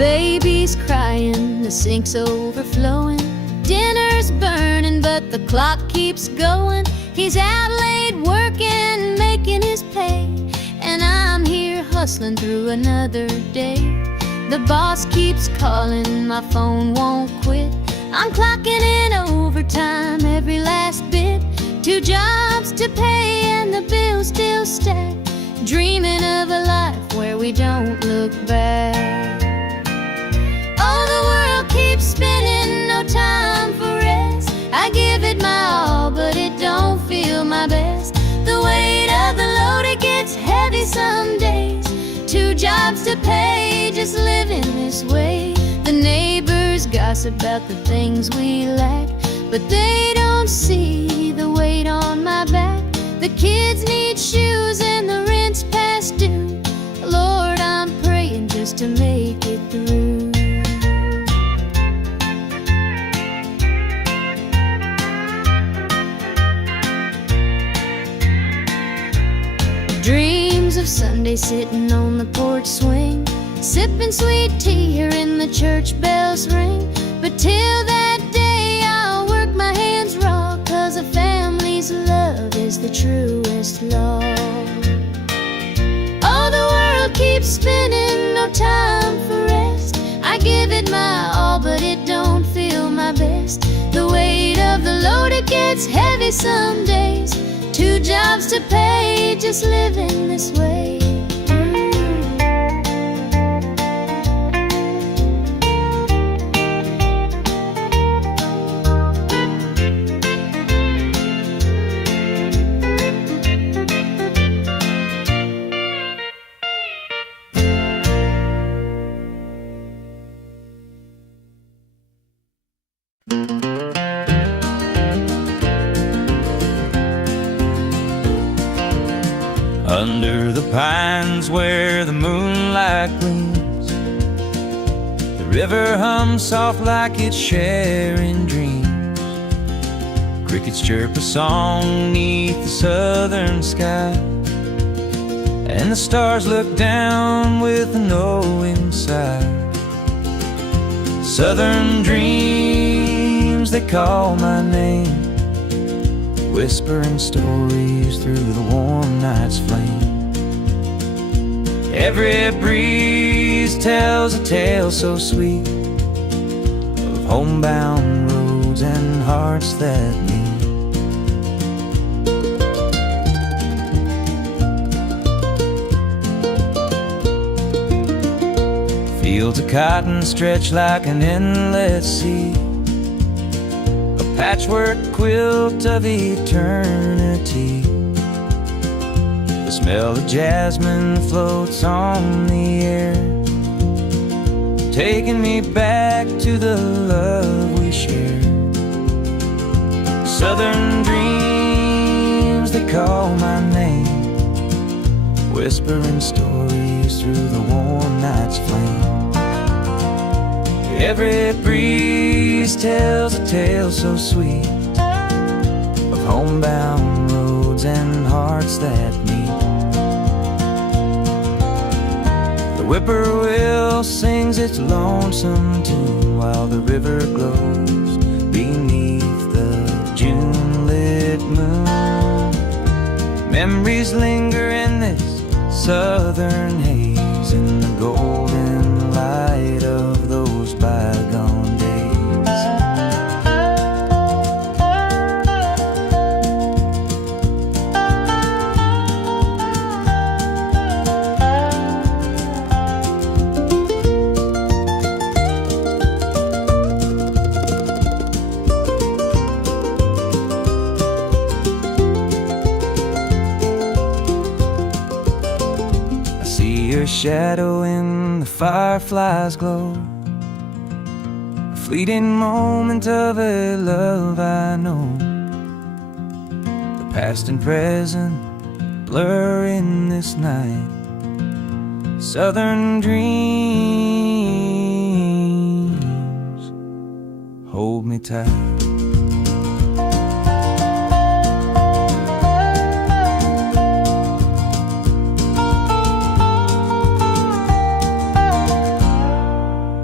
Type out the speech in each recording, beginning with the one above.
baby's crying, the sink's overflowing. Dinner's burning, but the clock keeps going. He's out late working, making his pay, and I'm here hustling through another day. The boss keeps calling, my phone won't quit. I'm clocking in overtime every last bit. 2 jobs to pay and the bills still stack. Dreaming of a life where we don't look back. Oh, the world keeps spinning, no time for rest. I give it my all, but it don't feel my best. The weight of the load, it gets heavy some days. 2 jobs to pay, just living this way. The neighbors gossip about the things we lack, but they don't see the weight on my back. The kids need shoes and the rent's past due. Lord, I'm praying just to make it through. Dreams of Sunday sitting on the porch swing, sipping sweet tea, hearing the church bells ring. But till that day I'll work my hands raw, 'cause a family's love is the truest law. Oh, the world keeps spinning, no time for rest. I give it my all, but it don't feel my best. The weight of the load, it gets heavy some days. 2 jobs to pay, just living this way. Under the pines where the moonlight gleams, the river hums soft like it's sharing dreams. Crickets chirp a song neath the southern sky, and the stars look down with a knowing sigh. Southern dreams, they call my name, whispering stories through the warm night's flame. Every breeze tells a tale so sweet of homebound roads and hearts that meet. Fields of cotton stretch like an endless sea, patchwork quilt of eternity. The smell of jasmine floats on the air, taking me back to the love we shared. Southern dreams, they call my name, whispering stories through the warm night's flame. Every breeze tells a tale so sweet of homebound roads and hearts that meet. The whippoorwill sings its lonesome tune while the river glows beneath the June-lit moon. Memories linger in this southern haze, in the golden light of those bygone days. I see your shadow in the firefly's glow, fleeting moment of a love I know. The past and present blur in this night. Southern dreams, hold me tight.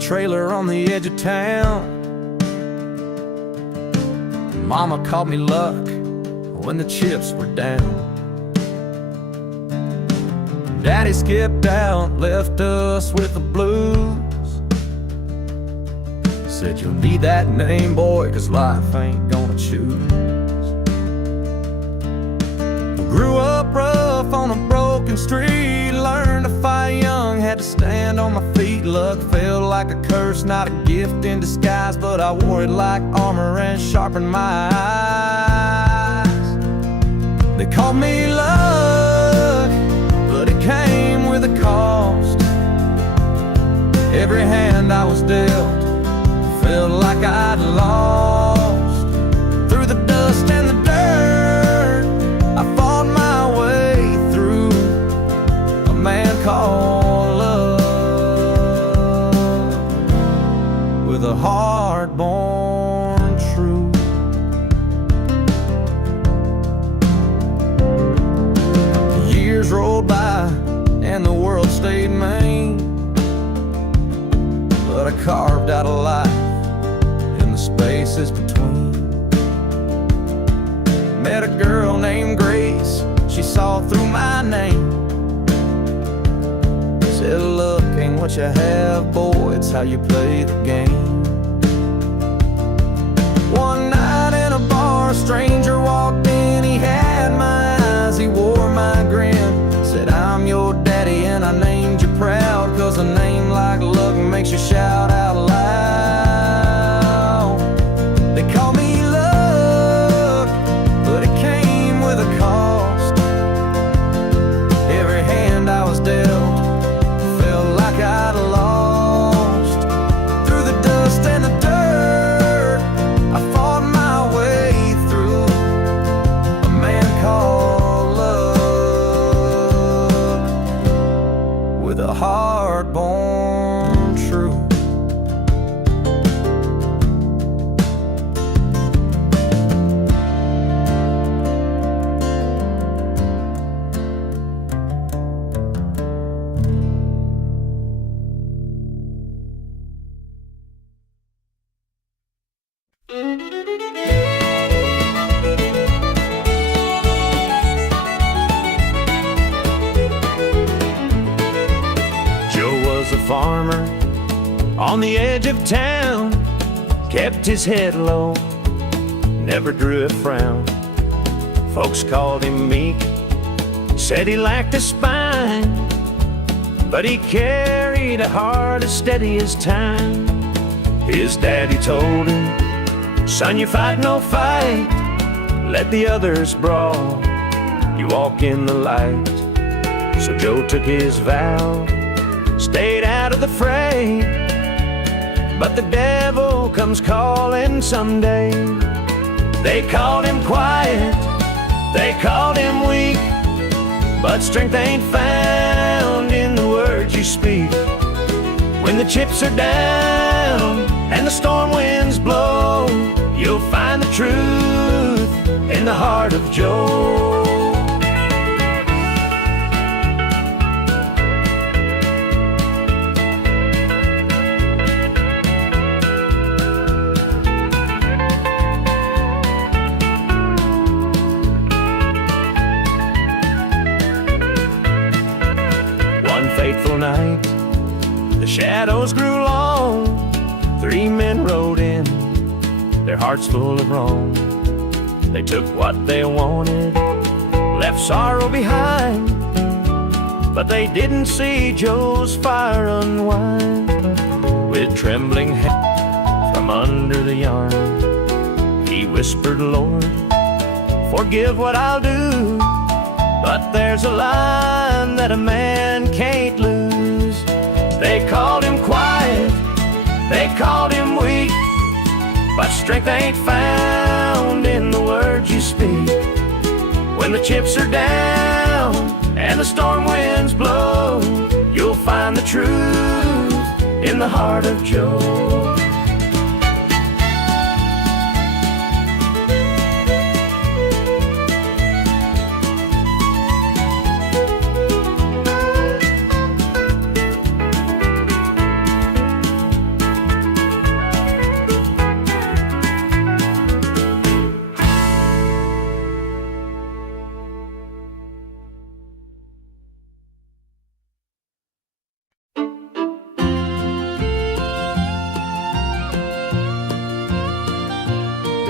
trailer on the edge of town. Mama called me luck when the chips were down. Daddy skipped out, left us with the blues. Said you'll need that name, boy, 'cause life ain't gonna choose. Grew up rough on a broken street, learned to fight young, had to stand on my feet. Luck felt like a curse, not a gift in disguise, but I wore it like armor and sharpened my eyes. They called me luck, but it came with a cost. Every hand I was dealt felt like I'd lost. Through the dust and the dirt, I fought my way through. A man called love, with a heart-born truth. Years rolled by and the world stayed mean, but I carved out a life in the spaces between. Met a girl named Grace, she saw through my name. Said, look, ain't what you have, boy, it's how you play the game. One night in a bar, a stranger walked in, he had my eyes, he wore my grin. Said, I'm your daddy and I named you proud, 'cause a name like luck makes you shout out loud. They call me luck, but it came with a cost. Every hand I was dealt felt like I'd lost. Through the dust and the dirt, I fought my way through. A man called love, with a heart-born truth. Farmer on the edge of town, kept his head low, never drew a frown. Folks called him meek, said he lacked a spine, but he carried a heart as steady as time. His daddy told him, son, you fight no fight, let the others brawl, you walk in the light. So Joe took his vow, stayed out of the fray, but the devil comes calling someday. They called him quiet, they called him weak, but strength ain't found in the words you speak. When the chips are down and the storm winds blow, you'll find the truth in the heart of Joe. Fateful night, the shadows grew long. 3 men rode in, their hearts full of wrong. They took what they wanted, left sorrow behind, but they didn't see Joe's fire unwind. With trembling hands from under the yarn, he whispered, Lord, forgive what I'll do, but there's a line that a man can't lose. They called him quiet, they called him weak, but strength ain't found in the words you speak. When the chips are down and the storm winds blow, you'll find the truth in the heart of Joe.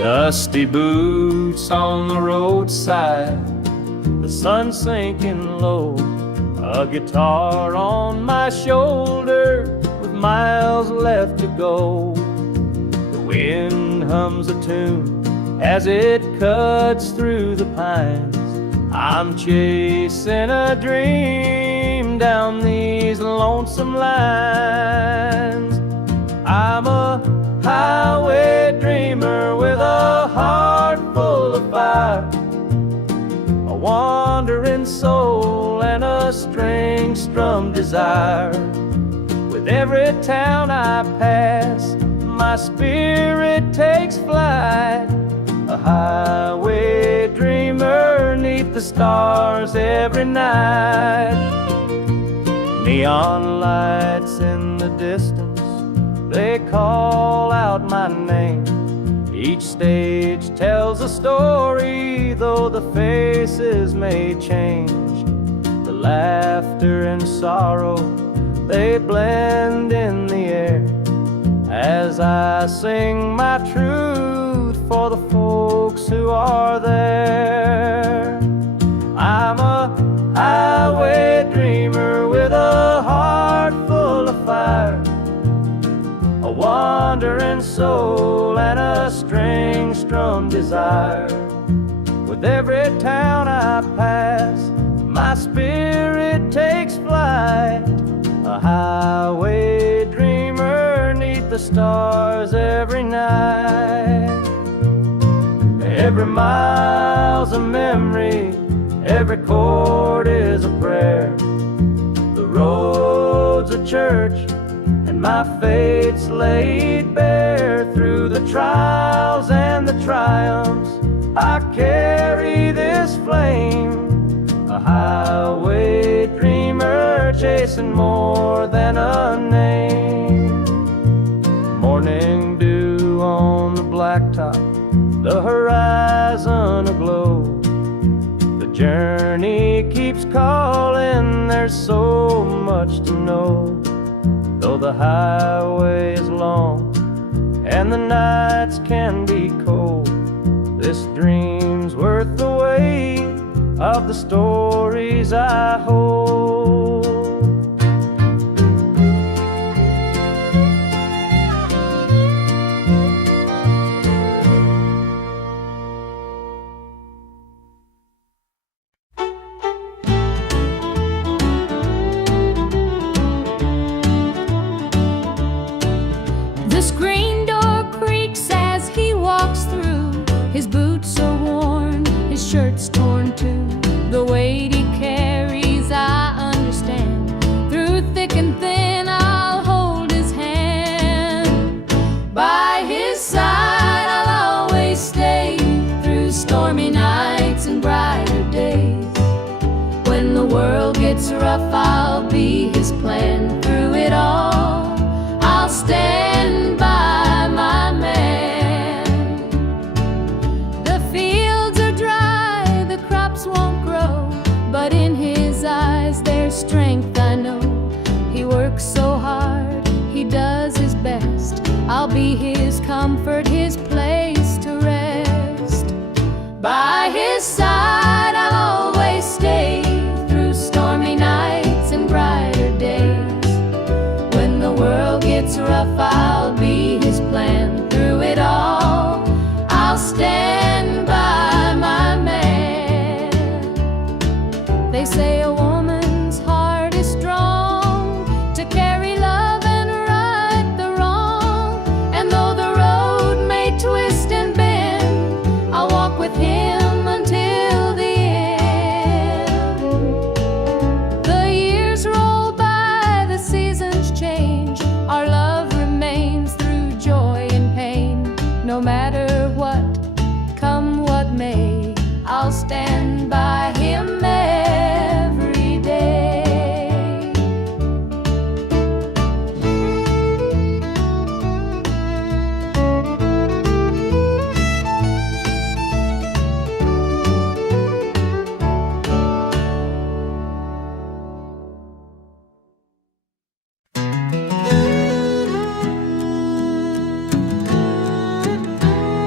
Dusty boots on the roadside, the sun sinking low, a guitar on my shoulder with miles left to go. The wind hums a tune as it cuts through the pines. I'm chasing a dream down these lonesome lines. I'm a highway dreamer with a heart full of fire, a wandering soul and a string-strummed desire. With every town I pass, my spirit takes flight, a highway dreamer 'neath the stars every night. Neon lights in the distance, they call out my name. Each stage tells a story, though the faces may change. The laughter and sorrow, they blend in the air as I sing my truth for the folks who are there. I'm a highway dreamer with a heart full of fire, a wandering soul and a string-strummed desire. With every town I pass, my spirit takes flight, a highway dreamer 'neath the stars every night. Every mile's a memory, every chord is a prayer. The road's a church, and my fate's laid bare. Through the trials and the triumphs, I carry this flame, a highway dreamer chasing more than a name. Morning dew on the blacktop, the horizon aglow. The journey keeps calling, there's so much to know. Though the highway is long and the nights can be cold, this dream's worth the wait of the stories I hold. The screen door creaks as he walks through. His boots are worn, his shirt's torn too. The weight he carries, I understand. Through thick and thin, I'll hold his hand. By his side, I'll always stay. Through stormy nights and brighter days. When the world gets rough, I'll be his plan. Through it all, I'll stand by my man. The fields are dry, the crops won't grow, but in his eyes there's strength, I know. He works so hard, he does his best. I'll be his comfort, his place to rest. By his side I'll always stay. Through stormy nights and brighter days. When the world gets rough, I'll be his plan. Through it all, I'll stand by my man. They say a woman's heart is strong to carry love and right the wrong. And though the road may twist and bend, I'll walk with him until the end. The years roll by, the seasons change. Our love remains through joy and pain. No matter what, come what may, I'll stand by him every day.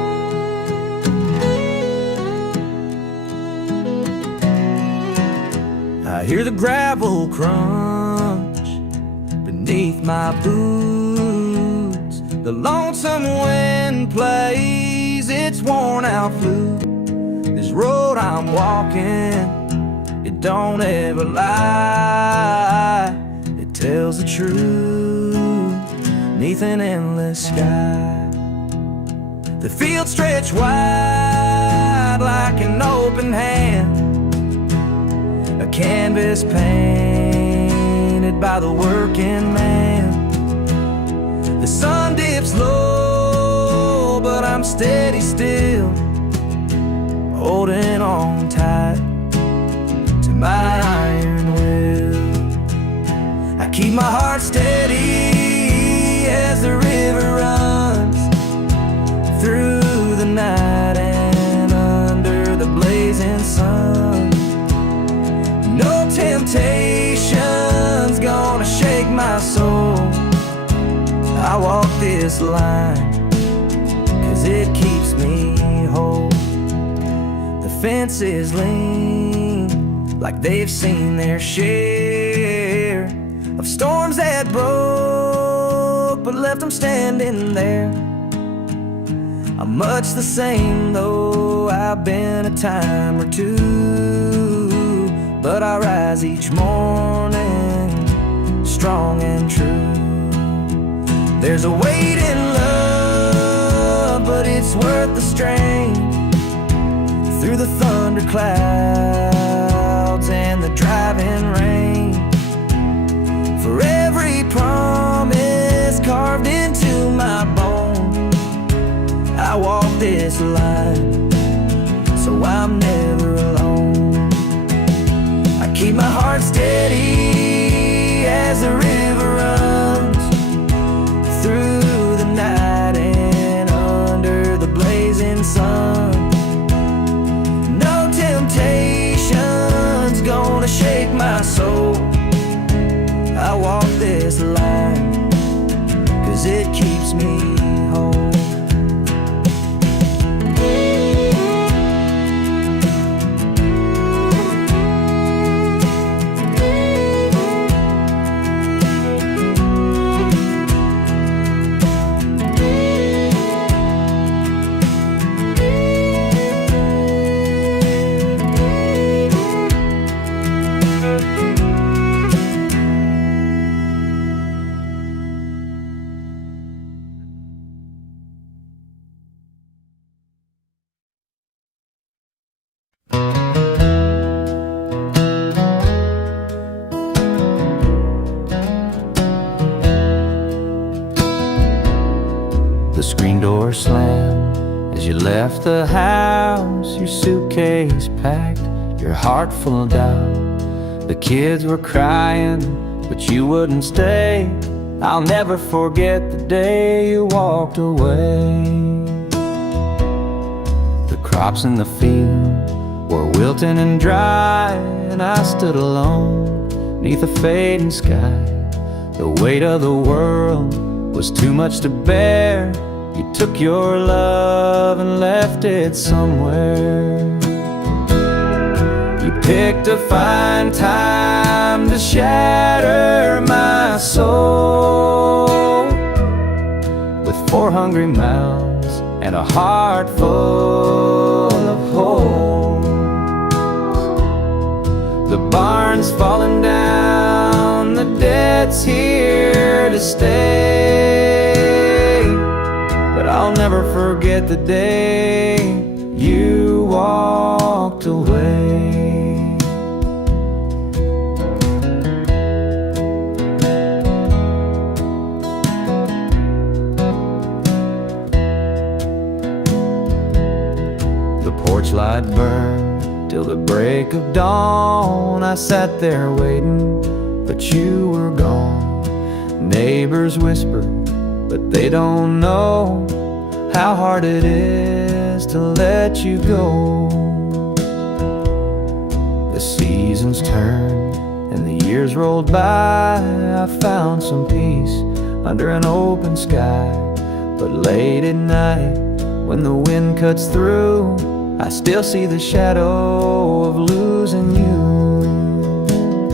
I hear the gravel crunch beneath my boots. The lonesome wind plays its worn out flute. This road I'm walking, it don't ever lie. It tells the truth neath an endless sky. The fields stretch wide like an open hand, a canvas painted by the working man. The sun dips low, but I'm steady still, holding on tight to my iron will. I keep my heart steady as the river runs through the night and under the blazing sun. No temptation's gonna shake my soul. I walk this line 'cause it keeps me whole. The fences lean like they've seen their share of storms that broke but left them standing there. I'm much the same though I've been a time or two, but I rise each morning strong and true. There's a weight in love, but it's worth the strain. Through the thunder clouds and the driving rain, for every promise carved into my bone, I walk this line so I'm never alone. I keep my heart steady as the river runs through the night and under the blazing sun. No temptation's gonna shake my soul. I walk this line 'cause it keeps me whole. The screen door slammed as you left the house, your suitcase packed, your heart full of doubt. The kids were crying, but you wouldn't stay. I'll never forget the day you walked away. The crops in the field were wilting and dry, and I stood alone neath a fading sky. The weight of the world was too much to bear. You took your love and left it somewhere. You picked a fine time to shatter my soul with 4 hungry mouths and a heart full of holes. The barn's falling down, the debt's here to stay, but I'll never forget the day you walked away. The porch light burned till the break of dawn. I sat there waiting, but you were gone. Neighbors whispered, but they don't know how hard it is to let you go. The seasons turned and the years rolled by. I found some peace under an open sky, but late at night when the wind cuts through, I still see the shadow of losing you.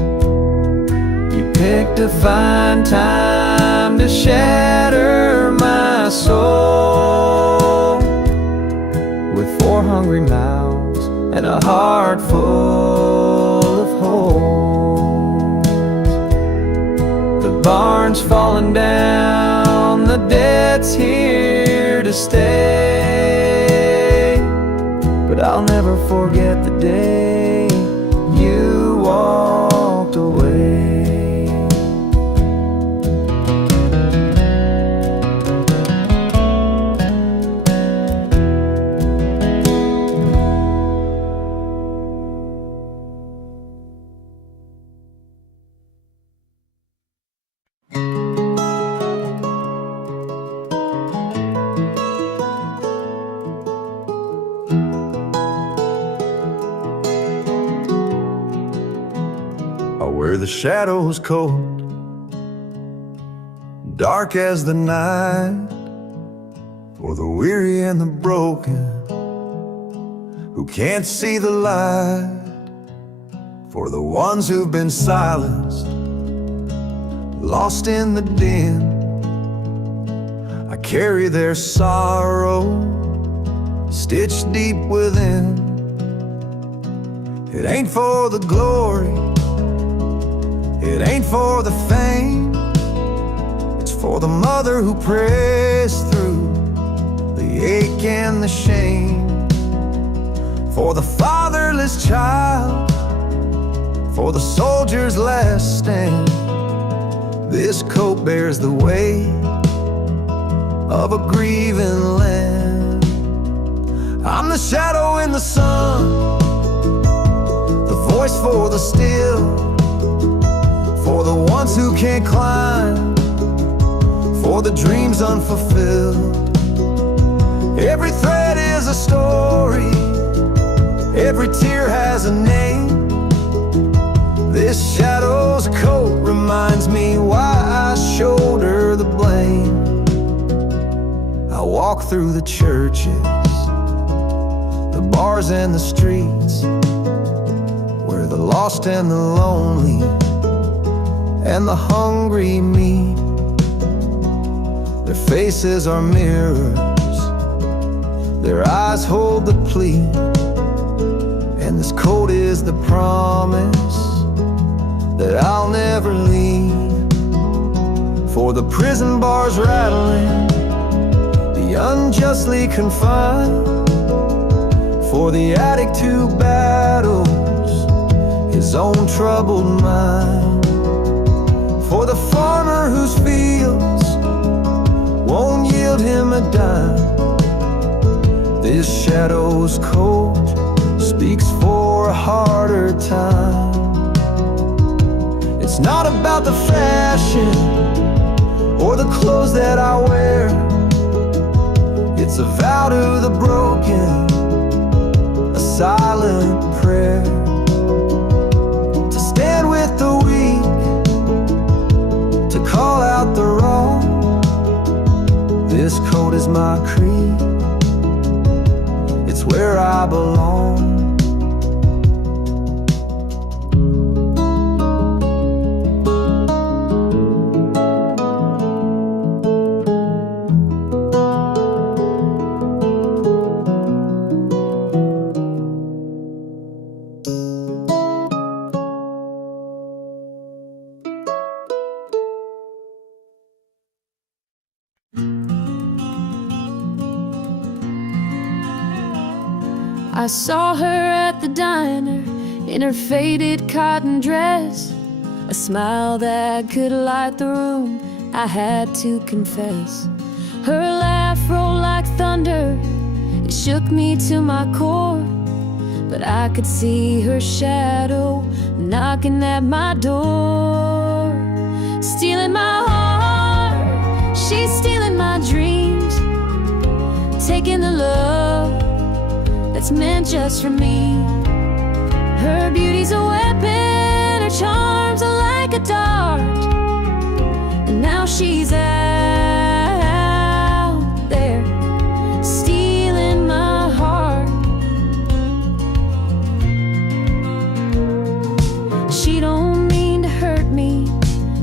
pick to find time to shatter my soul with 4 hungry mouths and a heart full of holes. The barn's falling down, the debt's here to stay, but I'll never forget the day you walked away. Where the shadows cold, dark as the night, for the weary and the broken who can't see the light, for the ones who've been silenced, lost in the din. I carry their sorrow stitched deep within. It ain't for the glory, it ain't for the fame, it's for the mother who prays through the ache and the shame, for the fatherless child, for the soldier's last stand. This coat bears the weight of a grieving land. I'm the shadow in the sun, the voice for the still, for the ones who can't climb, for the dreams unfulfilled. Every thread is a story, every tear has a name. This shadow's coat reminds me why I shoulder the blame. I walk through the churches, the bars and the streets, where the lost and the lonely and the hungry meet. Their faces are mirrors, their eyes hold the plea, and this coat is the promise that I'll never leave. For the prison bars rattling, the unjustly confined, for the addict who battles his own troubled mind, for the farmer whose fields won't yield him a dime. This shadow's coat speaks for a harder time. It's not about the fashion or the clothes that I wear. It's a vow to the broken, a silent prayer, to stand with the weak, to call out the wrong. This coat is my creed, it's where I belong. I saw her at the diner in her faded cotton dress, a smile that could light the room, I had to confess. Her laugh rolled like thunder, it shook me to my core, but I could see her shadow knocking at my door, stealing my heart, she's stealing my dreams, taking the love that's meant just for me. Her beauty's a weapon, her charms are like a dart, and now she's out there stealing my heart. She don't mean to hurt me,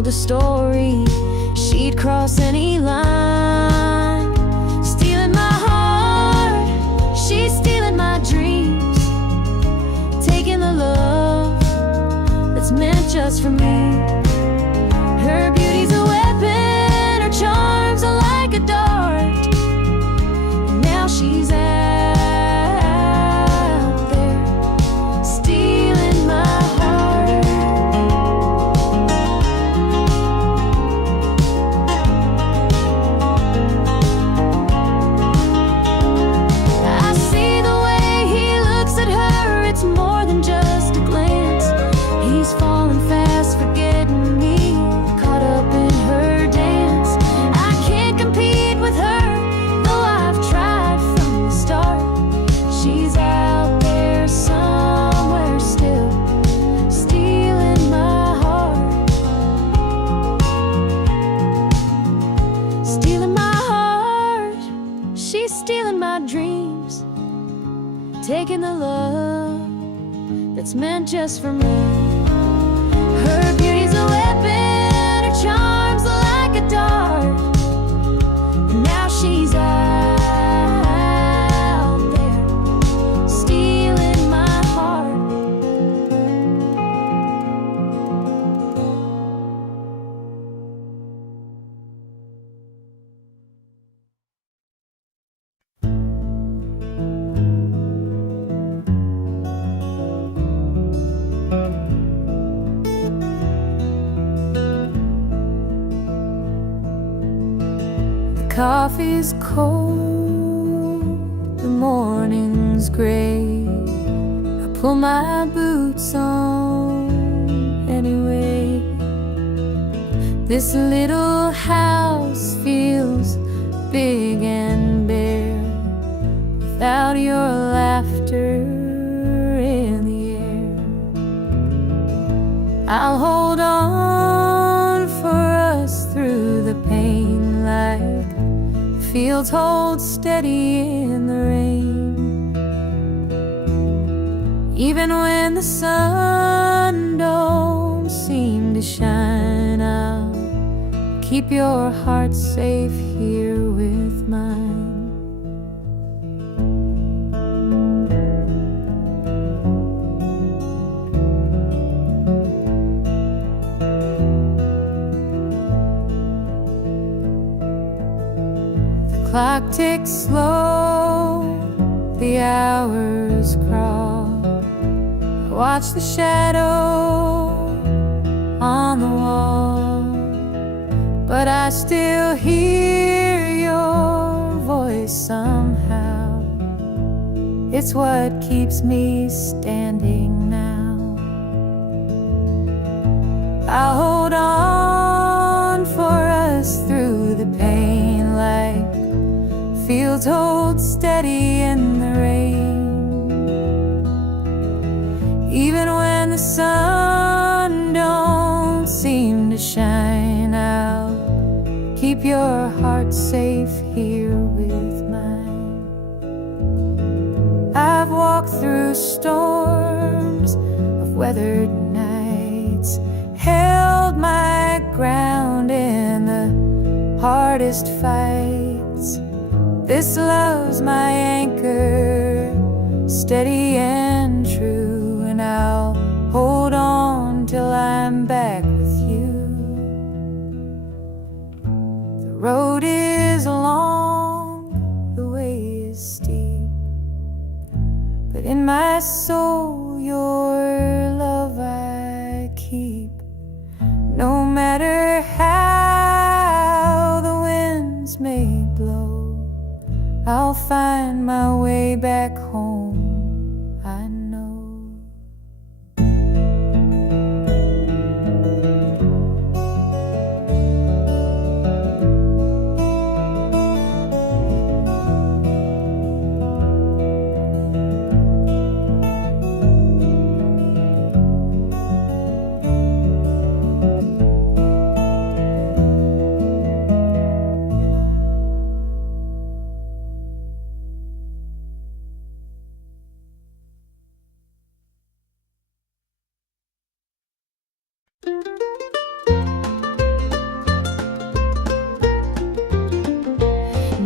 told a story, she'd cross any line. Stealing my heart, she's stealing my dreams, taking the love that's meant just for me. Her beauty's a weapon, her charms are like a dart. And now she's out there, stealing my heart. I see the way he looks at her, it's more than just a glance. He's falling fast, forgetting me, caught up in her dance. I can't compete with her, though I've tried from the start. She's out there somewhere still, stealing my heart. Stealing my heart, she's stealing my dreams, taking the love that's meant just for me. Her beauty's a weapon, her charms are like a dart. And now she's out there, stealing my heart. The coffee's cold, the morning's gray. I pull my boots on anyway. This little house feels big and bare without your laughter in the air. I'll hold on for us through the pain, like fields hold steady in the rain. Even when the sun don't seem to shine, I'll keep your heart safe here with mine. Clock ticks slow, the hours crawl. I watch the shadow on the wall, but I still hear your voice somehow. It's what keeps me standing now. I'll hold on for us through the pain, like fields hold steady in the rain. Even when the sun don't seem to shine, I'll keep your heart safe here with mine. I've walked through storms of weathered nights, held my ground in the hardest fights. This love's my anchor, steady and true, and I'll hold on till I'm back with you. The road is long, the way is steep, but in my soul your love I keep. No matter how the winds may blow, I'll find my way back home, I know.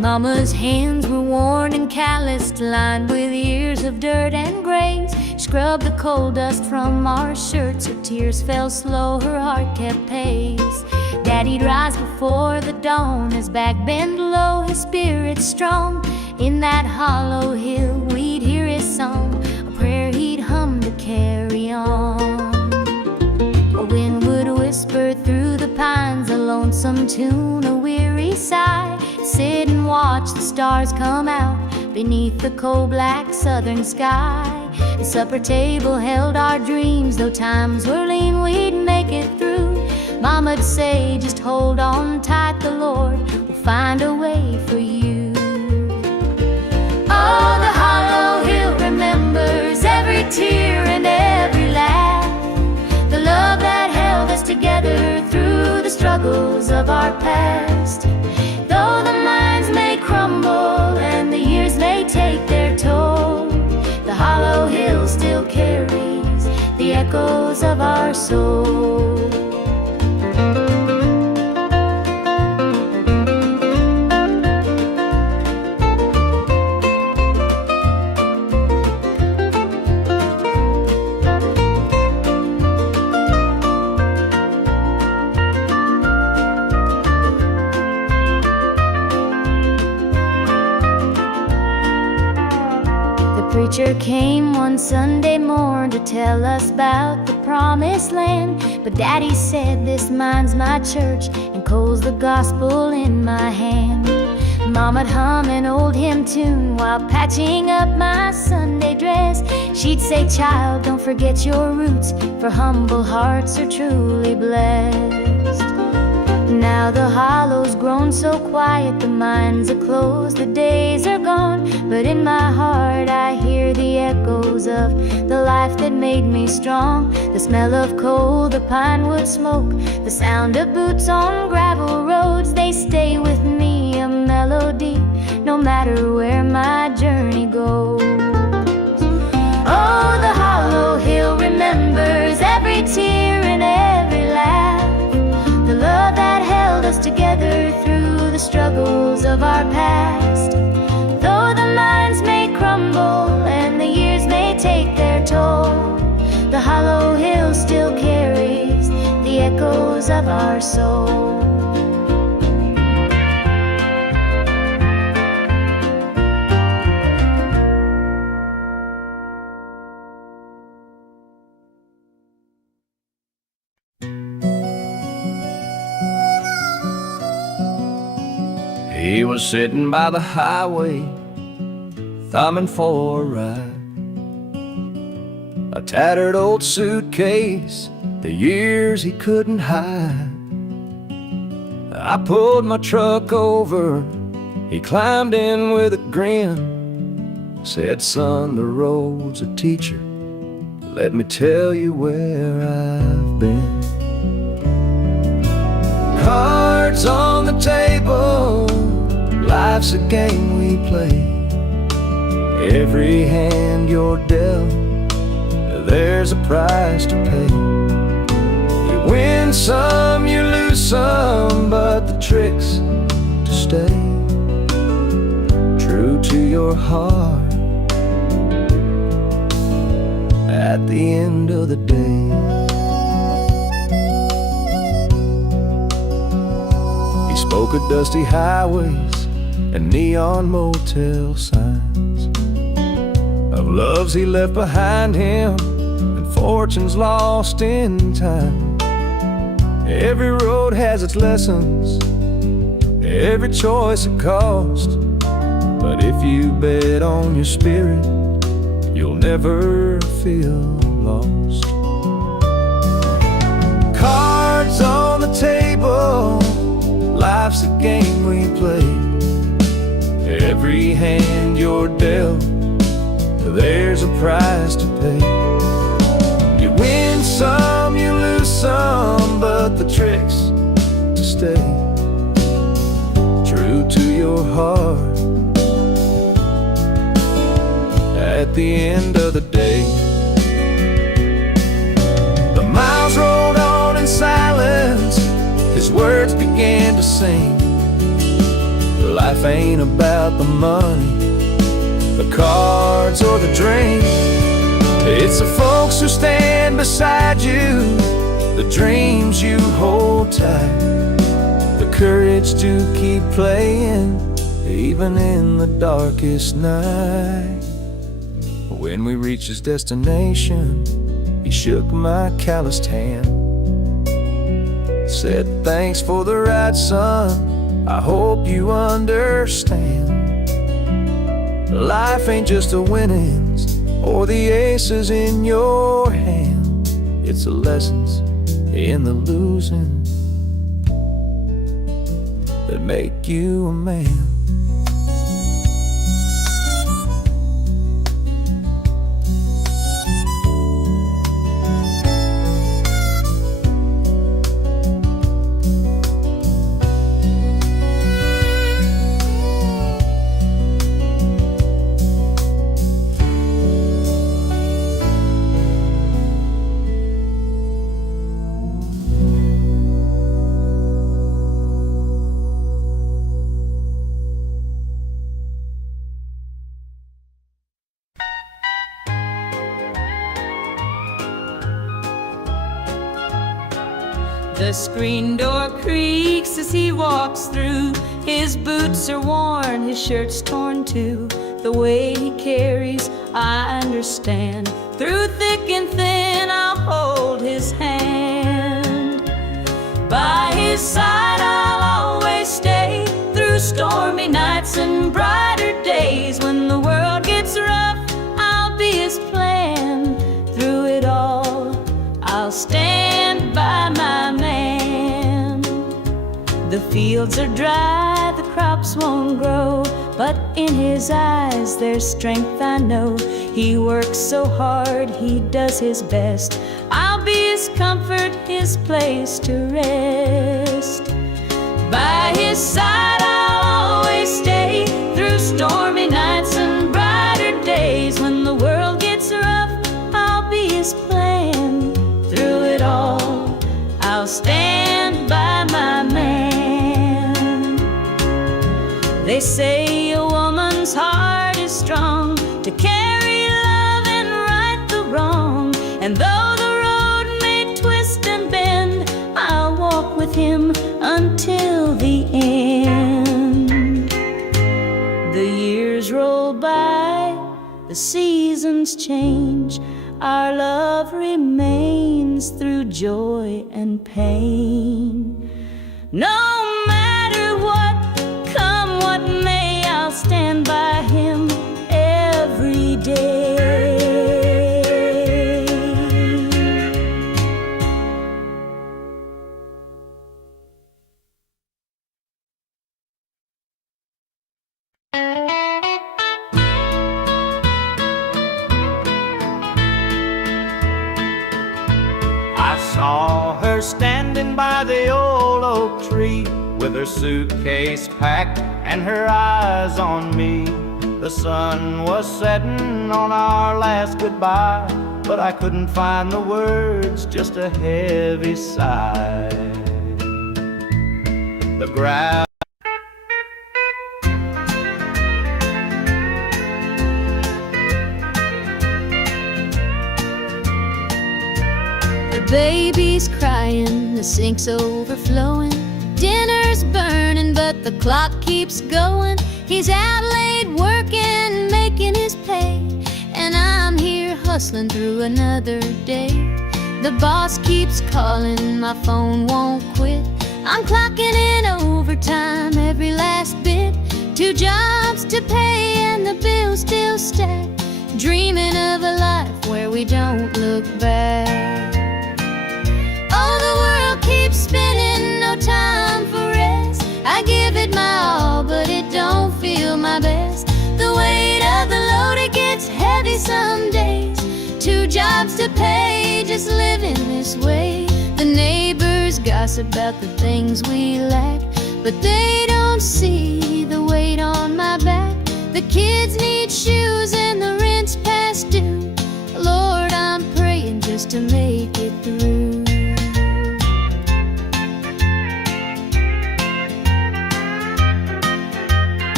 Mama's hands were worn and calloused, lined with years of dirt and graze. Scrubbed the coal dust from our shirts, her tears fell slow, her heart kept pace. Daddy'd rise before the dawn, his back bent low, his spirit strong. In that hollow hill we'd hear his song, a prayer he'd hum to carry on. A wind would whisper through the pines, a lonesome tune, a weary sigh. Sit and watch the stars come out beneath the coal-black southern sky. The supper table held our dreams, though times were lean, we'd make it through. Mama'd say, just hold on tight, the Lord will find a way for you. Oh, the hollow hill remembers every tear and every laugh, the love that held us together through the struggles of our past. Though the minds may crumble and the years may take their toll, the hollow hill still carries the echoes of our soul. Preacher came one Sunday morn to tell us about the promised land. But Daddy said, this mine's my church, and coal's the gospel in my hand. Mama'd hum an old hymn tune while patching up my Sunday dress. She'd say, child, don't forget your roots, for humble hearts are truly blessed. Now the hollow's grown so quiet, the mines are closed, the days are gone. But in my heart I hear the echoes of the life that made me strong. The smell of coal, the pine wood smoke, the sound of boots on gravel roads, they stay with me, a melody, no matter where my journey goes. Oh, the hollow hill remembers every tear and every laugh, the love that held us together through the struggles of our past. Though the minds may crumble and the years may take their toll, the hollow hill still carries the echoes of our soul. He was sitting by the highway, thumbing for a ride. A tattered old suitcase, the years he couldn't hide. I pulled my truck over, he climbed in with a grin. Said, son, the road's a teacher, let me tell you where I've been. Cards on the table, life's a game we play. Every hand you're dealt, there's a price to pay. You win some, you lose some, but the trick's to stay true to your heart at the end of the day. He spoke of dusty highways and neon motel signs, of loves he left behind him and fortunes lost in time. Every road has its lessons, every choice a cost, but if you bet on your spirit, you'll never feel lost. Cards on the table, life's a game we play. Every hand you're dealt, there's a price to pay. You win some, you lose some, but the trick's to stay true to your heart at the end of the day. The miles rolled on in silence, his words began to sing. Life Life ain't about the money, the cards, or the drink. It's the folks who stand beside you, the dreams you hold tight, the courage to keep playing even in the darkest night. When we reached his destination, he shook my calloused hand, said, "Thanks for the ride, son, I hope you understand. Life ain't just the winnings or the aces in your hand. It's the lessons in the losing that make you a man." The screen door creaks as he walks through. His boots are worn, his shirt's torn too. The way he carries, I understand. Through thick and thin, I'll hold his hand. By his side, I'll always stay. Through stormy nights and brighter days. When the world gets rough, I'll be his plan. Through it all, I'll stand by my man. The fields are dry, the crops won't grow, but in his eyes there's strength, I know. He works so hard, he does his best. I'll be his comfort, his place to rest. By his side I'll always stay. Through stormy nights and brighter days. When the world gets rough, I'll be his plan. Through it all, I'll stand by my man. They say a woman's heart is strong to carry love and right the wrong. And though the road may twist and bend, I'll walk with him until the end. The years roll by, the seasons change. Our love remains through joy and pain. No matter what, come what may, I'll stand by him every day. I saw her standing by the old oak tree, with her suitcase packed and her eyes on me. The sun was setting on our last goodbye, but I couldn't find the words, just a heavy sigh. The ground The baby's crying, the sink's overflowing. Dinner's burning, but the clock keeps going. He's out late working, making his pay, and I'm here hustling through another day. The boss keeps calling, my phone won't quit. I'm clocking in overtime every last bit. 2 jobs to pay and the bills still stack. Dreaming of a life where we don't look back. Oh, the world keeps spinning, no time for rest. I give it my all, but it don't feel my best. The weight of the load, it gets heavy some days. 2 jobs to pay, just living this way. The neighbors gossip about the things we lack, but they don't see the weight on my back. The kids need shoes and the rent's past due. Lord, I'm praying just to make it through.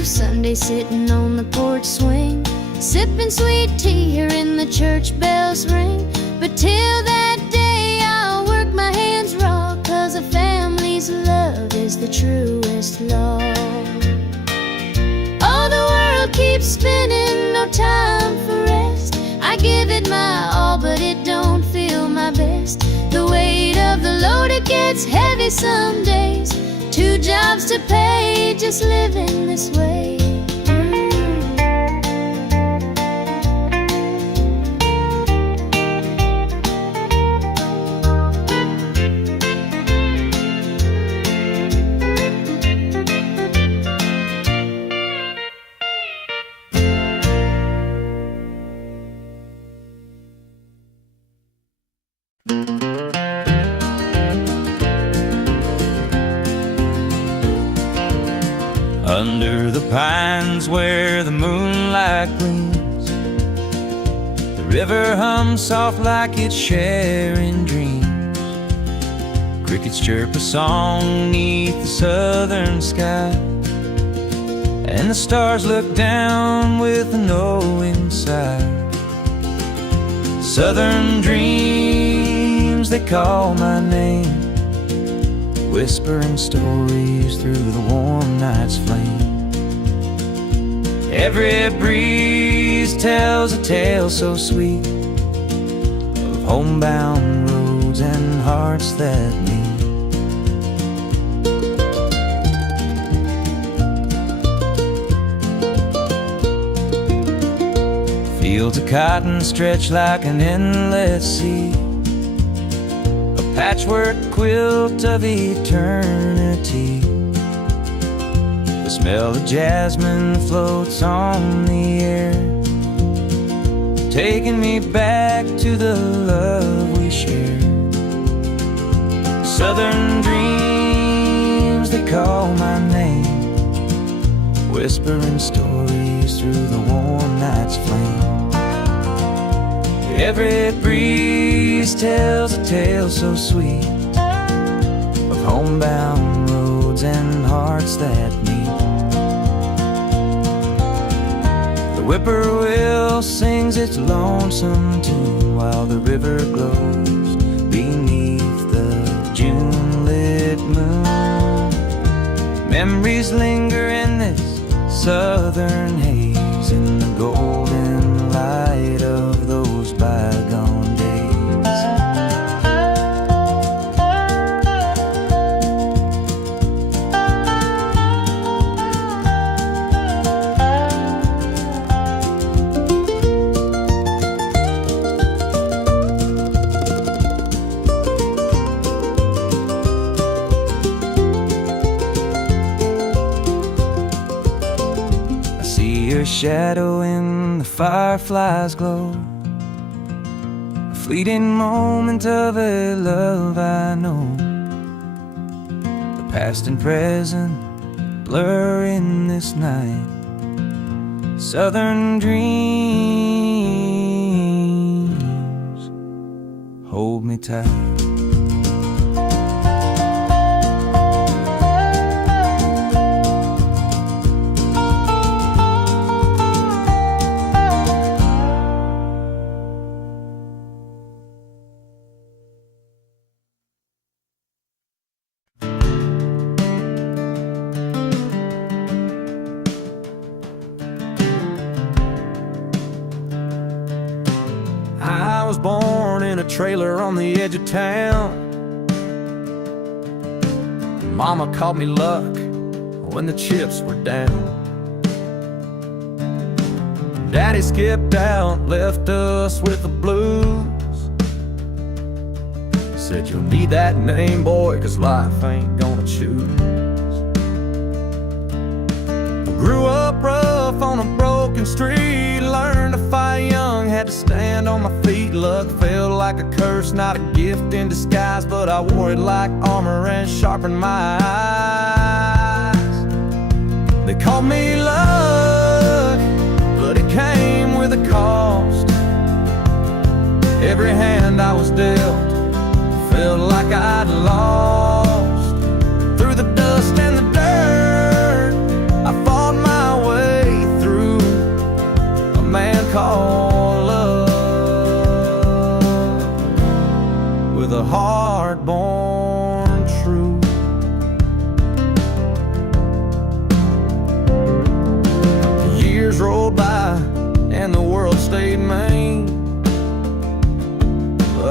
of Sunday sitting on the porch swing, sipping sweet tea, hearing the church bells ring. But till that day I'll work my hands raw, 'cause a family's love is the truest law. Oh, the world keeps spinning, no time for rest. I give it my all, but it don't feel my best. The weight of the load, it gets heavy some days. 2 jobs to pay, just living this way. Under the pines where the moonlight gleams, the river hums soft like it's sharing dreams. Crickets chirp a song neath the southern sky, and the stars look down with a knowing sigh. Southern dreams, they call my name, whispering stories through the warm night's flame. Every breeze tells a tale so sweet of homebound roads and hearts that meet. Fields of cotton stretch like an endless sea, a patchwork quilt of eternity. The smell of jasmine floats on the air, taking me back to the love we shared. Southern dreams, they call my name, whispering stories through the warm night's flame. Every breeze tells a tale so sweet of homebound roads and hearts that meet. The whippoorwill sings its lonesome tune while the river glows beneath the June-lit moon. Memories linger in this southern haze, in the golden light of those bygone days. I see your shadow in the firefly's glow, a fleeting moment of a love I know. The past and present blur in this night. Southern dreams, hold me tight. I was born in a trailer on the edge of town. Mama called me luck when the chips were down. Daddy skipped out, left us with the blues. Said you'll need that name, boy, 'cause life ain't gonna choose. Grew up rough on a broken street, learned to fight young, had to stand on my feet. Luck felt like a curse, not a gift in disguise, but I wore it like armor and sharpened my eyes. They called me luck, but it came with a cost. Every hand I was dealt felt like I'd lost. Through the dust and the dirt, I fought my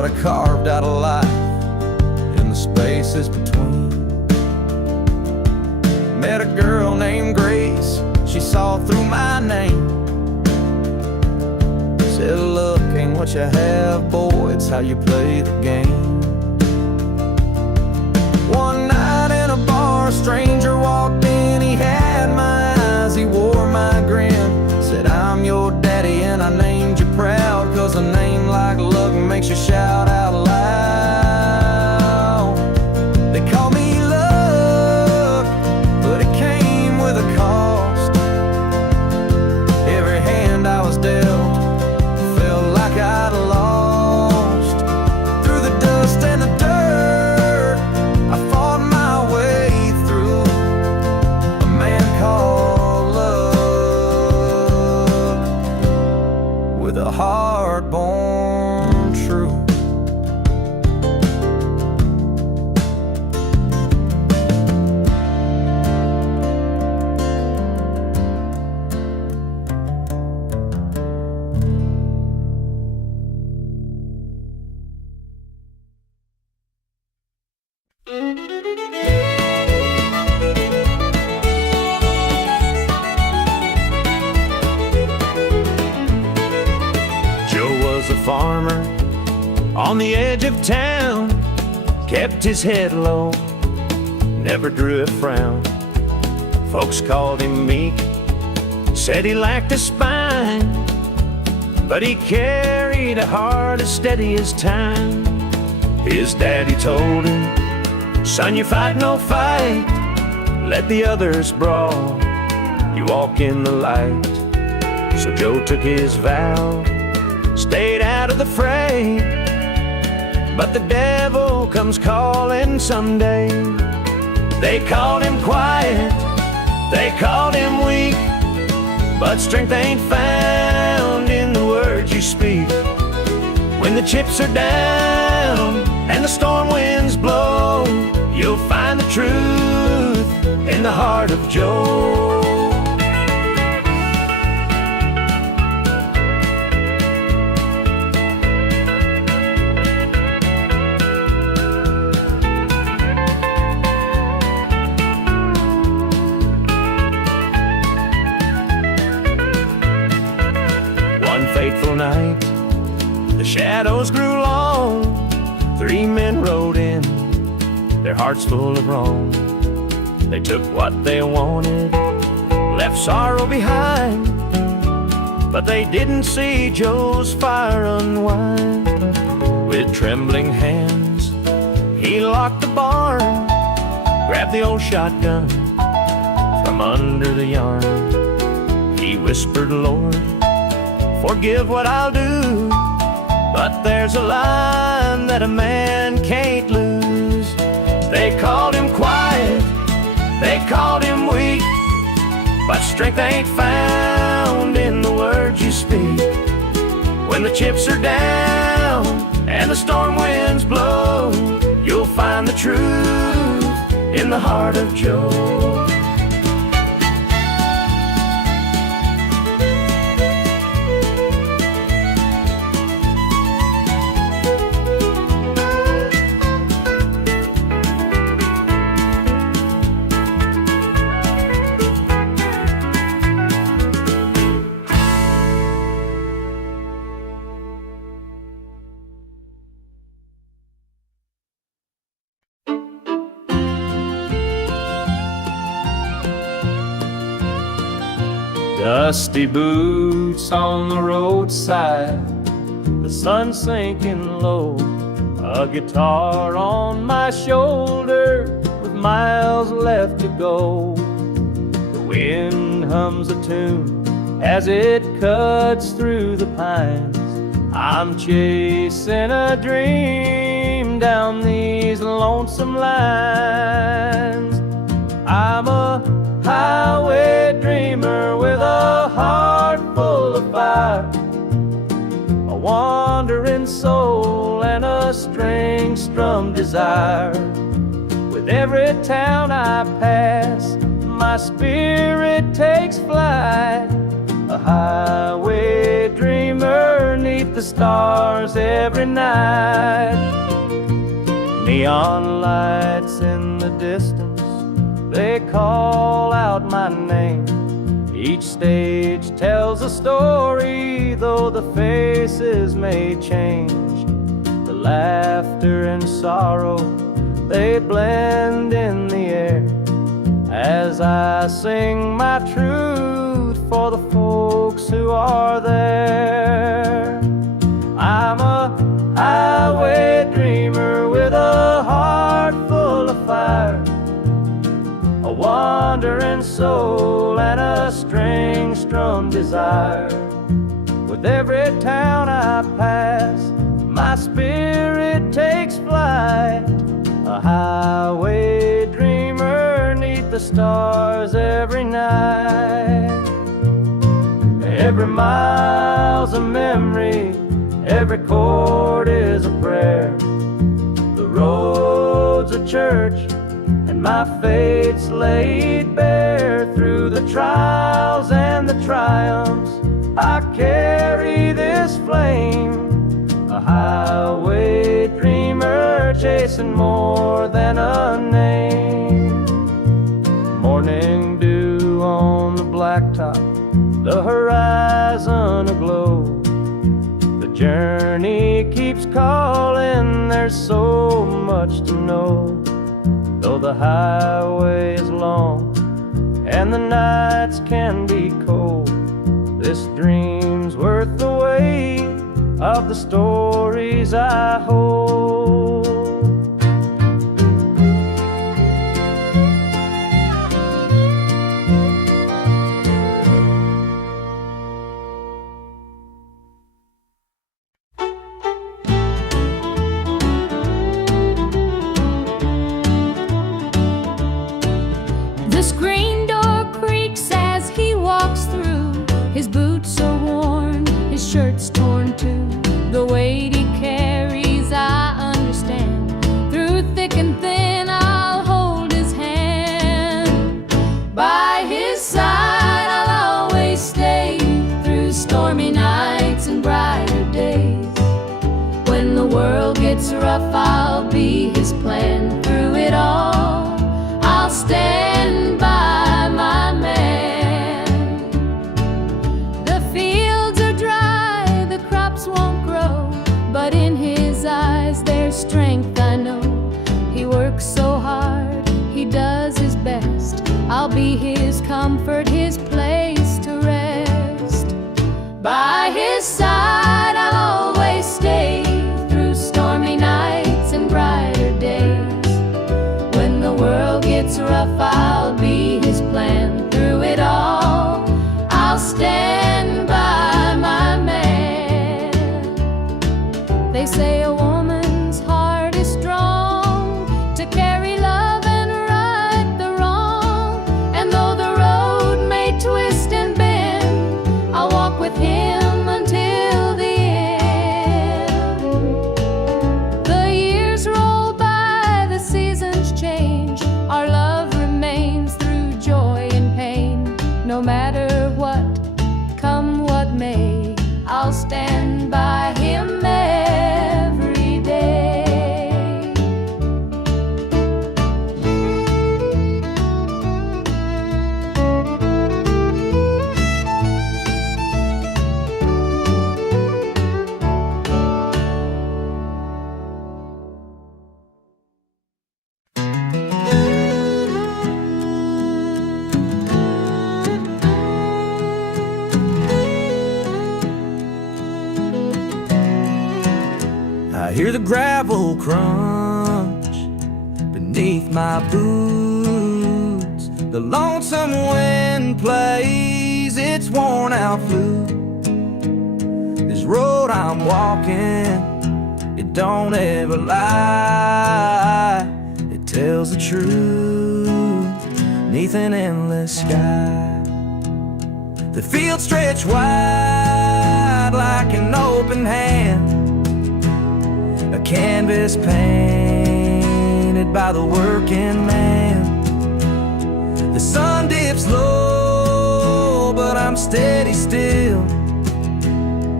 I carved out a life in the spaces between. Met a girl named Grace, she saw through my name. Said, look, ain't what you have, boy, it's how you play the game. One night in a bar, a stranger walked in, he had my eyes, he wore my grin. Said, I'm your daddy and I named you proud, 'cause a name like Luck makes you shout out loud. They call me Luck, but it came with a cost. Every hand I was dealt felt like I'd lost. Through the dust and the dirt, I fought my way through. A man called love, with a heart born true. Joe was a farmer on the edge of town, kept his head low, never drew a frown. Folks called him meek, said he lacked a spine, but he carried a heart as steady as time. His daddy told him, son, you fight no fight, let the others brawl, you walk in the light. So Joe took his vow, stayed out of the fray, but the devil comes calling someday. They called him quiet, they called him weak, but strength ain't found in the words you speak. When the chips are down and the storm winds blow, you'll find the truth in the heart of Joe. Fateful night, the shadows grew long. 3 men rode in, their hearts full of wrong. They took what they wanted, left sorrow behind, but they didn't see Joe's fire unwind. With trembling hands, he locked the barn, grabbed the old shotgun from under the yarn. He whispered, Lord, forgive what I'll do, but there's a line that a man can't lose. They called him quiet, they called him weak, but strength ain't found in the words you speak. When the chips are down and the storm winds blow, you'll find the truth in the heart of Joe. Dusty boots on the roadside, the sun sinking low, a guitar on my shoulder with miles left to go. The wind hums a tune as it cuts through the pines. I'm chasing a dream down these lonesome lines. I'm a highway dreamer with a heart full of fire, a wandering soul and a string-strummed desire. With every town I pass, my spirit takes flight, a highway dreamer 'neath the the stars every night. Neon lights in the distance, they call out my name. Each stage tells a story, though the faces may change. The laughter and sorrow, they blend in the air as I sing my truth for the folks who are there. I'm a highway dreamer with a heart full of fire, a wandering soul and a string-strummed desire. With every town I pass, my spirit takes flight, a highway dreamer neath the stars every night. Every mile's a memory, every chord is a prayer. The road's a church, and my fate's laid bare. Through the trials and the triumphs, I carry this flame, a highway dreamer chasing more than a name. Morning dew on the blacktop, the horizon aglow. The journey keeps calling, there's so much to know. Though the highway is long and the nights can be cold, this dream's worth the weight of the stories I hold. The screen door creaks as he walks through. His boots are worn, his shirt's torn too. The weight he carries, I understand. Through thick and thin, I'll hold his hand. By his side, I'll always stay. Through stormy nights and brighter days. When the world gets rough, I'll be his plan. Through it all, I'll stand by my man. The fields are dry, the crops won't grow, but in his eyes there's strength, I know. He works so hard, he does his best. I'll be his comfort, his place to rest. By his side I'll always stay. Through stormy nights and brighter days. When the world gets rough, I'll be his plan. Through it all, I'll stand by my man. They say a woman's heart is strong to carry love and right the wrong. And though the road may twist and bend, I'll walk with him until the end. The years roll by, the seasons change. Our love remains through joy and pain. No matter what, come what may, I'll stand by him every day. I hear the gravel crunch beneath my boots. The lonesome wind plays its worn out flute. This road I'm walking, it don't ever lie. It tells the truth neath an endless sky. The fields stretch wide like an open hand, a canvas painted by the working man. The sun dips low, but I'm steady still,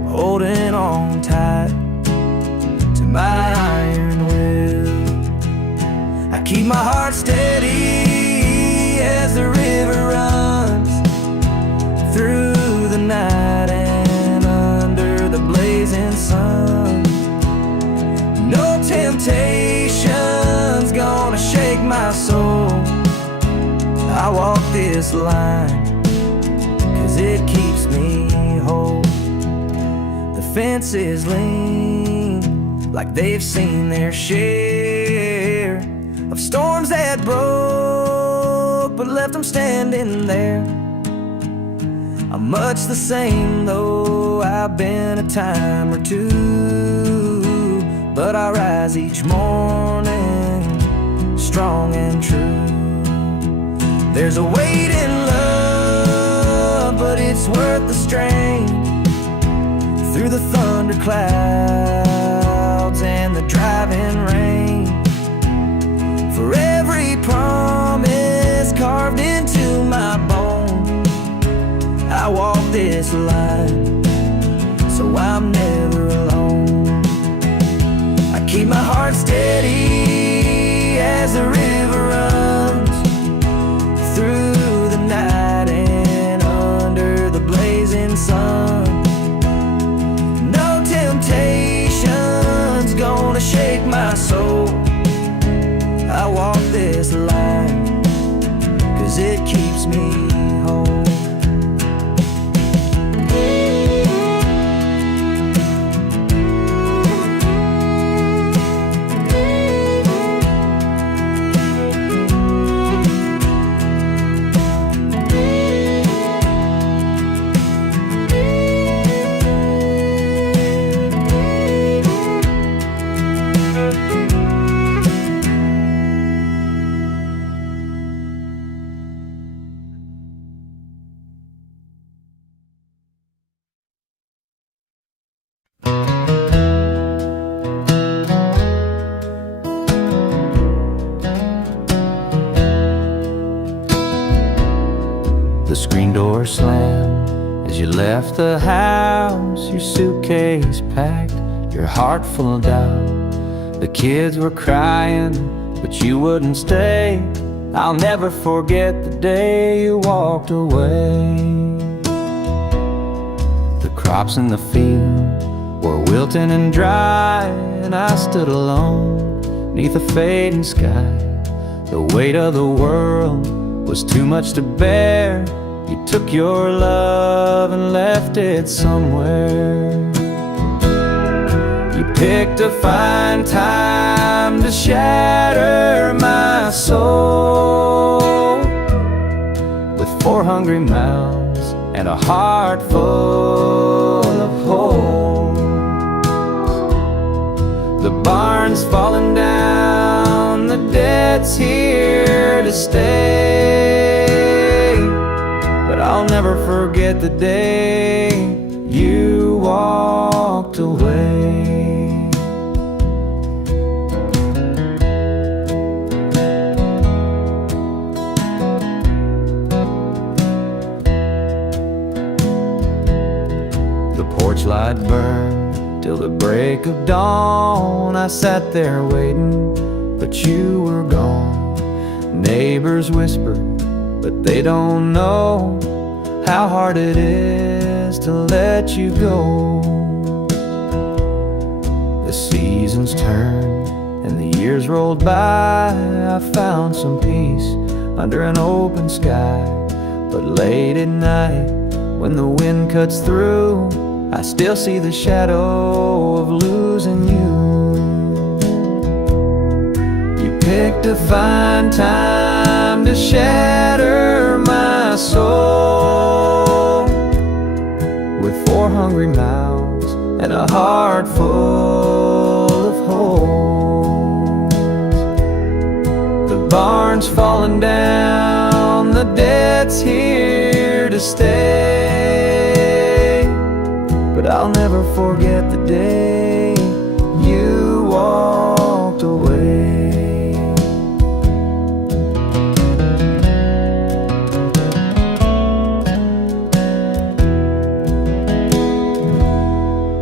holding on tight to my iron will. I keep my heart steady as the river runs through the night and under the blazing sun. No temptation's gonna shake my soul. I walk this line 'cause it keeps me whole. The fences lean like they've seen their share of storms that broke but left them standing there. I'm much the same though I've been a time or two, but I rise each morning strong and true. There's a weight in love, but it's worth the strain. Through the thunder clouds and the driving rain, for every promise carved into my bone, I walk this line, so I'm never alone. I keep my heart steady as the river runs through the night and under the blazing sun. No temptation's gonna shake my soul. I walk this line 'cause it keeps me whole. The screen door slammed as you left the house, your suitcase packed, your heart full of doubt. The kids were crying, but you wouldn't stay. I'll never forget the day you walked away. The crops in the field were wilting and dry, and I stood alone neath a fading sky. The weight of the world was too much to bear. You took your love and left it somewhere. You picked a fine time to shatter my soul with 4 hungry mouths and a heart full of holes. The barn's falling down, the debt's here to stay, but I'll never forget the day you walked away. The porch light burned till the break of dawn. I sat there waiting, but you were gone. Neighbors whispered, but they don't know how hard it is to let you go. The seasons turned and the years rolled by. I found some peace under an open sky, but late at night when the wind cuts through, I still see the shadow of losing you. You picked a fine time to shatter my soul with 4 hungry mouths and a heart full of holes. The barn's falling down, the debt's here to stay, but I'll never forget the day you walked away.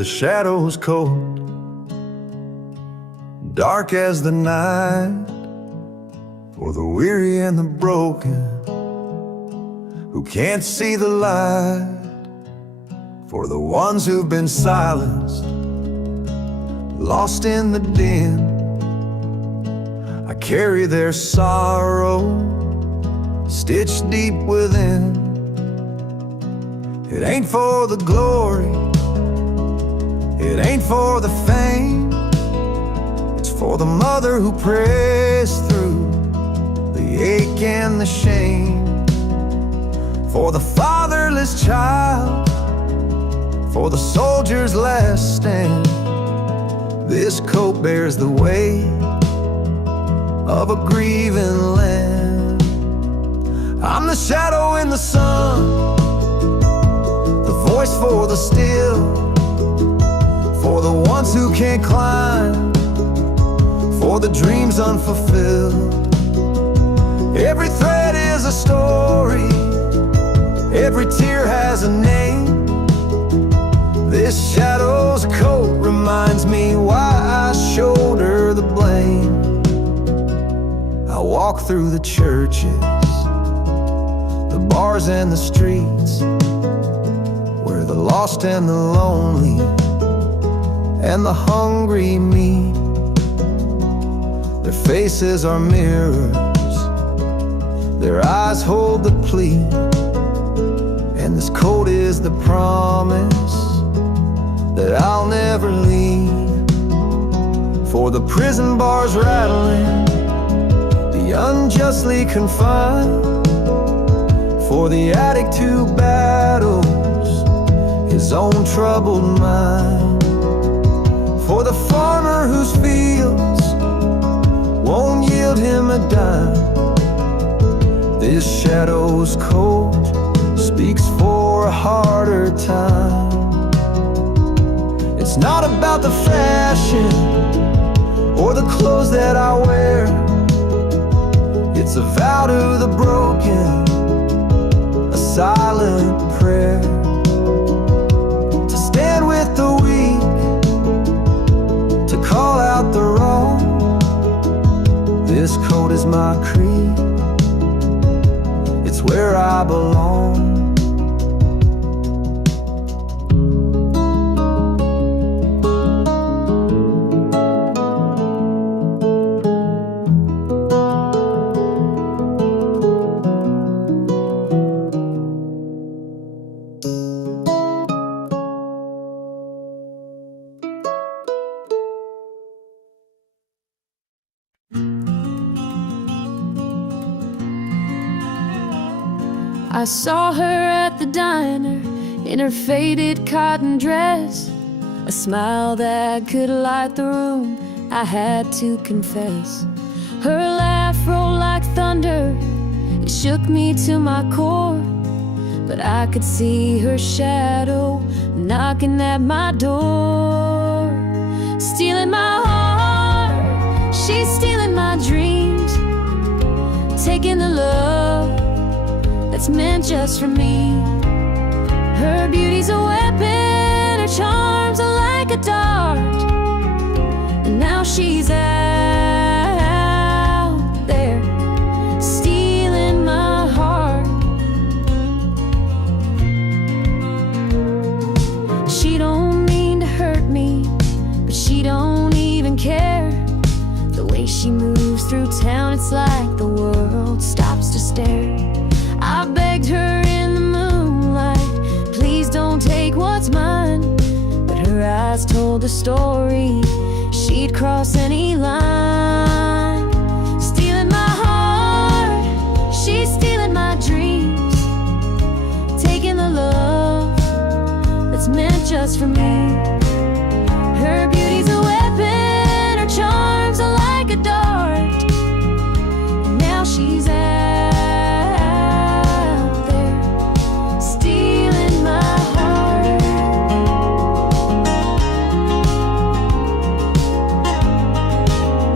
the shadows cold, dark as the night, for the weary and the broken who can't see the light, for the ones who've been silenced, lost in the din. I carry their sorrow stitched deep within. It ain't for the glory, it ain't for the fame, it's for the mother who prays through the ache and the shame, for the fatherless child, for the soldier's last stand. This coat bears the weight of a grieving land. I'm the shadow in the sun, the voice for the still, for the ones who can't climb, for the dreams unfulfilled. Every thread is a story, every tear has a name. This shadow's coat reminds me why I shoulder the blame. I walk through the churches, the bars and the streets, where the lost and the lonely and the hungry meet. Their faces are mirrors, their eyes hold the plea, and this coat is the promise that I'll never leave. For the prison bars rattling, the unjustly confined, for the addict who battles his own troubled mind, for the farmer whose fields won't yield him a dime. This shadow's coat speaks for a harder time. It's not about the fashion or the clothes that I wear, it's a vow to the broken, a silent prayer, to stand with the weak, to call out the wrong. This coat is my creed, it's where I belong. I saw her at the diner in her faded cotton dress, a smile that could light the room, I had to confess. Her laugh rolled like thunder, it shook me to my core, but I could see her shadow knocking at my door, stealing my heart, she's stealing my dreams, taking the love that's meant just for me. Her beauty's a weapon, her charms are like a dart, and now she's out there stealing my heart. She don't mean to hurt me, but she don't even care. The way she moves through town, it's like the world stops to stare. I begged her in the moonlight, please don't take what's mine, but her eyes told a story, she'd cross any line. Stealing my heart, she's stealing my dreams, taking the love that's meant just for me. Her beauty's a weapon, her charms are like a dart, and now she's out stealing my heart.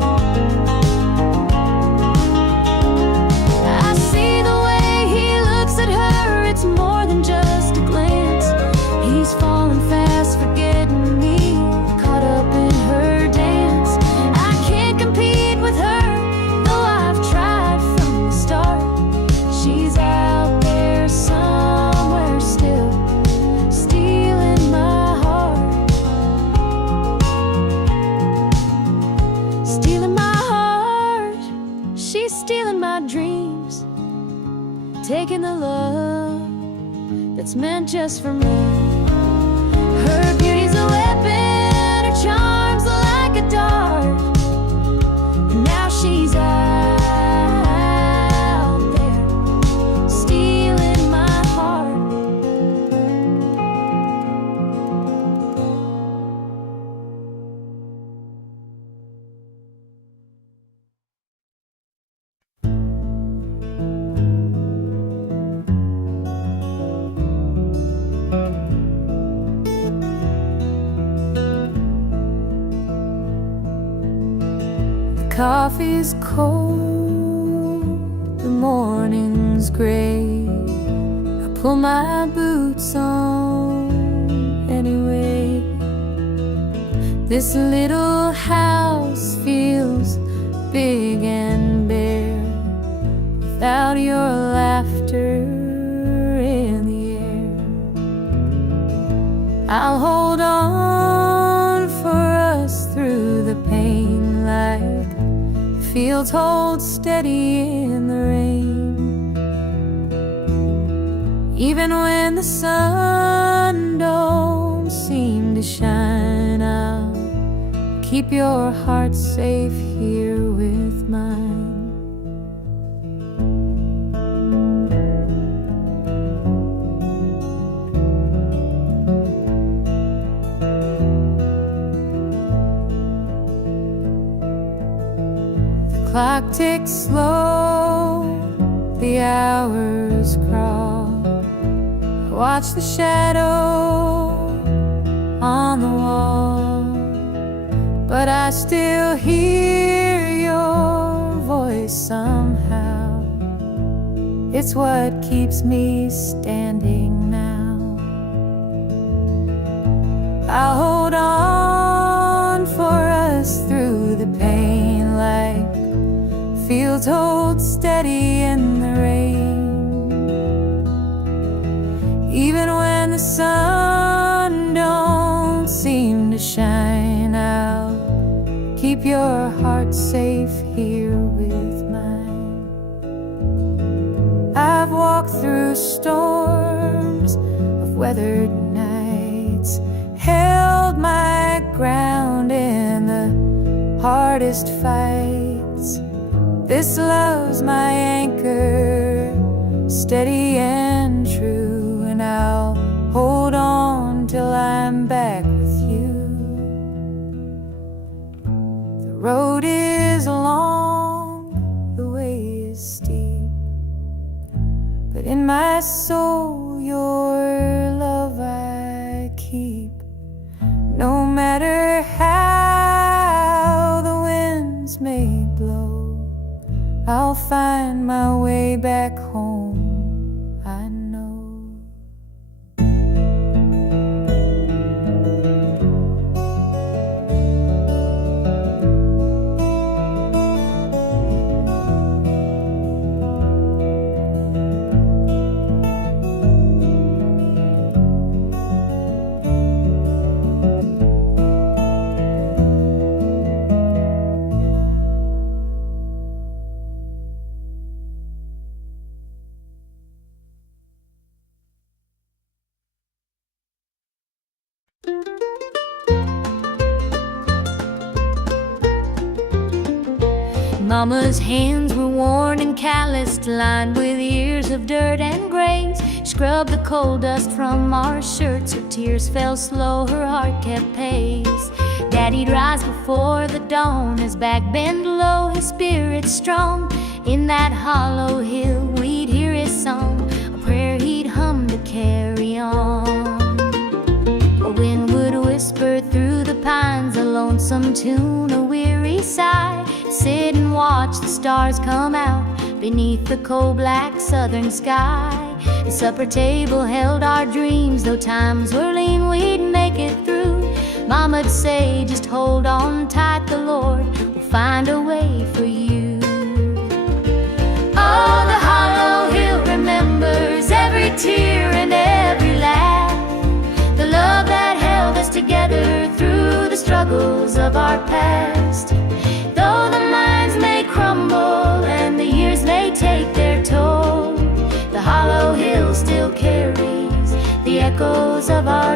taking the love that's meant just for me. Her beauty's a weapon, her charms like a dart. And now she's out there, stealing my heart. Coffee's cold, the morning's gray. I pull my boots on anyway. This little house feels big and bare without your laughter in the air. I'll hold on for us through the pain like fields hold steady in the rain. Even when the sun don't seem to shine, I'll keep your heart safe here with mine. Clock ticks slow, the hours crawl. I watch the shadow on the wall, but I still hear your voice somehow. It's what keeps me standing now. I'll hold on for us through the pain like fields hold steady in the rain. Even when the sun don't seem to shine, I'll keep your heart safe here with mine. I've walked through storms of weathered nights, held my ground in the hardest fights. This love's my anchor, steady and true, and I'll hold on till I'm back with you. The road is long, the way is steep, but in my soul your love I keep. No matter how the winds may blow, I'll find my way back home, I know. Mama's hands were worn and calloused, lined with years of dirt and grace. Scrubbed the coal dust from our shirts, her tears fell slow, her heart kept pace. Daddy'd rise before the dawn, his back bent low, his spirit strong. In that hollow hill we'd hear his song, a prayer he'd hum to carry on. A wind would whisper through the pines, a lonesome tune, a weary sigh. Sit and watch the stars come out beneath the coal-black southern sky. The supper table held our dreams, though times were lean, we'd make it through. Mama'd say, just hold on tight, the Lord will find a way for you. Oh, the hollow hill remembers every tear and every laugh, the love that held us together through the struggles of our past. Though the minds may crumble and the years may take their toll, the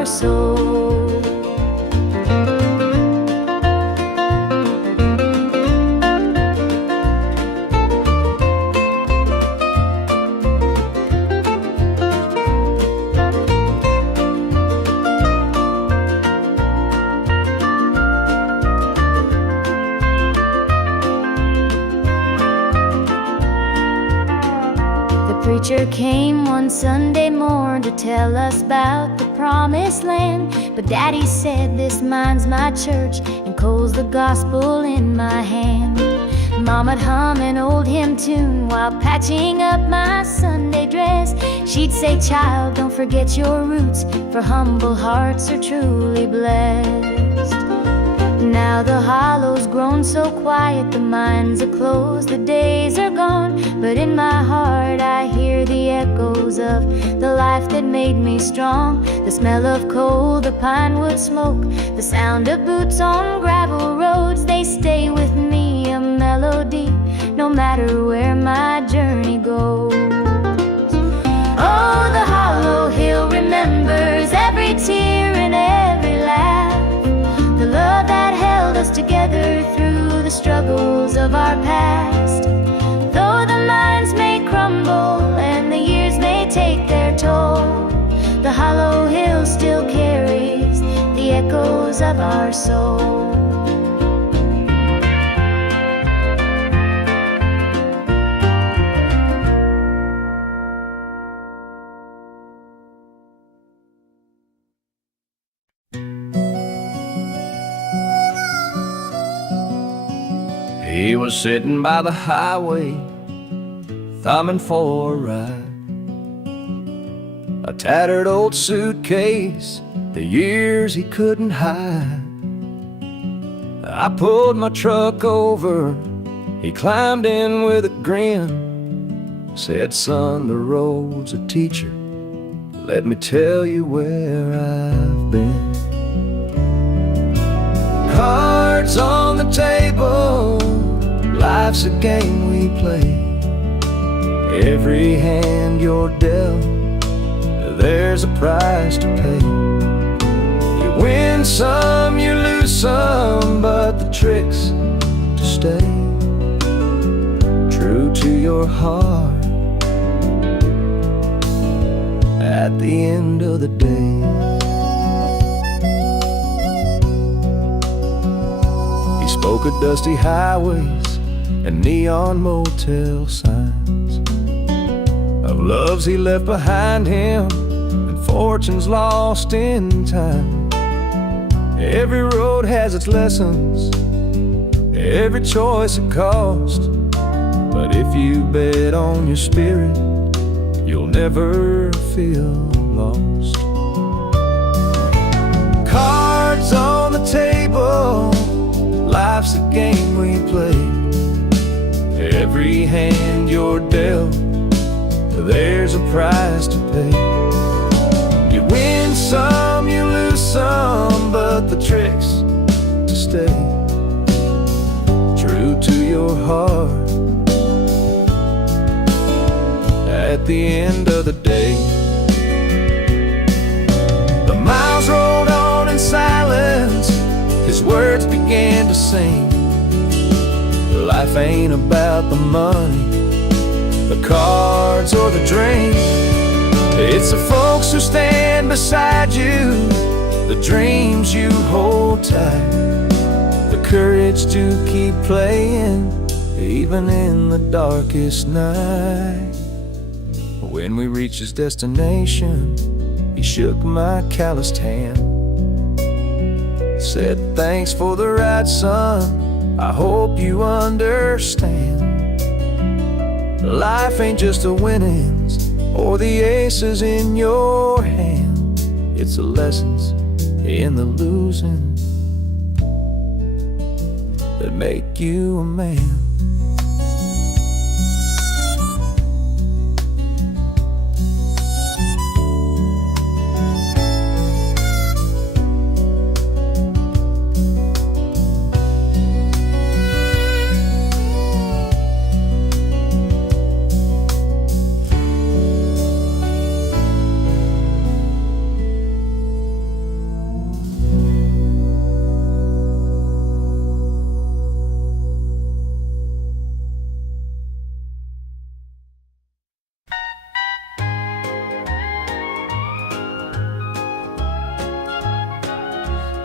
soul. The preacher came one Sunday morn to tell us about the promised land. But Daddy said, this mine's my church, and Cole's the gospel in my hand. Mama'd hum an old hymn tune while patching up my Sunday dress. She'd say, child, don't forget your roots, for humble hearts are truly blessed. Now the hollow's grown so quiet, the mines are closed, the days are gone. But in my heart I hear the echoes of the life that made me strong. The smell of coal, the pine wood smoke, the sound of boots on gravel roads, they stay with me, a melody, no matter where my journey goes. Oh, the hollow hill remembers every tear and every laugh, the love that held us together through the struggles of our past. Though the mines may crumble and the years may take their toll, the hollow hill still carries the echoes of our soul. He was sitting by the highway, thumbing for a ride. A tattered old suitcase, the years he couldn't hide. I pulled my truck over, he climbed in with a grin. Said, son, the road's a teacher, let me tell you where I've been. Cards on the table, life's a game we play. Every hand you're dealt, there's a price to pay. You win some, you lose some, but the trick's to stay true to your heart at the end of the day. He spoke of dusty highways and neon motel signs, of loves he left behind him and fortunes lost in time. Every road has its lessons, every choice a cost, but if you bet on your spirit, you'll never feel lost. Cards on the table, life's a game we play. Every hand you're dealt, there's a price to pay. You win some, you lose some, but the trick's to stay true to your heart at the end of the day. The miles rolled on in silence, his words began to sing. Life ain't about the money, the cards or the drink. It's the folks who stand beside you, the dreams you hold tight, the courage to keep playing even in the darkest night. When we reached his destination, he shook my calloused hand, said, thanks for the ride, son, I hope you understand. Life ain't just the winnings or the aces in your hand, it's the lessons in the losing that make you a man.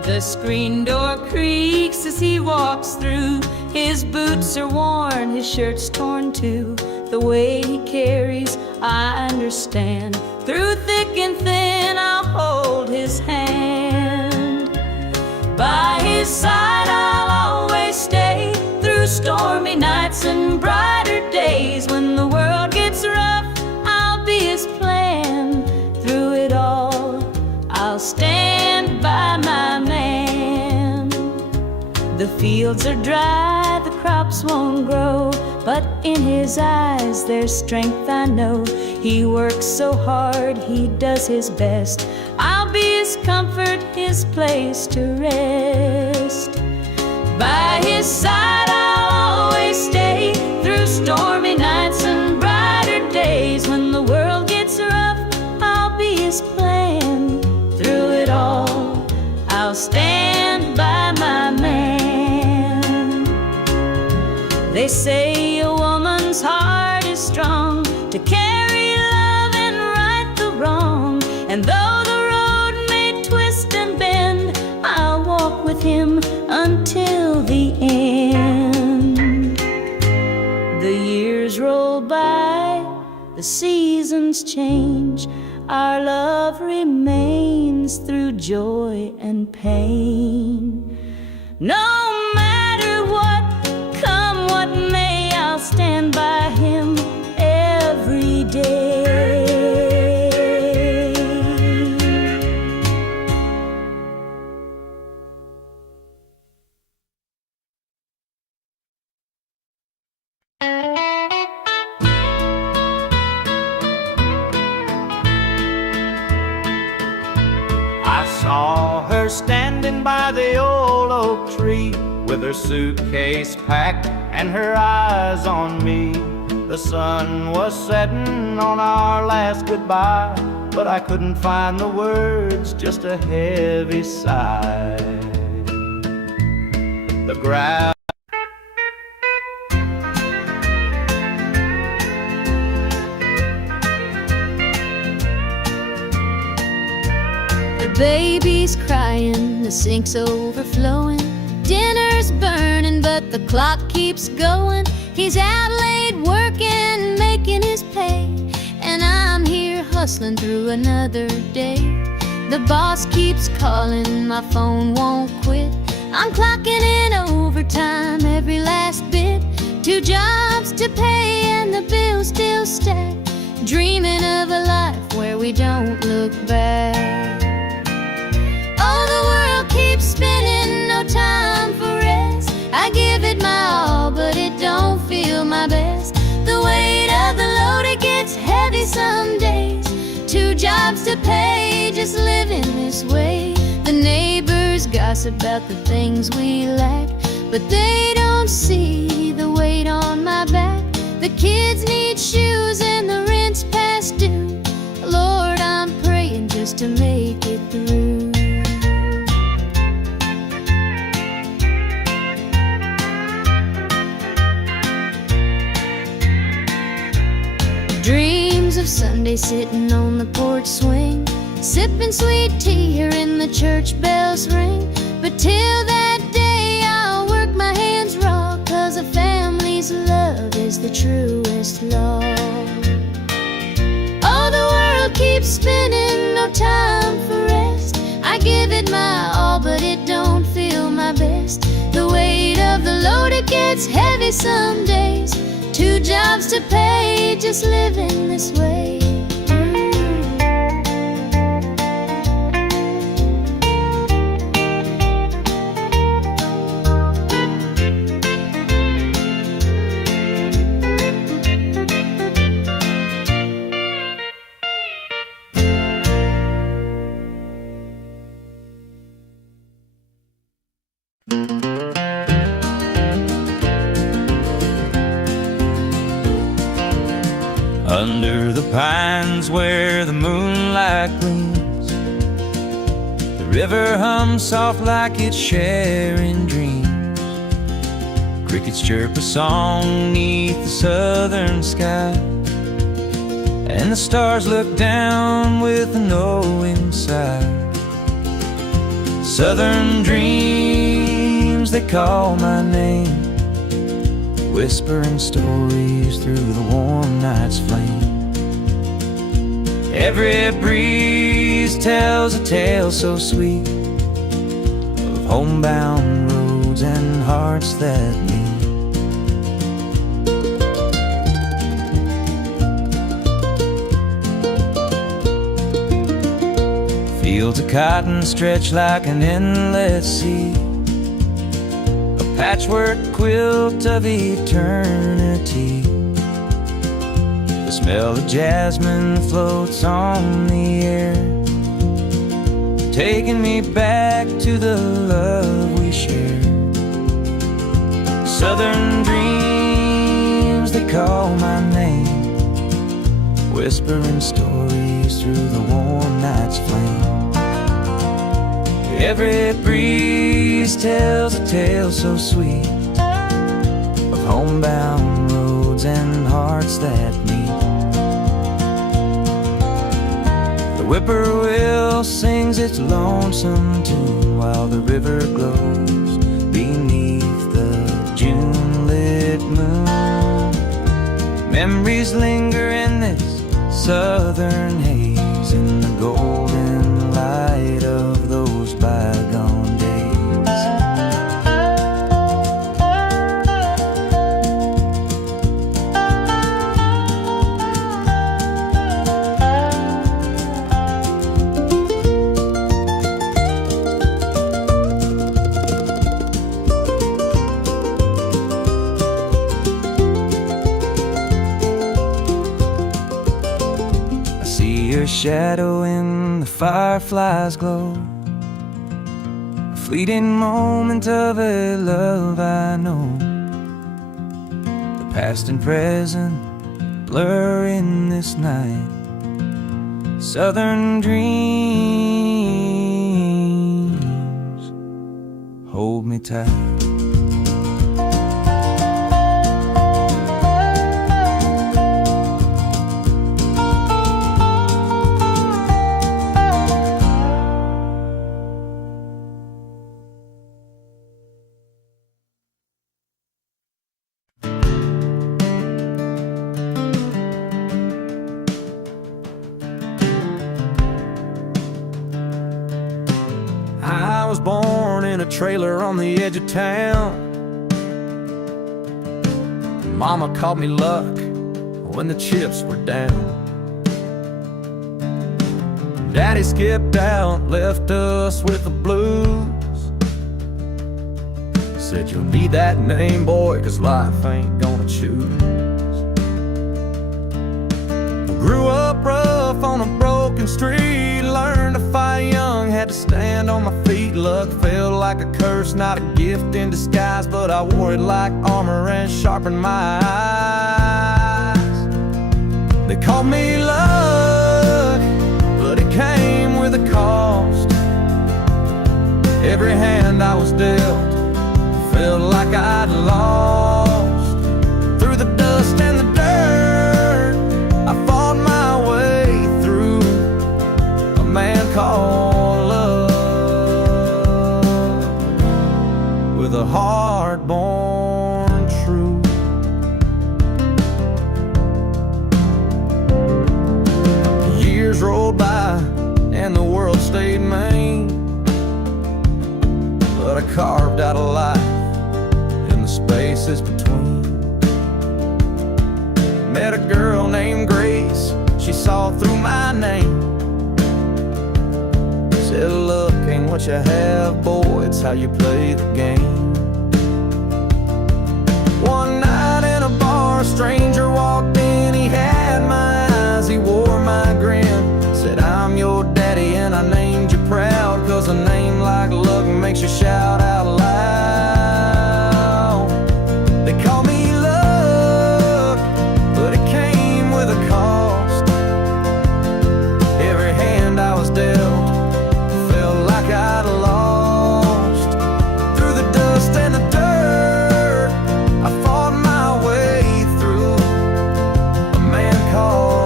The screen door creaks as he walks through. His boots are worn, his shirt's torn too. The way he carries, I understand. Through thick and thin, I'll hold his hand. By his side, I'll always stay. Through stormy nights and brighter days. When the world gets rough, I'll be his plan. Through it all, I'll stand by my man. The fields are dry, the crops won't grow, but in his eyes there's strength, I know. He works so hard, he does his best. I'll be his comfort, his place to rest. By his side I'll always stay. Through stormy nights and brighter days. When the world gets rough, I'll be his plan. Through it all, I'll stand by my man. They say a woman's heart is strong to carry love and right the wrong. And though the road may twist and bend, I'll walk with him until the end. The years roll by, the seasons change. Our love remains through joy and pain. No matter what, come what may, I'll stand by him every day. I saw her standing by the old oak tree, with her suitcase packed and her eyes on me. The sun was setting on our last goodbye, but I couldn't find the words, just a heavy sigh. The ground The baby's crying, the sink's overflowing. Dinner's burning, but the clock keeps going. He's out late working, making his pay, and I'm here hustling through another day. The boss keeps calling, my phone won't quit. I'm clocking in overtime, every last bit. 2 jobs to pay and the bills still stack. Dreaming of a life where we don't look back. Oh, the world keeps spinning, no time for rest. I give it my all, but it don't feel my best. The weight of the load, it gets heavy some days. 2 jobs to pay, just living this way. The neighbors gossip about the things we lack, but they don't see the weight on my back. The kids need shoes and the rent's past due. Lord, I'm praying just to make it through. Dreams of Sunday sitting on the porch swing, sipping sweet tea, hearing the church bells ring. But till that day I'll work my hands raw, 'cause a family's love is the truest law. Oh, the world keeps spinning, no time for rest. I give it my all, but it don't feel my best. The weight of the load, it gets heavy some days. 2 jobs to pay, just living this way. Under the pines where the moonlight gleams, the river hums soft like it's sharing dreams. Crickets chirp a song neath the southern sky, and the stars look down with a knowing sigh. Southern dreams, they call my name, whispering stories through the warm night's flame. Every breeze tells a tale so sweet of homebound roads and hearts that meet. Fields of cotton stretch like an endless sea, a patchwork quilt of eternity. The smell of jasmine floats on the air, taking me back to the love we shared. Southern dreams, they call my name, whispering stories through the warm night's flame. Every breeze tells a tale so sweet of homebound roads and hearts that meet. The whippoorwill sings its lonesome tune while the river glows beneath the June-lit moon. Memories linger in this southern haze, in the golden light of those bygone days. I see your shadow in the firefly's glow, a fleeting moment of a love I know. The past and present blur in this night. Southern dreams, hold me tight. I was born in a trailer on the edge of town. Mama called me luck when the chips were down. Daddy skipped out, left us with the blues. Said you'll need that name, boy, 'cause life ain't gonna choose. Grew up rough on a broken street, learned to fight young, had to stand on my feet. Luck felt like a curse, not a gift in disguise, but I wore it like armor and sharpened my eyes. They called me luck, but it came with a cost. Every hand I was dealt felt like I'd lost. Through the dust and the dirt, I fought my way through a man called love, with a heart born true. Years rolled by and the world stayed mean, but I carved out a life in the spaces between. Met a girl named Grace, she saw through my name. Said luck ain't what you have, boy, it's how you play the game. One night in a bar, a stranger walked in, he had my eyes, he wore my grin. Said I'm your daddy and I named you proud, 'cause a name like luck makes you shout out loud. They call me luck, but it came with a cost. Every hand I was dealt felt like I'd lost. Through the dust and the dirt, I fought my way through a man called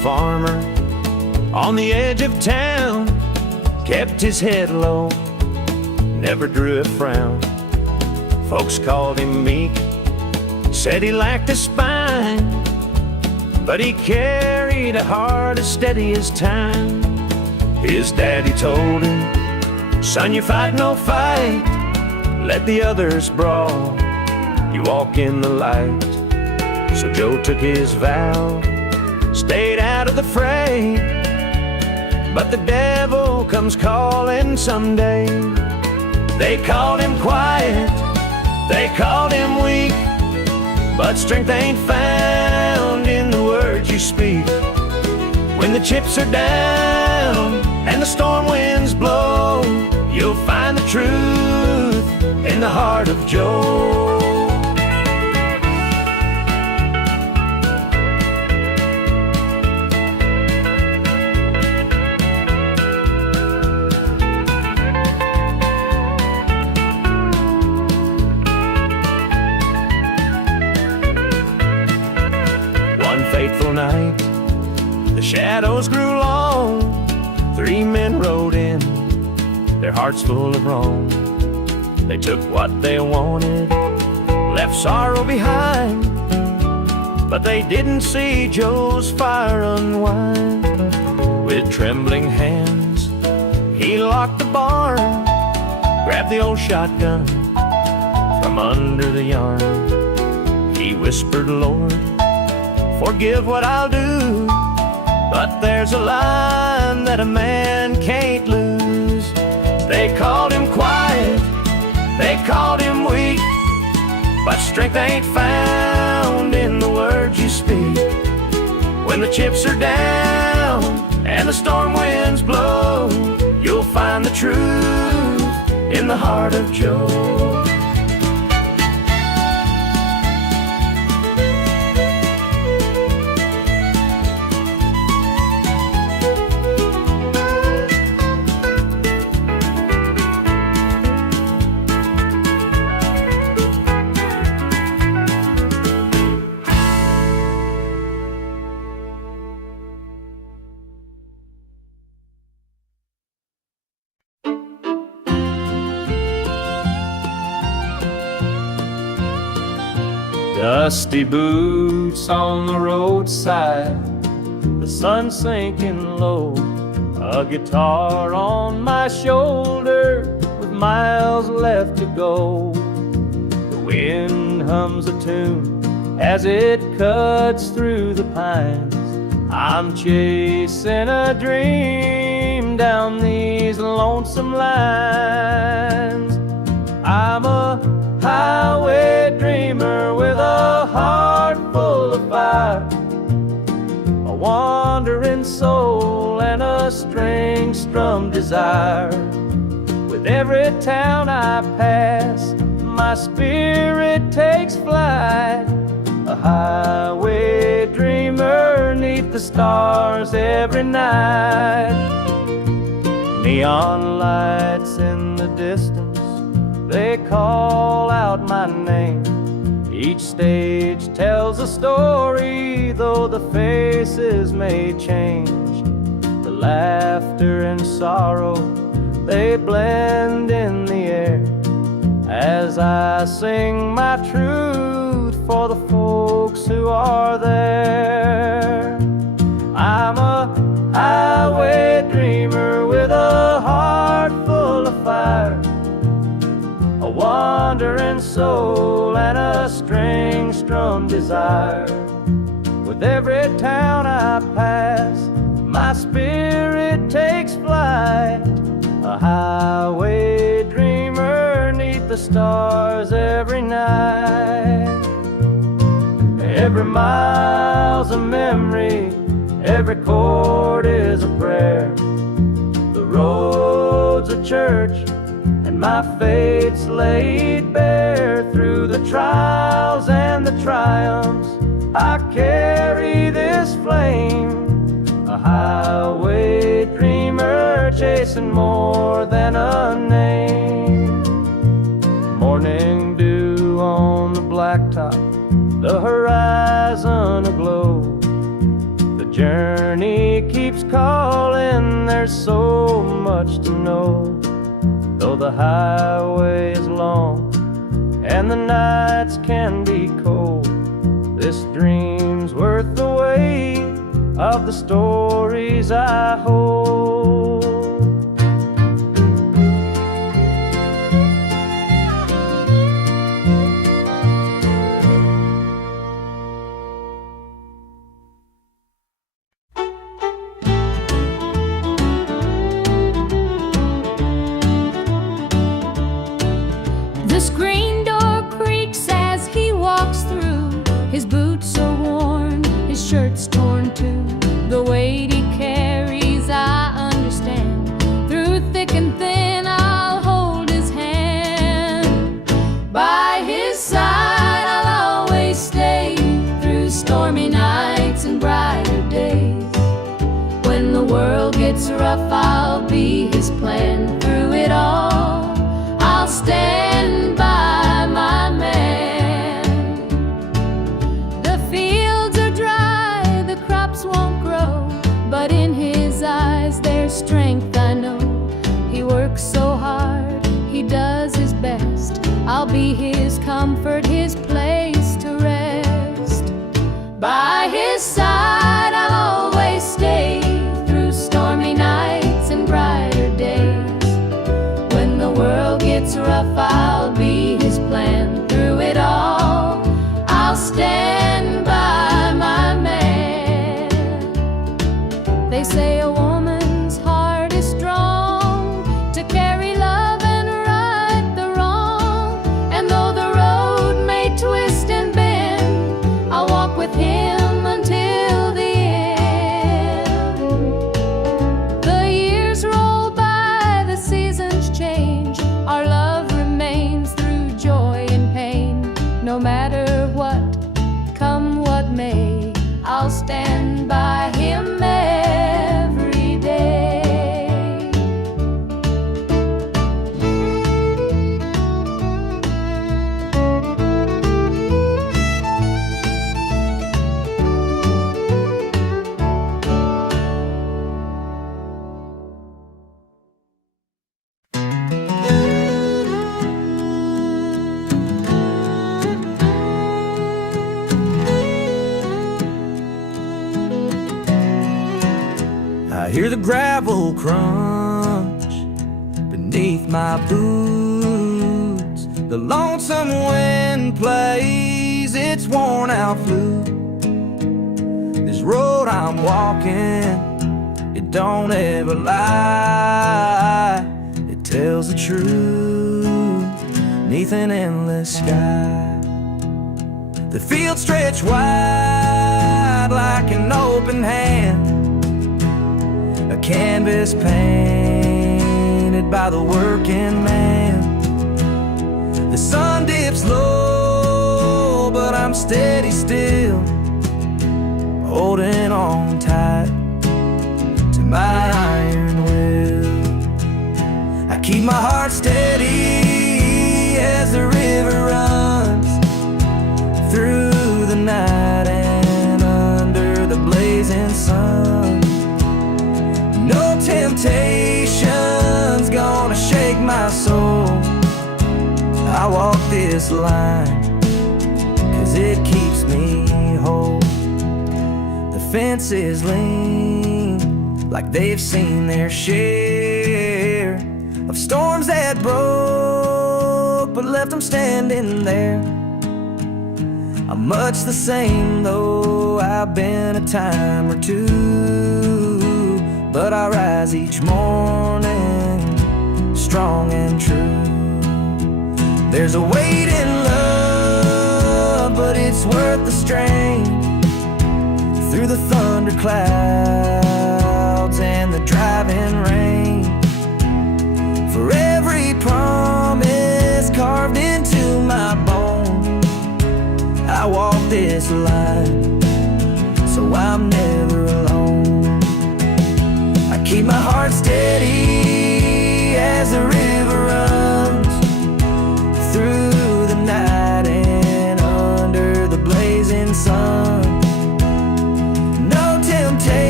farmer on the edge of town kept his head low, never drew a frown. Folks called him meek, said he lacked a spine, but he carried a heart as steady as time. His daddy told him, "Son, you fight no fight, let the others brawl, you walk in the light." So Joe took his vow, stayed out of the fray, but the devil comes calling someday. They called him quiet, they called him weak, but strength ain't found in the words you speak. When the chips are down and the storm winds blow, you'll find the truth in the heart of Joe. One fateful night, the shadows grew long. 3 men rode in, their hearts full of wrong. They took what they wanted, left sorrow behind, but they didn't see Joe's fire unwind. With trembling hands, he locked the barn, grabbed the old shotgun from under the yarn. He whispered, "Lord, forgive what I'll do, but there's a line that a man can't lose." They called him quiet, they called him weak, but strength ain't found in the words you speak. When the chips are down and the storm winds blow, you'll find the truth in the heart of Joe. Dusty boots on the roadside, the sun sinking low, a guitar on my shoulder with miles left to go. The wind hums a tune as it cuts through the pines. I'm chasing a dream down these lonesome lines. I'm a highway dreamer with a heart full of fire, a wandering soul and a string-strummed desire. With every town I pass, my spirit takes flight, a highway dreamer 'neath the stars every night. Neon lights in the distance, they call out my name. Each stage tells a story, though the faces may change. The laughter and sorrow, they blend in the air as I sing my truth for the folks who are there. I'm a highway dreamer with a heart full of fire, a wandering soul and a string-strummed desire. With every town I pass, my spirit takes flight, a highway dreamer 'neath the stars every night. Every mile's a memory, every chord is a prayer. The road's a church, and my fate's laid bare. Through the trials and the triumphs, I carry this flame, a highway dreamer chasing more than a name. Morning dew on the blacktop, the horizon aglow, the journey keeps calling, there's so much to know. Though the highway is long and the nights can be cold, this dream's worth the weight of the stories I hold. The screen door creaks as he walks through. His boots are worn, his shirt's torn too. The weight he carries, I understand. Through thick and thin, I'll hold his hand. By his side, I'll always stay. Through stormy nights and brighter days. When the world gets rough, I'll be his plan. Through it all, I'll stand by my man. The fields are dry, the crops won't grow, but in his eyes there's strength, I know. He works so hard, he does his best. I'll be his comfort, his place to rest. By his side I'll always stay. Through stormy nights and brighter days. When the world gets rough, I'll be his plan. Through it all, I'll stand by my man. They say a woman's heart is strong to carry love and right the wrong. And though the road may twist and bend, I'll walk with him until the end. The years roll by, the seasons change. Our love remains through joy and pain. No matter what, come what may, I'll stand by him every day. I hear the gravel crunch beneath my boots. The lonesome wind plays its worn out flute. This road I'm walking, it don't ever lie. It tells the truth neath an endless sky. The fields stretch wide like an open hand, a canvas painted by the working man. The sun dips low, but I'm steady still, holding on tight to my iron will. I keep my heart steady as the river runs through the night and under the blazing sun. No temptation's gonna shake my soul. I walk this line 'cause it keeps me whole. The fences lean like they've seen their share of storms that broke but left them standing there. I'm much the same though I've been a time or two, but I rise each morning strong and true. There's a weight in love, but it's worth the strain. Through the thunder clouds and the driving rain, for every promise carved into my bone, I walk this line, so I'm never alone. I keep my heart steady as the river runs through the night and under the blazing sun. No temptation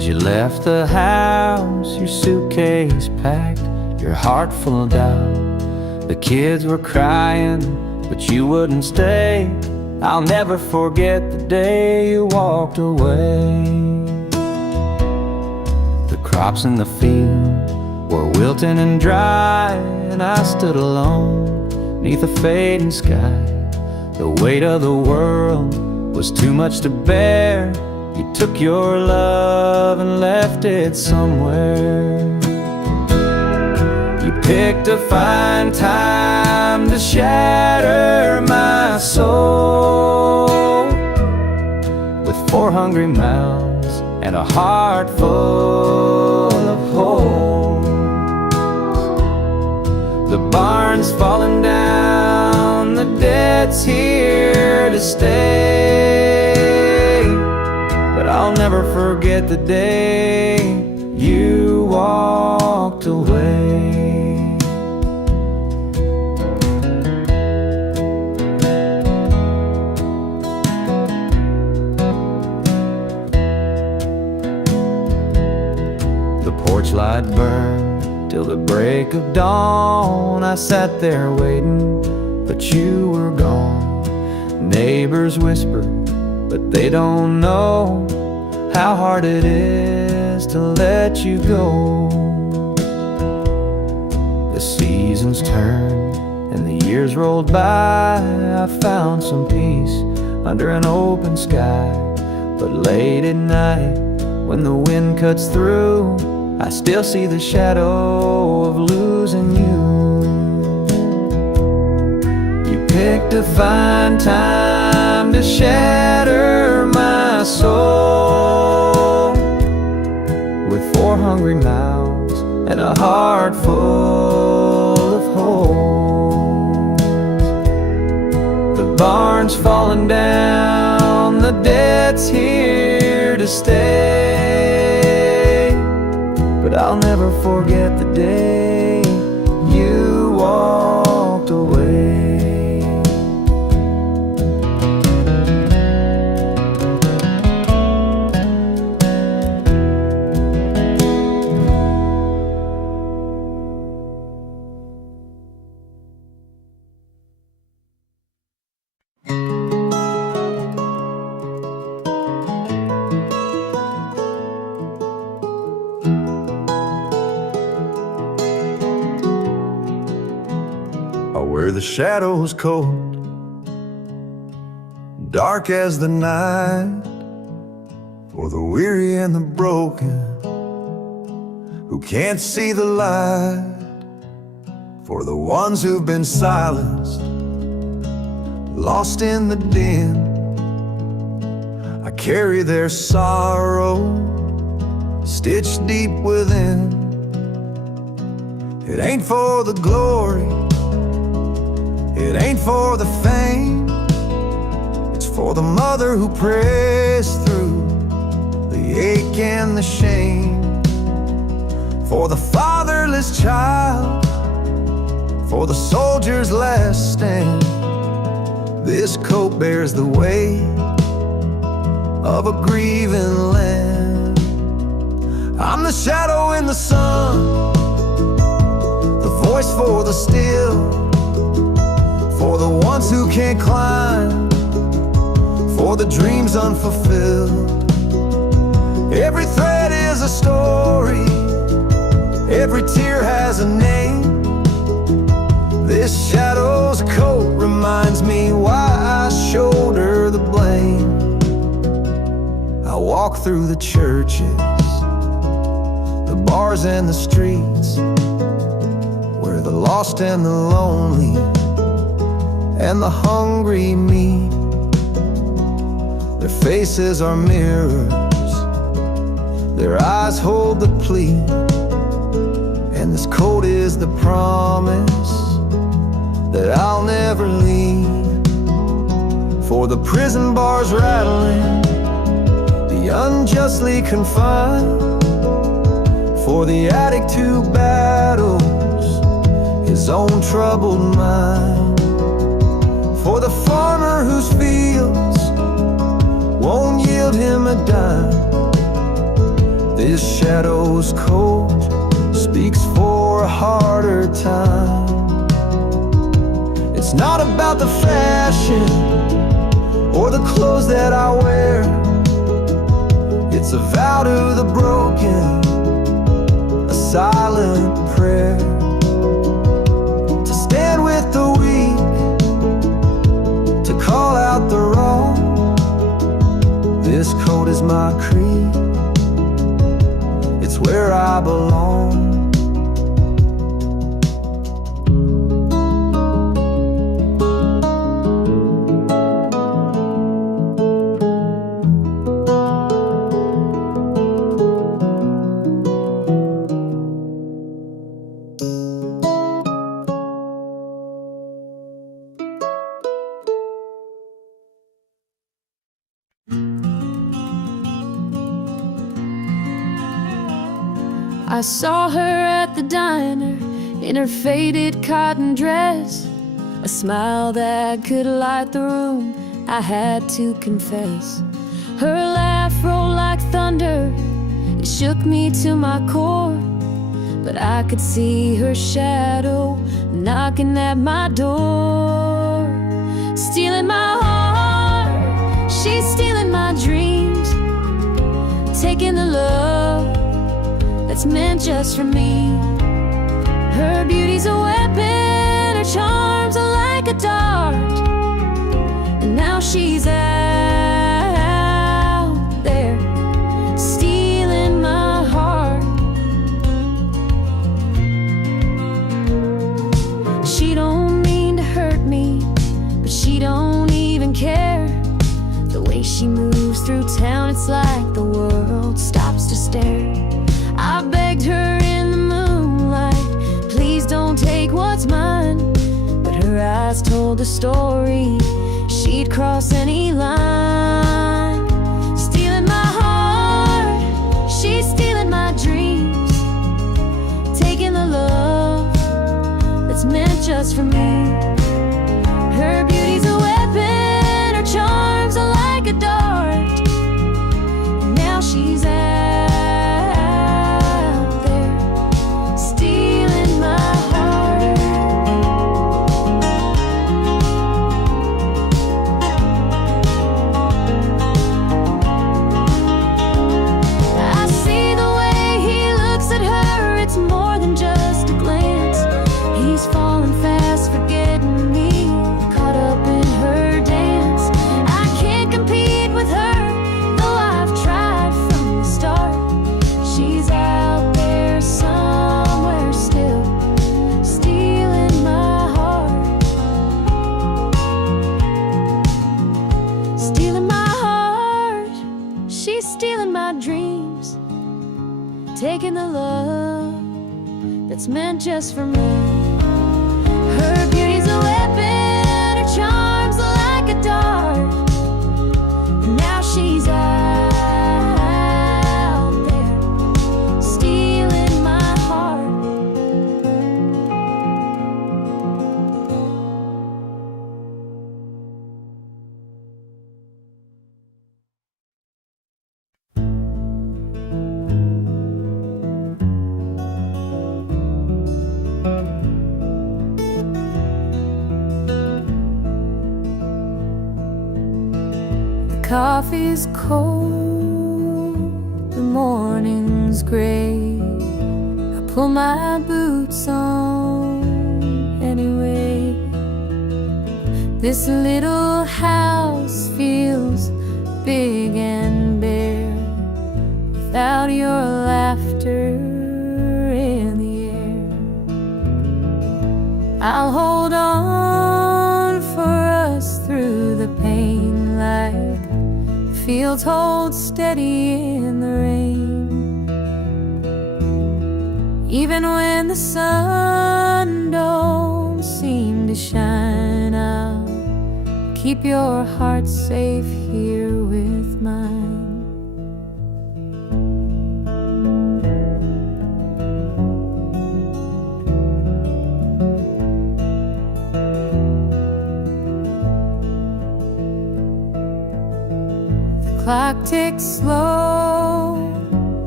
As you left the house, your suitcase packed, your heart full of doubt. The kids were crying, but you wouldn't stay. I'll never forget the day you walked away. The crops in the field were wilting and dry, and I stood alone neath a fading sky. The weight of the world was too much to bear. You took your love and left it somewhere. You picked a fine time to shatter my soul, with 4 hungry mouths and a heart full of holes. The barn's falling down, the debt's here to stay, but I'll never forget the day you walked away. The porch light burned till the break of dawn. I sat there waiting, but you were gone. Neighbors whispered, but they don't know how hard it is to let you go. The seasons turned and the years rolled by. I found some peace under an open sky. But late at night, when the wind cuts through, I still see the shadow of losing you. You picked a fine time to shatter my soul, with 4 hungry mouths and a heart full of holes. The barn's falling down, the debt's here to stay, but I'll never forget the day you walked away. Where the shadows cold, dark as the night, for the weary and the broken who can't see the light, for the ones who've been silenced, lost in the din. I carry their sorrow stitched deep within. It ain't for the glory, it ain't for the fame, it's for the mother who prays through the ache and the shame, for the fatherless child, for the soldier's last stand. This coat bears the weight of a grieving land. I'm the shadow in the sun, the voice for the still, for the ones who can't climb, for the dreams unfulfilled. Every thread is a story, every tear has a name. This shadow's coat reminds me why I shoulder the blame. I walk through the churches, the bars and the streets, where the lost and the lonely and the hungry meet. Their faces are mirrors, their eyes hold the plea, and this coat is the promise that I'll never leave. For the prison bars rattling, the unjustly confined, for the addict who battles his own troubled mind, for the farmer whose fields won't yield him a dime. This shadow's cold speaks for a harder time. It's not about the fashion or the clothes that I wear. It's a vow to the broken, a silent prayer, to stand with the weak, to call out the wrong. This coat is my creed, it's where I belong. I saw her at the diner in her faded cotton dress, a smile that could light the room, I had to confess. Her laugh rolled like thunder, it shook me to my core, but I could see her shadow knocking at my door, stealing my heart. She's stealing my dreams, taking the love that's meant just for me. Her beauty's a weapon, her charms are like a dart, and now she's out there stealing my heart. She don't mean to hurt me, but she don't even care. The way she moves through town, it's like the world stops to stare. I begged her in the moonlight, please don't take what's mine, but her eyes told the story, she'd cross any line. Stealing my heart, she's stealing my dreams, taking the love that's meant just for me. Her beauty's a weapon, her charms are like a dart, and now she's out there stealing my heart. I see the way he looks at her, it's more than just a glance. He's falling fast, forgetting me, caught up in her dance. I can't compete with her, though I've tried from the start. She's out there somewhere still, stealing my heart. Stealing my heart, she's stealing my dreams, taking the love that's meant just for me. Her beauty's a weapon, her charms are like a dart, and now she's out there stealing my heart. Coffee's cold, the morning's gray. I pull my boots on anyway. This little house feels big and bare without your laughter in the air. I'll hold on for us through the pain, like fields hold steady in the rain. Even when the sun don't seem to shine, I'll keep your heart safe here with mine. Clock ticks slow,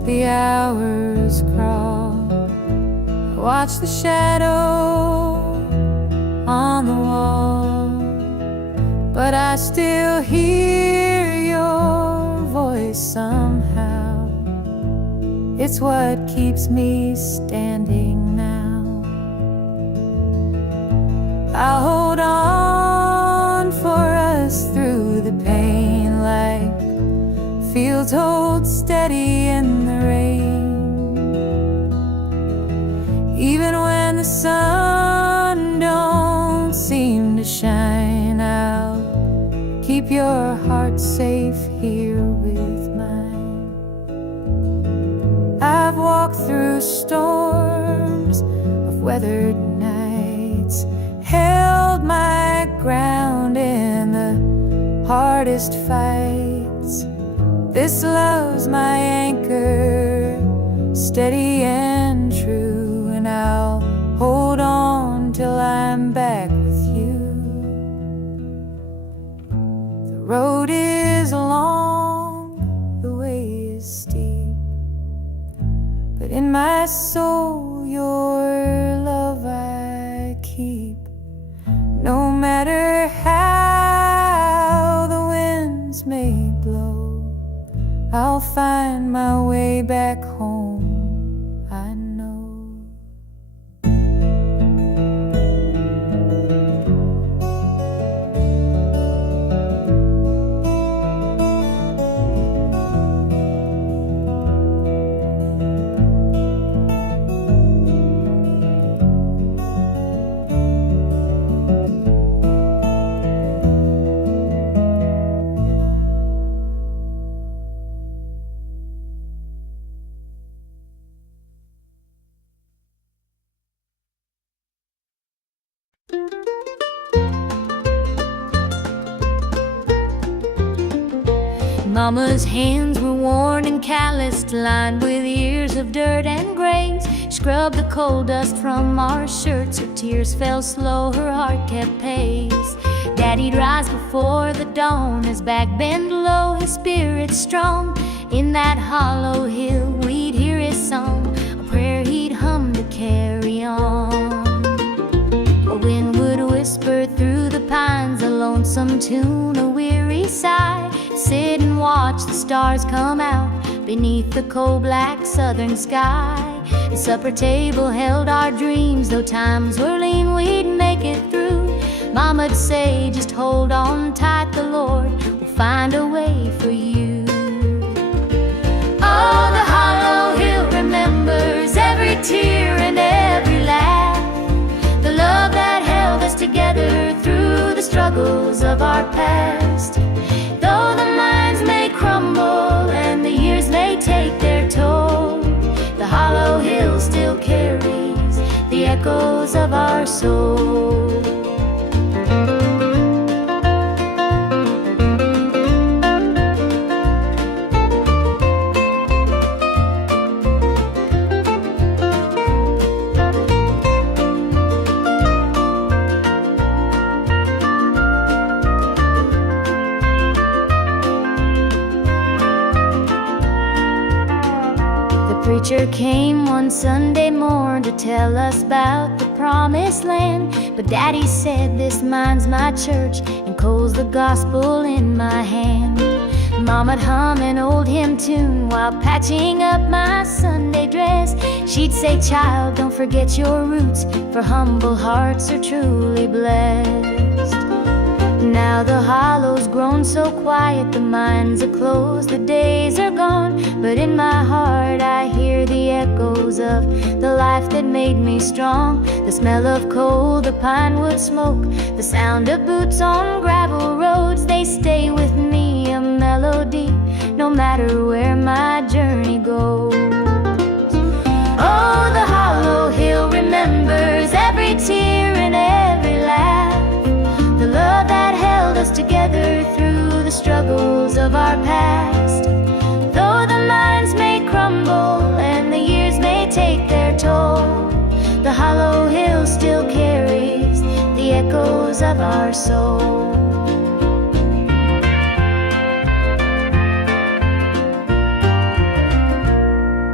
the hours crawl. I watch the shadow on the wall, but I still hear your voice somehow. It's what keeps me standing now. I'll hold on for us through the pain, like fields hold steady in the rain. Even when the sun don't seem to shine, I'll keep your heart safe here with mine. I've walked through storms of weathered nights, held my ground in the hardest fights. This love's my anchor, steady and true, and I'll hold on till I'm back with you. The road is long, the way is steep, but in my soul your love I keep. No matter how the winds may blow, I'll find my way back home, I know. Mama's hands were worn and calloused, lined with years of dirt and grains. Scrubbed the coal dust from our shirts, her tears fell slow, her heart kept pace. Daddy'd rise before the dawn, his back bent low, his spirit strong. In that hollow hill we'd hear his song, a prayer he'd hum to carry on. A wind would whisper through the pines, a lonesome tune, a weary sigh. Sit and watch the stars come out beneath the coal-black southern sky. The supper table held our dreams, though times were lean, we'd make it through. Mama'd say, just hold on tight, the Lord will find a way for you. Oh, the hollow hill remembers every tear and every laugh, the love that held us together through the struggles of our past. Though the minds may crumble and the years may take their toll, the hollow hill still carries the echoes of our soul. The preacher came one Sunday morn to tell us about the promised land. But Daddy said, this mine's my church, and coal's the gospel in my hand. Mama'd hum an old hymn tune while patching up my Sunday dress. She'd say, child, don't forget your roots, for humble hearts are truly blessed. Now the hollow's grown so quiet, the mines are closed, the days are gone. But in my heart I hear the echoes of the life that made me strong. The smell of coal, the pine wood smoke, the sound of boots on gravel roads, they stay with me, a melody, no matter where my journey goes. Oh, the hollow hill remembers every tear and every laugh, the love that held us together through the struggles of our past. Though the minds may crumble and the years may take their toll, the hollow hill still carries the echoes of our soul.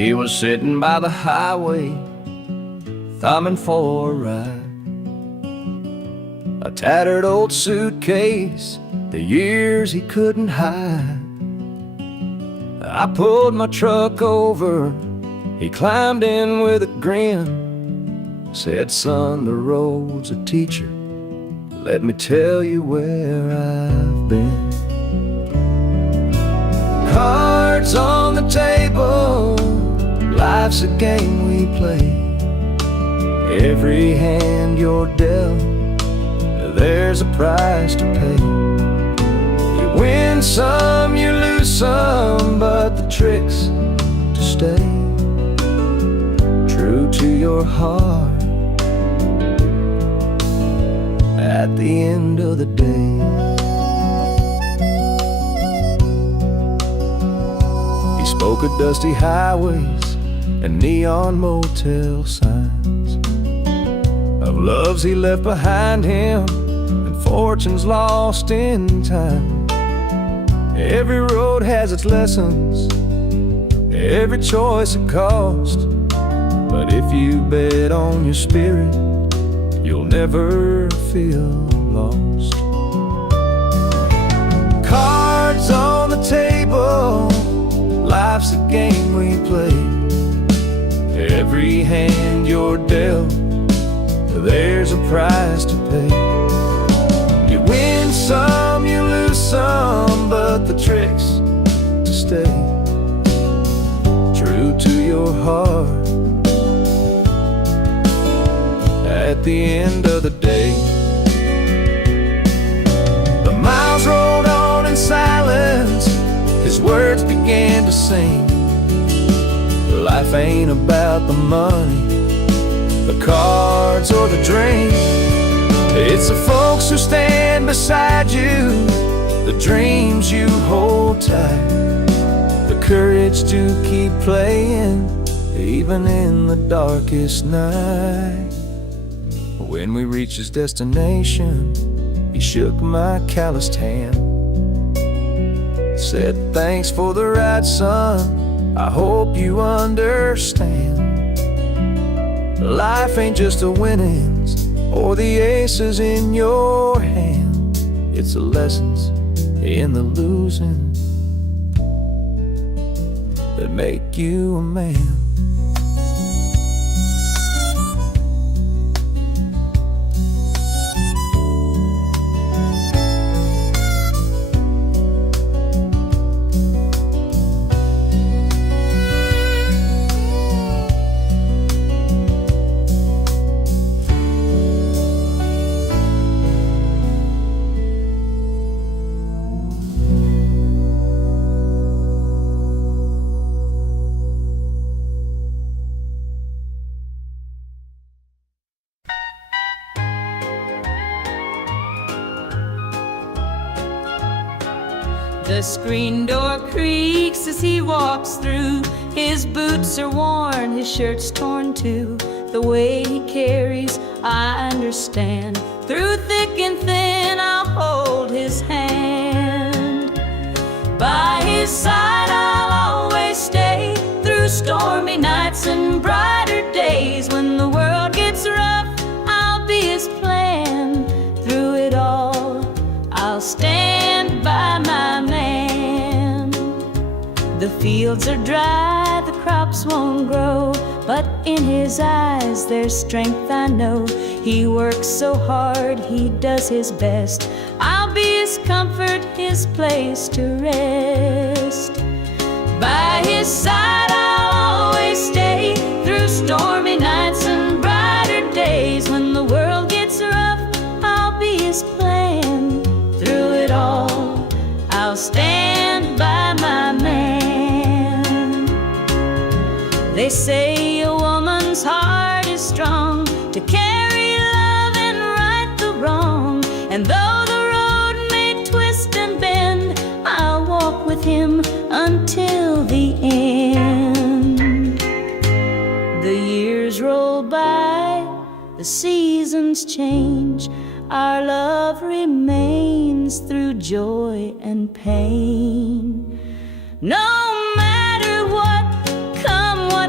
He was sitting by the highway, thumbing for a ride. A tattered old suitcase, the years he couldn't hide. I pulled my truck over, he climbed in with a grin. Said, son, the road's a teacher, let me tell you where I've been. Cards on the table, life's a game we play. Every hand you're dealt, there's a price to pay. You win some, you lose some, but the trick's to stay true to your heart at the end of the day. He spoke of dusty highways and neon motel signs, of loves he left behind him and fortunes lost in time. Every road has its lessons, every choice a cost, but if you bet on your spirit, you'll never feel lost. Cards on the table, life's a game we play. Every hand you're dealt, there's a price to pay. You win some, you lose some, but the trick's to stay true to your heart at the end of the day. The miles rolled on in silence, his words began to sing. Life ain't about the money, the cards or the drink. It's the folks who stand beside you, the dreams you hold tight, the courage to keep playing even in the darkest night. When we reached his destination, he shook my calloused hand, said, thanks for the ride, son, I hope you understand. Life ain't just the winnings or the aces in your hand, it's the lessons in the losing that make you a man. The screen door creaks as he walks through. His boots are worn, his shirt's torn too. The way he carries, I understand. Through thick and thin, I'll hold his hand. By his side, I'll always stay. Through stormy nights and brighter days. When the world gets rough, I'll be his plan. Through it all, I'll stand by my man. The fields are dry, the crops won't grow, but in his eyes there's strength, I know. He works so hard, he does his best. I'll be his comfort, his place to rest. By his side I'll always stay. Through stormy nights and brighter days. When the world gets rough, I'll be his plan. Through it all, I'll stand by my man. They say a woman's heart is strong to carry love and right the wrong. And though the road may twist and bend, I'll walk with him until the end. The years roll by, the seasons change, our love remains through joy and pain. No matter what, come what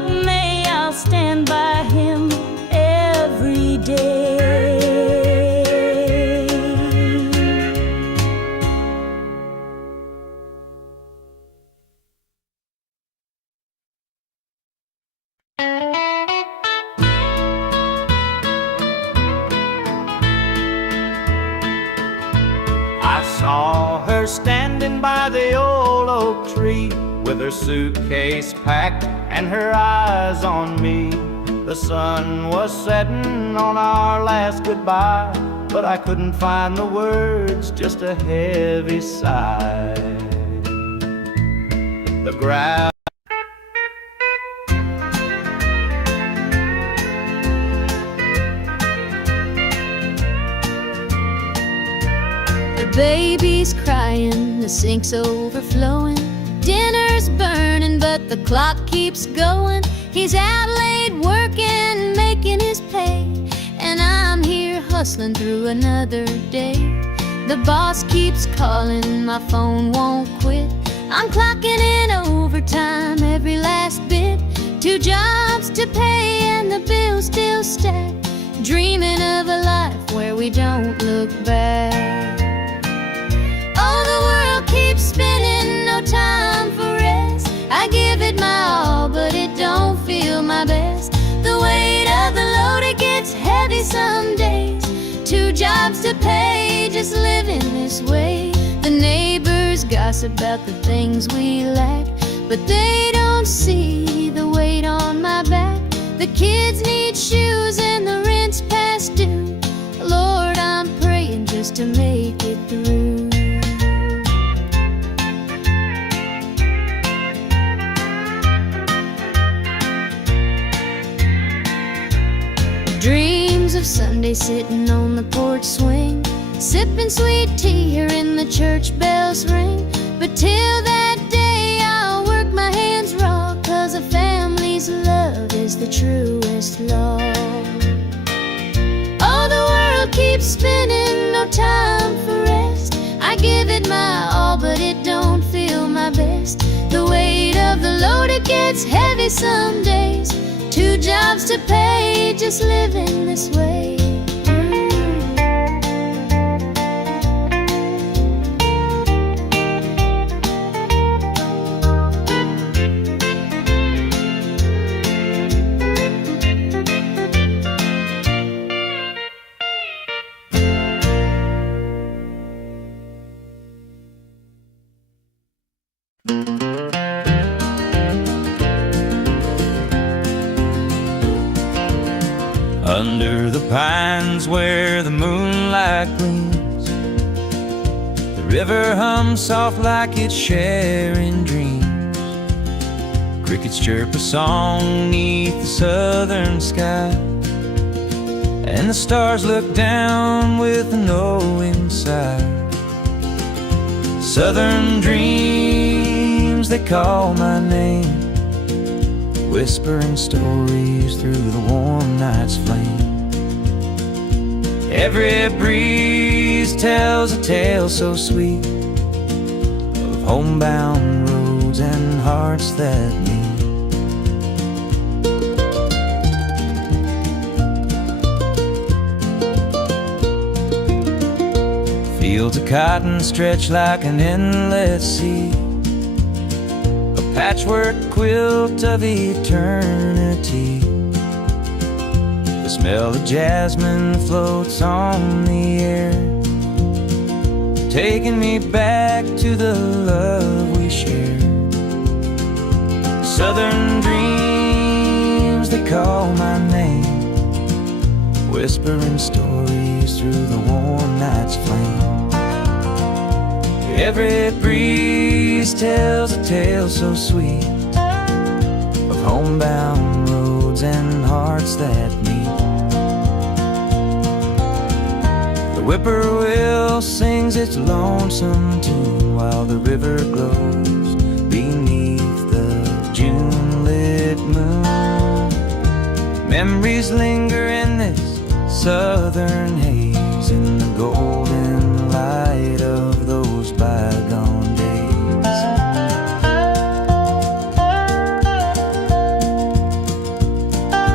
stand by him every day. I saw her standing by the old oak tree, with her suitcase packed and her eyes on me. The sun was setting on our last goodbye, but I couldn't find the words, just a heavy sigh. The ground The baby's crying, the sink's overflowing, dinner's burning, but the clock keeps going. He's out late working, making his pay, and I'm here hustling through another day. The boss keeps calling, my phone won't quit. I'm clocking in overtime every last bit. 2 jobs to pay and the bills still stack. Dreaming of a life where we don't look back. Oh, the world keeps spinning, no time for rest. I give it my all, but it don't feel my best. The weight of the load, it gets heavy some days. 2 jobs to pay, just living this way. The neighbors gossip about the things we lack, but they don't see the weight on my back. The kids need shoes and the rent's past due. Lord, I'm praying just to make it through. Dreams of Sunday sitting on the porch swing, sipping sweet tea, hearing the church bells ring. But till that day I'll work my hands raw, 'cause a family's love is the truest law. Oh, the world keeps spinning, no time for rest. I give it my all, but it don't feel my best. The weight of the load, it gets heavy some days. 2 jobs to pay, just living this way. Under the pines where the moonlight gleams, the river hums soft like it's sharing dreams. Crickets chirp a song neath the southern sky, and the stars look down with a knowing sigh. Southern dreams, they call my name, whispering stories through the warm night's flame. Every breeze tells a tale so sweet of homebound roads and hearts that meet. Fields of cotton stretch like an endless sea, patchwork quilt of eternity. The smell of jasmine floats on the air, taking me back to the love we shared. Southern dreams, they call my name, whispering stories through the warm night's flame. Every breeze tells a tale so sweet of homebound roads and hearts that meet. The whippoorwill sings its lonesome tune while the river glows beneath the June-lit moon. Memories linger in this southern haze, in the golden light of those bygone days.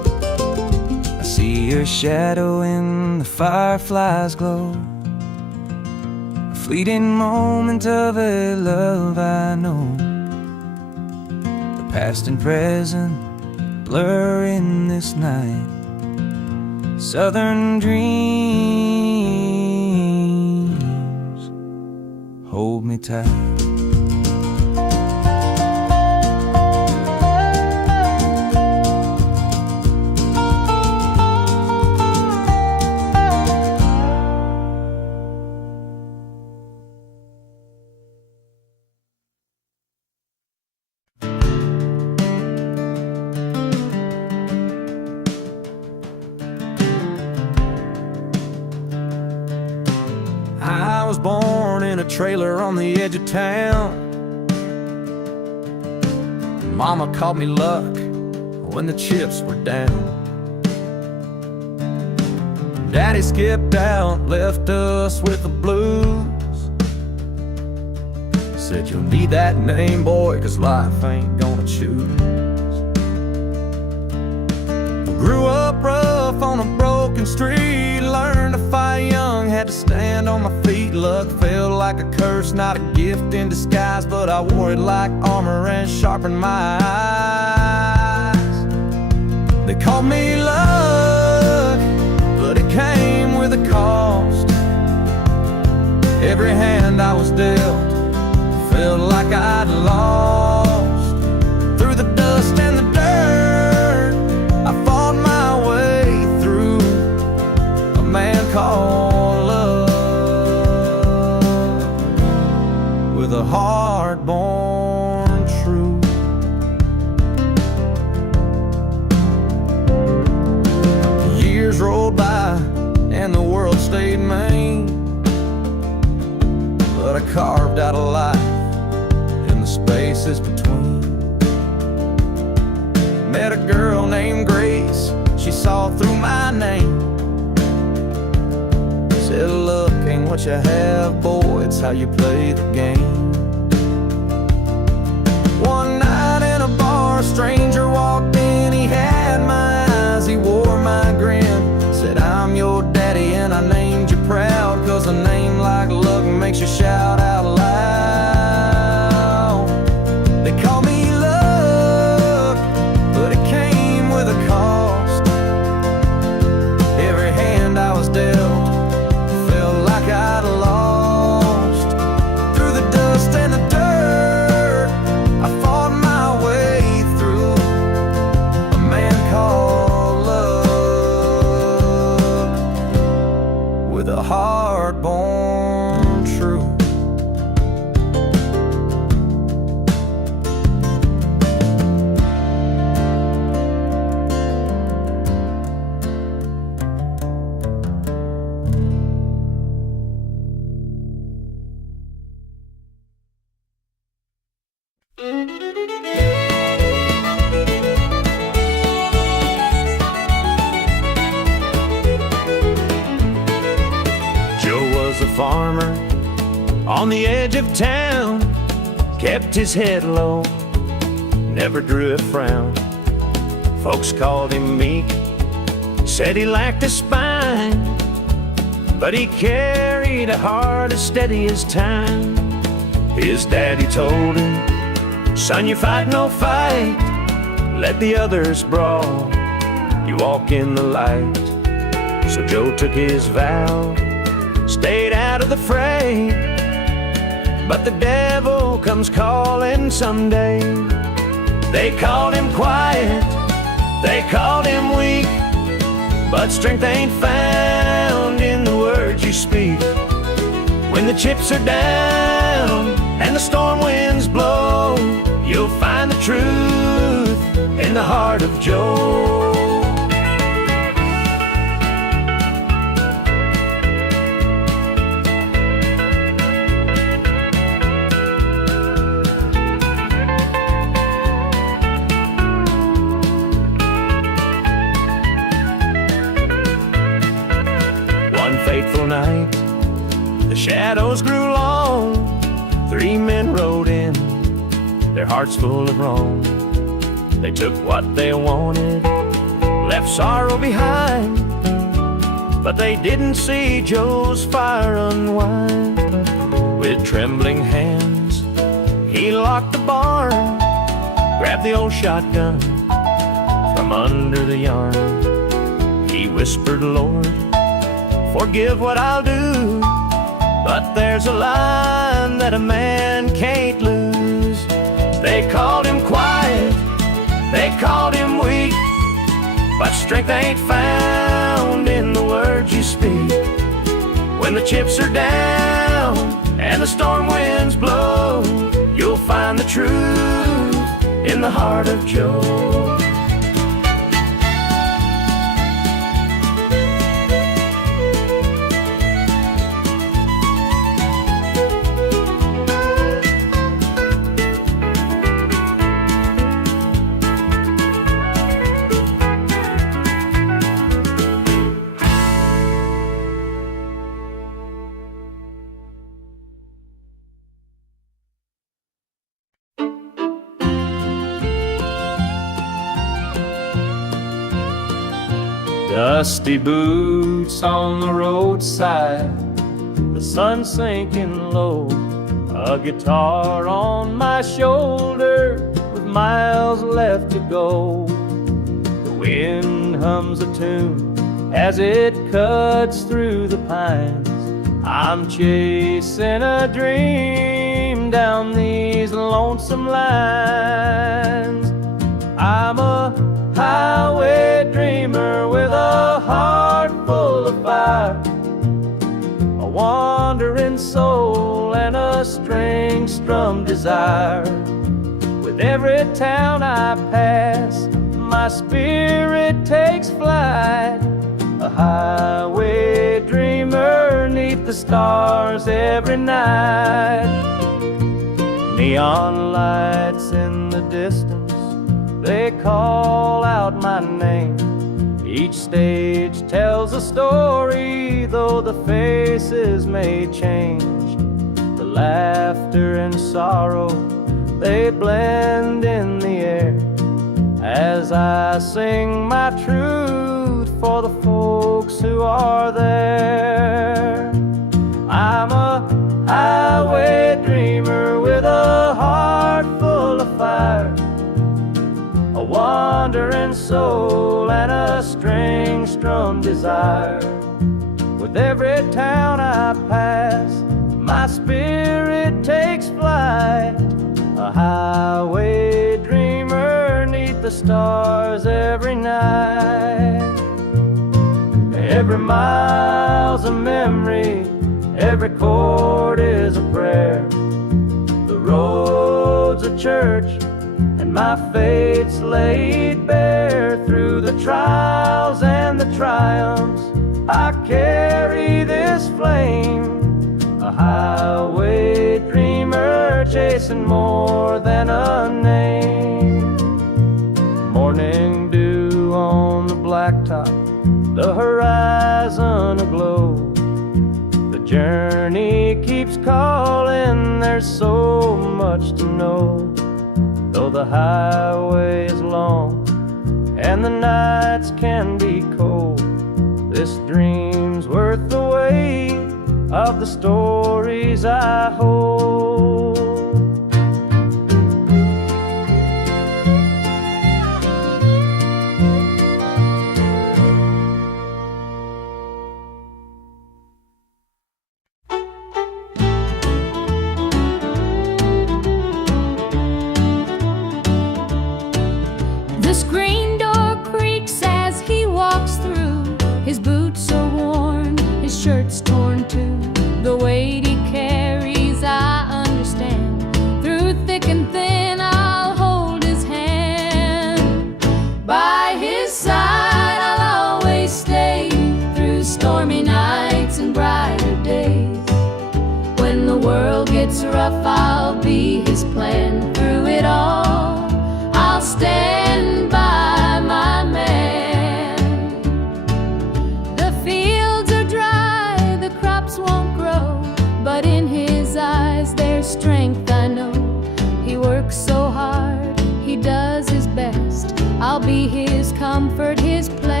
see your shadow in the firefly's glow. A fleeting moment of a love I know. The past and present blur in this night. Southern dreams, hold me tight. I was born in a trailer on the edge of town. Mama called me luck when the chips were down. Daddy skipped out, left us with the blues. Said you'll need that name, boy, 'cause life ain't gonna choose. Grew up rough on a broken street, learned to fight young, had to stand on my feet. Luck felt like a curse, not a gift in disguise, but I wore it like armor and sharpened my eyes. They called me luck, but it came with a cost. Every hand I was dealt felt like I'd lost. Through the dust and the dirt, I fought my way through. A man called love, with a heart born true. Years rolled by and the world stayed mean, but I carved out a life in the spaces between. Met a girl named Grace, she saw through my name. Said luck ain't what you have, boy, it's how you play the game. One night in a bar, a stranger walked in, he had my eyes, he wore my grin. Said I'm your daddy and I named you proud, 'cause a name like luck makes you shout out loud. They call me luck, but it came with a cost. Every hand I was dealt felt like I'd lost. Through the dust and the dirt, I fought my way through. A man called love, with a heart born true. Joe was a farmer on the edge of town, kept his head low, never drew a frown. Folks called him meek, said he lacked a spine, but he carried a heart as steady as time. His daddy told him, son, you fight no fight, let the others brawl, you walk in the light. So Joe took his vow, stayed out of the fray, but the devil comes calling someday. They called him quiet, they called him weak, but strength ain't found in the words you speak. When the chips are down and the storm winds blow, you'll find the truth in the heart of Joe. Fateful night, the shadows grew long. 3 men rode in, their hearts full of wrong. They took what they wanted, left sorrow behind, but they didn't see Joe's fire unwind. With trembling hands, he locked the barn, grabbed the old shotgun from under the yarn. He whispered, Lord, forgive what I'll do, but there's a line that a man can't lose. They called him quiet, they called him weak, but strength ain't found in the words you speak. When the chips are down and the storm winds blow, you'll find the truth in the heart of Joe. Dusty boots on the roadside, the sun sinking low, a guitar on my shoulder with miles left to go. The wind hums a tune as it cuts through the pines. I'm chasing a dream down these lonesome lines. I'm a highway dreamer with a heart full of fire, a wandering soul and a string-strummed desire. With every town I pass, my spirit takes flight, a highway dreamer 'neath the stars every night. Neon lights in the distance, they call out my name. Each stage tells a story, though the faces may change. The laughter and sorrow, they blend in the air as I sing my truth for the folks who are there. I'm a highway dreamer with a heart full of fire, a wandering soul and a string-strummed desire. With every town I pass, my spirit takes flight, a highway dreamer 'neath the stars every night. Every mile's a memory, every chord is a prayer. The road's a church, my fate's laid bare. Through the trials and the triumphs, I carry this flame, a highway dreamer chasing more than a name. Morning dew on the blacktop, the horizon aglow. The journey keeps calling, there's so much to know. Though the highway is long and the nights can be cold, this dream's worth the weight of the stories I hold. The screen door creaks as he walks through. His boots are worn, his shirt's torn too. The weight he carries, I understand. Through thick and thin, I'll hold his hand. By his side, I'll always stay. Through stormy nights and brighter days. When the world gets rough, I'll be his plan. Through it all, I'll stand by my man. The fields are dry, the crops won't grow, but in his eyes there's strength, I know. He works so hard, he does his best. I'll be his comfort, his pleasure.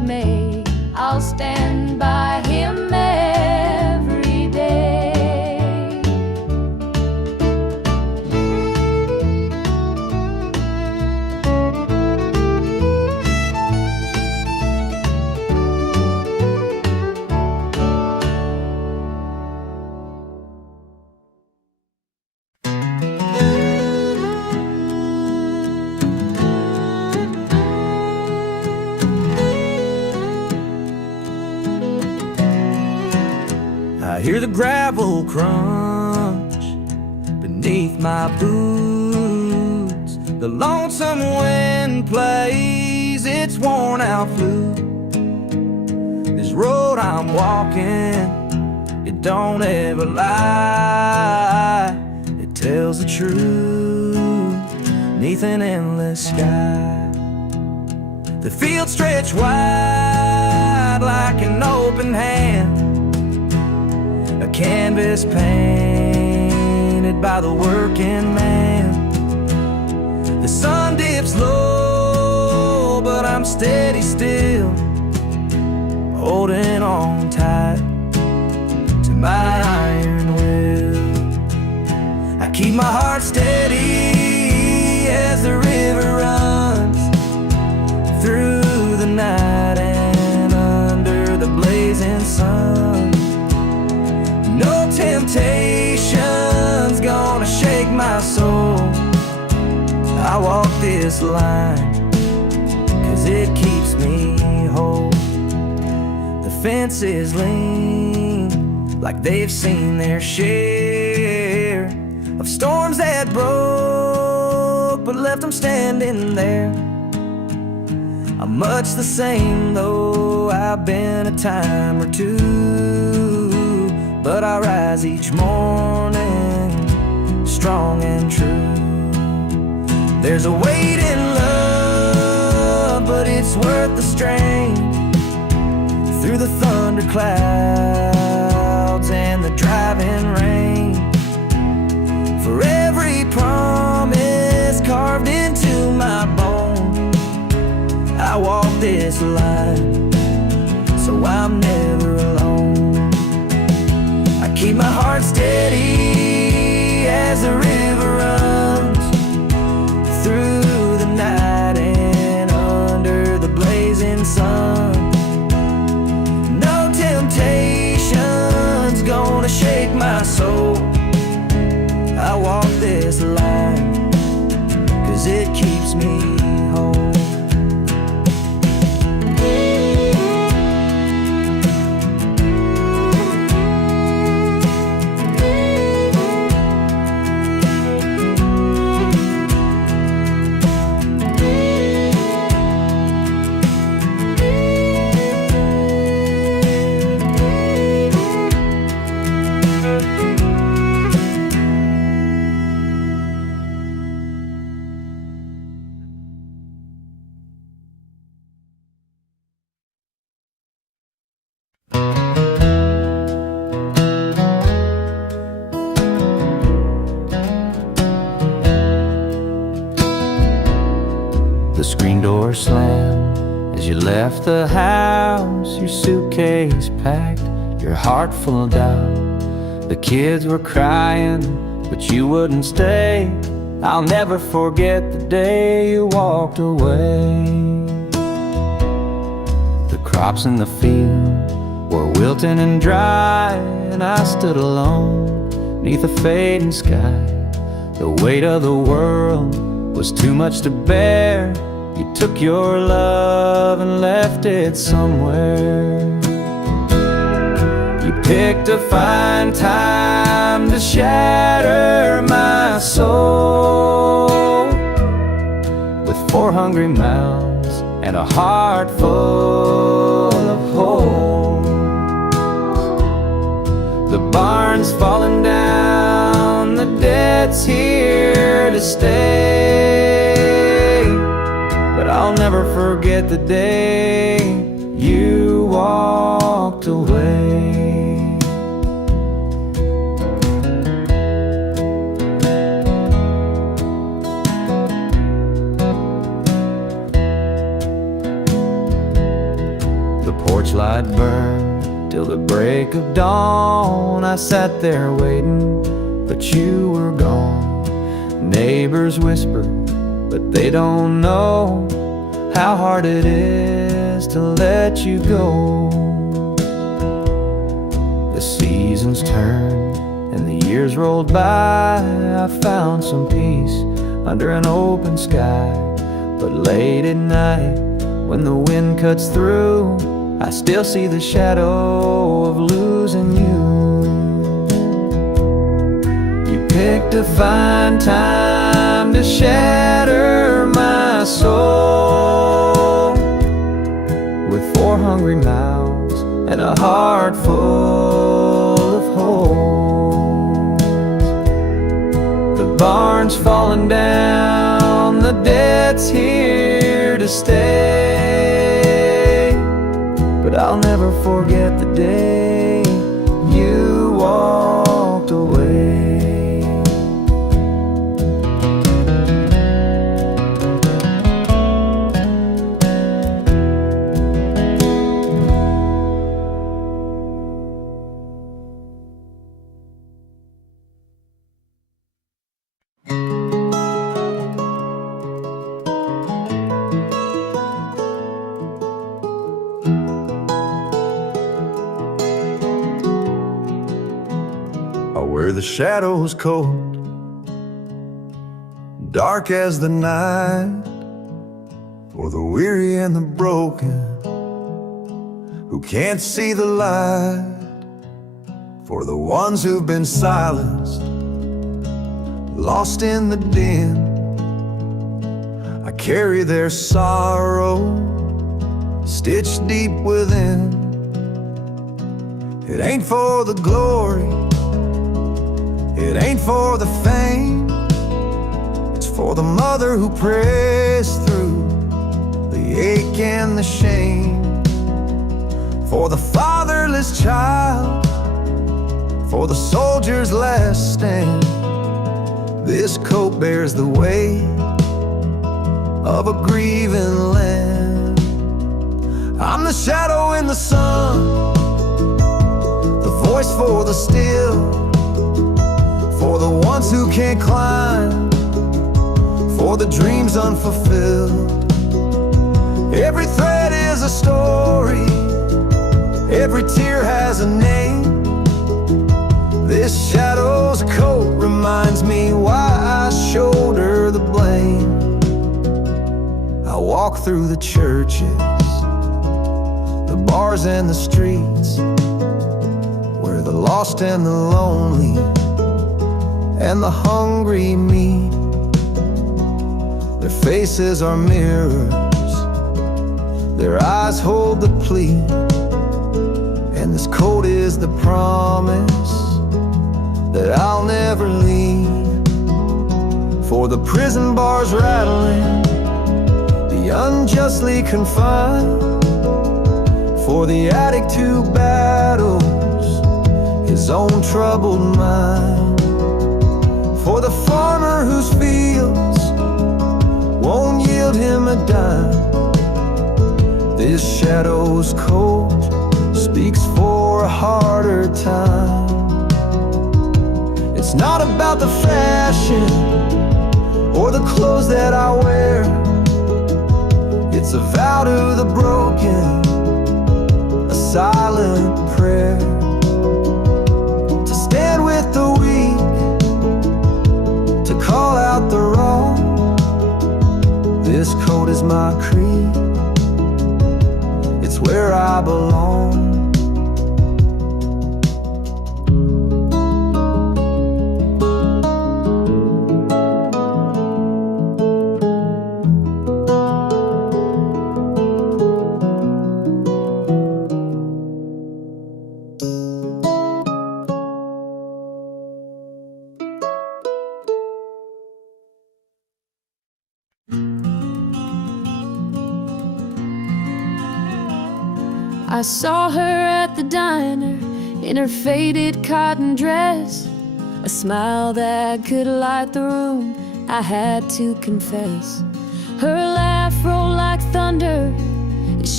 may, I'll stand by him every day. I hear the gravel crunch beneath my boots. The lonesome wind plays its worn out flute. This road I'm walking, it don't ever lie. It tells the truth neath an endless sky. The fields stretch wide like an open hand, a canvas painted by the working man. The sun dips low, but I'm steady still, holding on tight to my iron will. I keep my heart steady as the river runs through the night and under the blazing sun. No temptation's gonna shake my soul. I walk this line 'cause it keeps me whole. The fences lean like they've seen their share of storms that broke but left them standing there. I'm much the same though I've been a time or two, but I rise each morning strong and true. There's a weight in love, but it's worth the strain. Through the thunder clouds and the driving rain, for every promise carved into my bone, I walk this line so I'm never alone. I keep my heart steady as the river runs through the night and under the blazing sun. No temptation's gonna shake my soul. I walk this line 'cause it keeps me whole. The screen door slammed as you left the house, your suitcase packed, your heart full of doubt. The kids were crying, but you wouldn't stay. I'll never forget the day you walked away. The crops in the field were wilting and dry, and I stood alone neath a fading sky. The weight of the world was too much to bear. You took your love and left it somewhere. You picked a fine time to shatter my soul with 4 hungry mouths and a heart full of hope. The barn's falling down, the debt's here to stay, but I'll never forget the day you walked away. the porch light burned till the break of dawn. I sat there waiting, but you were gone. Neighbors whisper, but they don't know how hard it is to let you go. The seasons turned and the years rolled by. I found some peace under an open sky. But late at night, when the wind cuts through, I still see the shadow of losing you. You picked a fine time to shatter my soul, with 4 hungry mouths and a heart full of holes. The barn's falling down, the debt's here to stay, but I'll never forget the day you walked away. Where the shadows cold, dark as the night, for the weary and the broken who can't see the light, for the ones who've been silenced, lost in the din. I carry their sorrow stitched deep within. It ain't for the glory, it ain't for the fame, it's for the mother who prays through the ache and the shame, for the fatherless child, for the soldier's last stand. This coat bears the weight of a grieving land. I'm the shadow in the sun, the voice for the still, for the ones who can't climb, for the dreams unfulfilled. Every thread is a story, every tear has a name. This shadow's coat reminds me why I shoulder the blame. I walk through the churches, the bars and the streets, where the lost and the lonely and the hungry meet. Their faces are mirrors, their eyes hold the plea, and this coat is the promise that I'll never leave. For the prison bars rattling, the unjustly confined, for the addict who battles his own troubled mind, for the farmer whose fields won't yield him a dime. This shadow's coat speaks for a harder time. It's not about the fashion or the clothes that I wear, it's a vow to the broken, a silent prayer, to stand with the weak, to call out the wrong. This coat is my creed, it's where I belong. I saw her at the diner in her faded cotton dress, a smile that could light the room, I had to confess. Her laugh rolled like thunder, it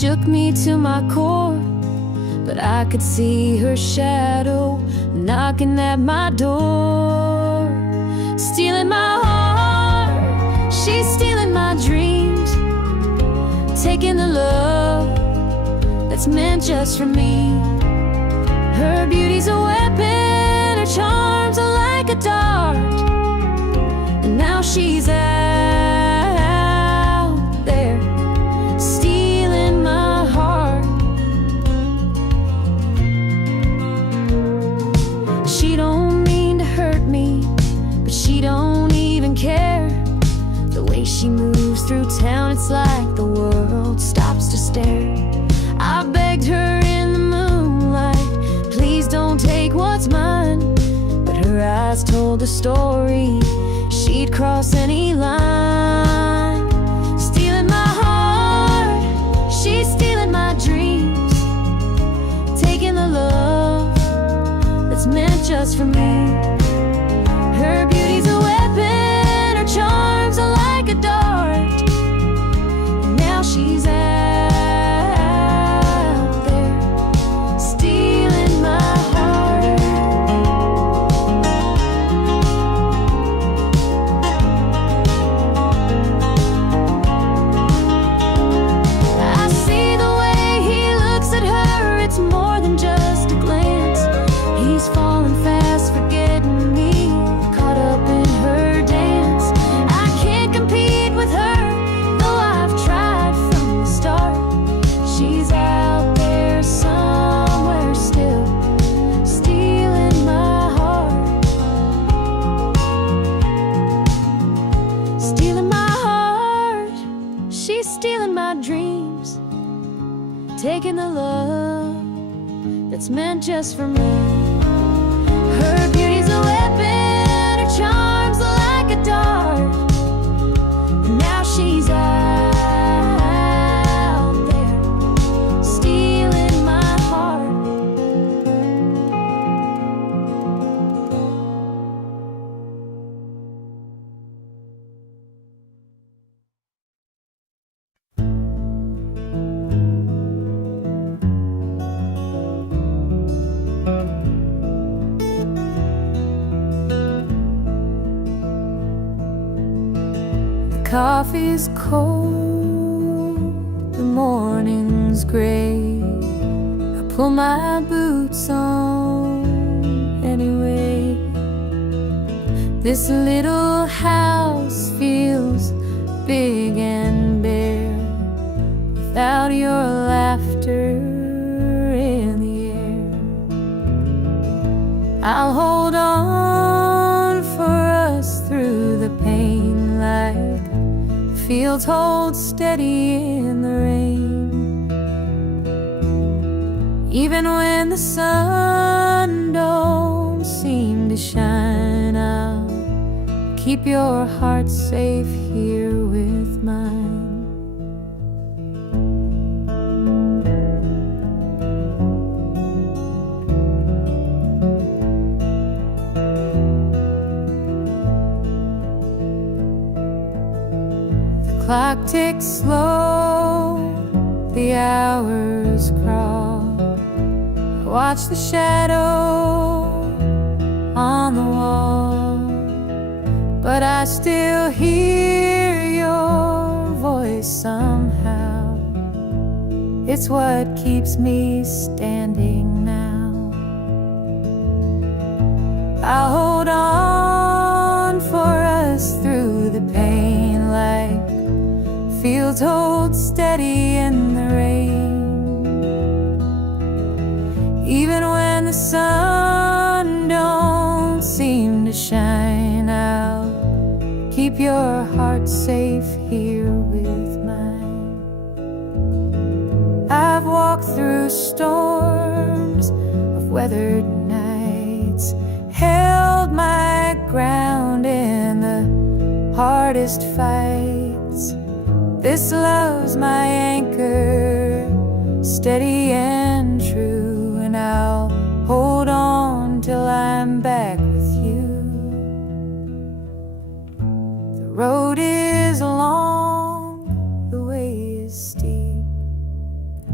shook me to my core, but I could see her shadow knocking at my door, stealing my heart. She's stealing my dreams, taking the love that's meant just for me. Her beauty's a weapon, her charms are like a dart, and now she's out there stealing my heart. She don't mean to hurt me, but she don't even care. The way she moves through town, it's like the world stops to stare. I begged her in the moonlight, please don't take what's mine, but her eyes told the story. She'd cross any line, stealing my heart. She's stealing my dreams, taking the love that's meant just for me. Her beauty's a weapon, her charms are like a dart, and now she's out there stealing my heart. I see the way he looks at her, it's more than just a glance. He's falling fast, forgetting me, caught up in her dance. I can't compete with her, though I've tried from the start. She's out there somewhere still, stealing my heart, stealing my heart. She's stealing my dreams, taking the love that's meant just for me. Her beauty's a weapon, her charms are like a dart, and now she's out there stealing my heart. Coffee's cold, the morning's gray. I pull my boots on anyway. This little house feels big and bare without your laughter in the air. I'll hold on for us through the pain, like fields hold steady in the rain. Even when the sun don't seem to shine, I'll keep your heart safe here with mine. Clock ticks slow, the hours crawl. I watch the shadow on the wall, but I still hear your voice somehow. It's what keeps me standing now. I'll hold on for us through the pain, like fields hold steady in the rain. Even when the sun don't seem to shine, I'll keep your heart safe here with mine. I've walked through storms of weathered nights, held my ground in the hardest fights. This love's my anchor, steady and true, and I'll hold on till I'm back with you. The road is long, the way is steep,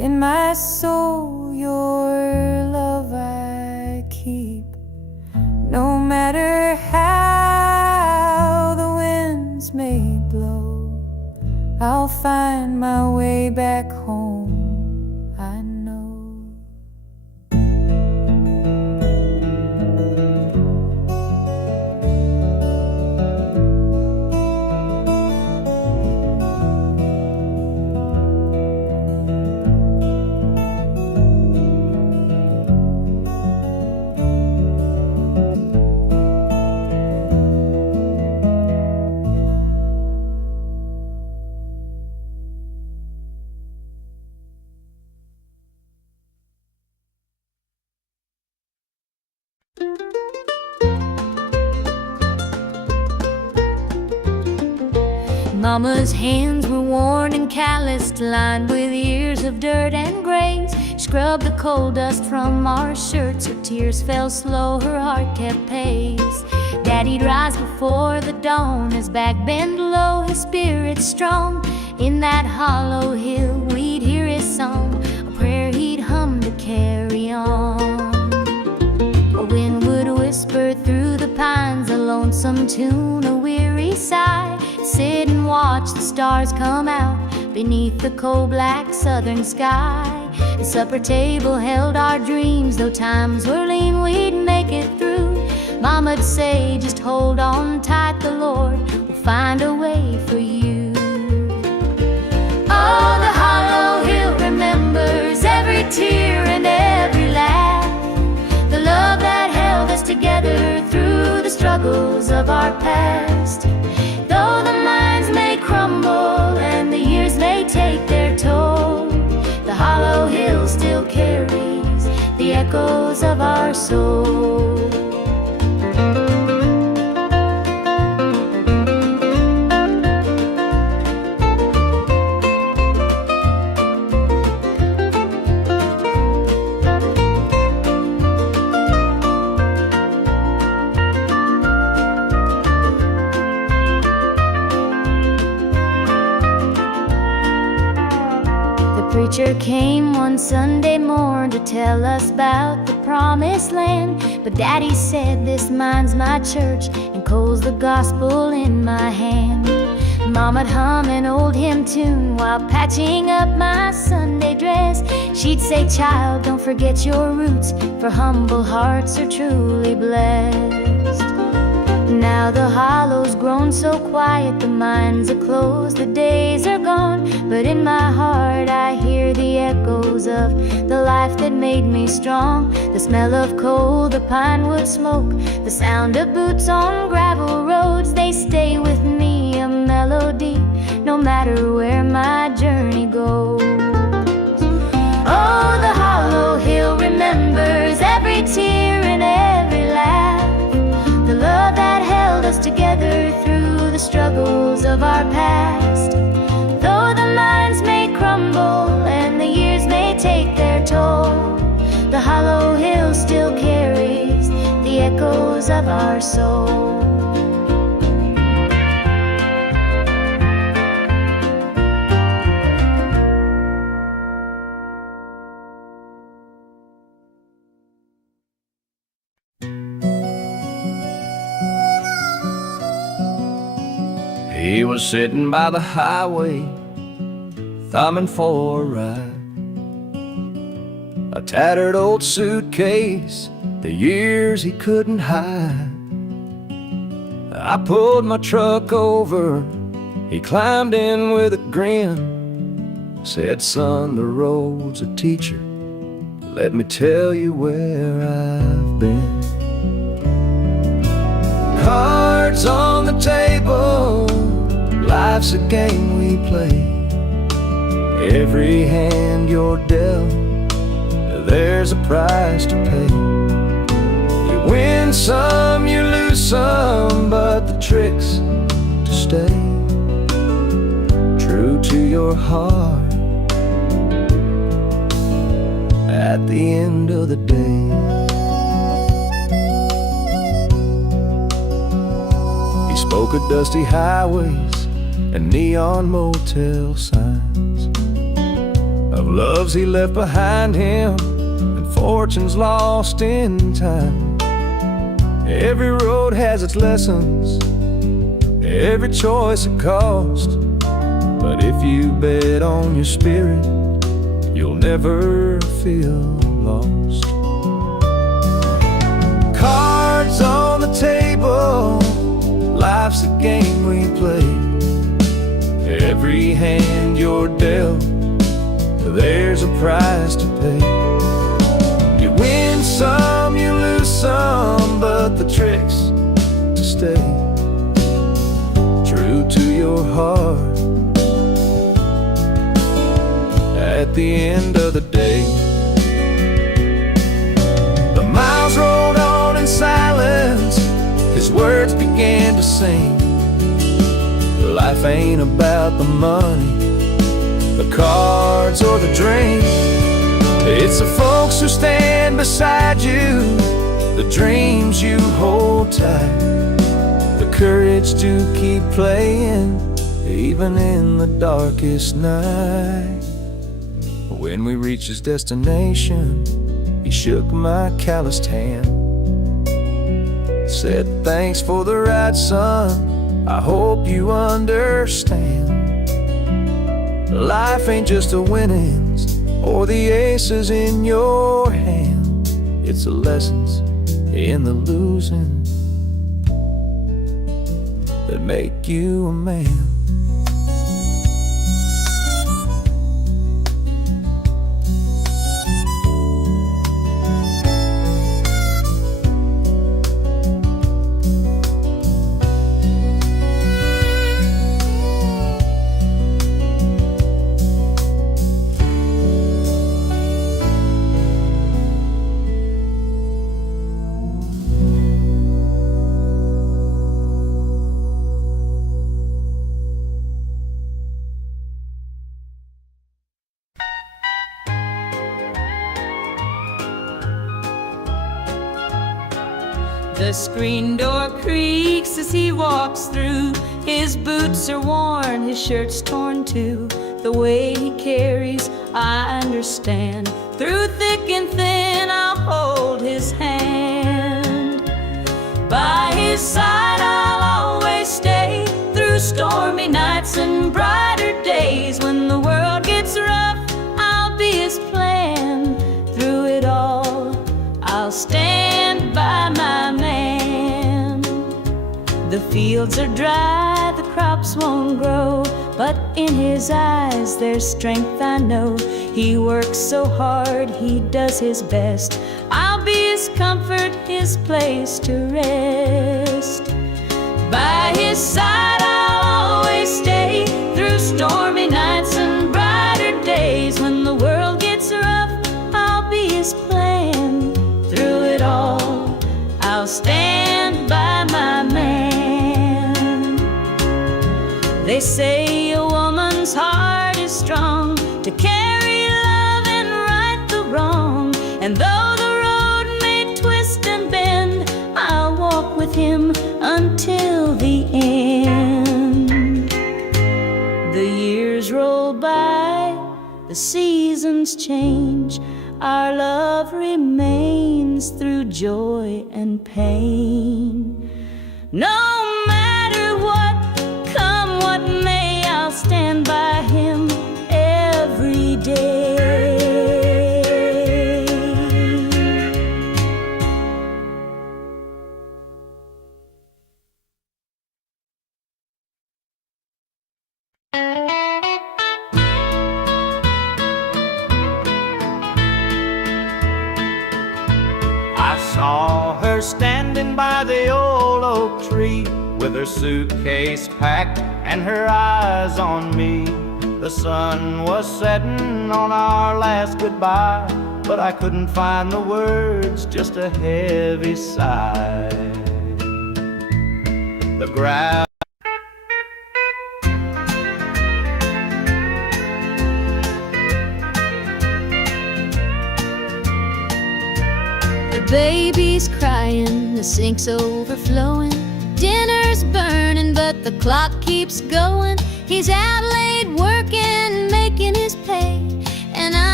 in my soul your love I keep. No matter how the winds may blow, I'll find my way back home, I know. Mama's hands were worn and calloused, lined with years of dirt and graze. Scrubbed the coal dust from our shirts, her tears fell slow, her heart kept pace. Daddy'd rise before the dawn, his back bent low, his spirit strong. In that hollow hill we'd hear his song, a prayer he'd hum to carry on. A wind would whisper through the pines, a lonesome tune, a weary sigh. Sit and watch the stars come out beneath the coal-black southern sky. The supper table held our dreams, though times were lean, we'd make it through. Mama'd say, just hold on tight, the Lord will find a way for you. Oh, the hollow hill remembers every tear and every laugh, the love that held us together through the struggles of our past. Though the minds may crumble and the years may take their toll, the hollow hill still carries the echoes of our soul. Preacher came one Sunday morn to tell us about the promised land. But Daddy said, this mine's my church and coal's the gospel in my hand. Mama'd hum an old hymn tune while patching up my Sunday dress. She'd say, child, don't forget your roots, for humble hearts are truly blessed. Now the hollow's grown so quiet, the mines are closed, the days are gone. But in my heart I hear the echoes of the life that made me strong. The smell of coal, the pine wood smoke, the sound of boots on gravel roads, they stay with me, a melody, no matter where my journey goes. Oh, the hollow hill remembers every tear and every laugh, the love that held us together through the struggles of our past. Though the minds may crumble and the years may take their toll, the hollow hill still carries the echoes of our soul. He was sitting by the highway, thumbing for a ride. A tattered old suitcase, the years he couldn't hide. I pulled my truck over, he climbed in with a grin. Said, son, the road's a teacher, let me tell you where I've been. Cards on the table, life's a game we play. Every hand you're dealt, there's a price to pay. You win some, you lose some, but the trick's to stay true to your heart at the end of the day. He spoke of dusty highways and neon motel signs, of loves he left behind him and fortunes lost in time. Every road has its lessons, every choice a cost, but if you bet on your spirit, you'll never feel lost. Cards on the table, life's a game we play. Every hand you're dealt, there's a price to pay. You win some, you lose some, but the trick's to stay true to your heart at the end of the day. The miles rolled on in silence, his words began to sing. Life ain't about the money, the cards or the drink. It's the folks who stand beside you, the dreams you hold tight, the courage to keep playing even in the darkest night. When we reached his destination, he shook my calloused hand, said, "Thanks for the ride, son, I hope you understand. Life ain't just the winnings or the aces in your hand. It's the lessons in the losing that make you a man." The screen door creaks as he walks through. His boots are worn, his shirt's torn too. The way he carries, I understand. Through thick and thin, I'll hold his hand. By his side, I'll always stay. Through stormy nights and brighter days. When the world gets rough, I'll be his plan. Through it all, I'll stand by my man. The fields are dry, the crops won't grow, but in his eyes there's strength, I know. He works so hard, he does his best. I'll be his comfort, his place to rest. By his side I'll always stay. Through stormy nights and brighter days. When the world gets rough, I'll be his plan. Through it all, I'll stand by my man. They say a woman's heart is strong to carry love and right the wrong. And though the road may twist and bend, I'll walk with him until the end. The years roll by, the seasons change. Our love remains through joy and pain. No matter what, come what may, I'll stand by him every day. I saw her standing by the old oak tree, with her suitcase packed and her eyes on me. The sun was setting on our last goodbye, but I couldn't find the words, just a heavy sigh. The ground The baby's crying, the sink's overflowing. Dinner's burning, but the clock keeps going. He's out late working, making his pay, and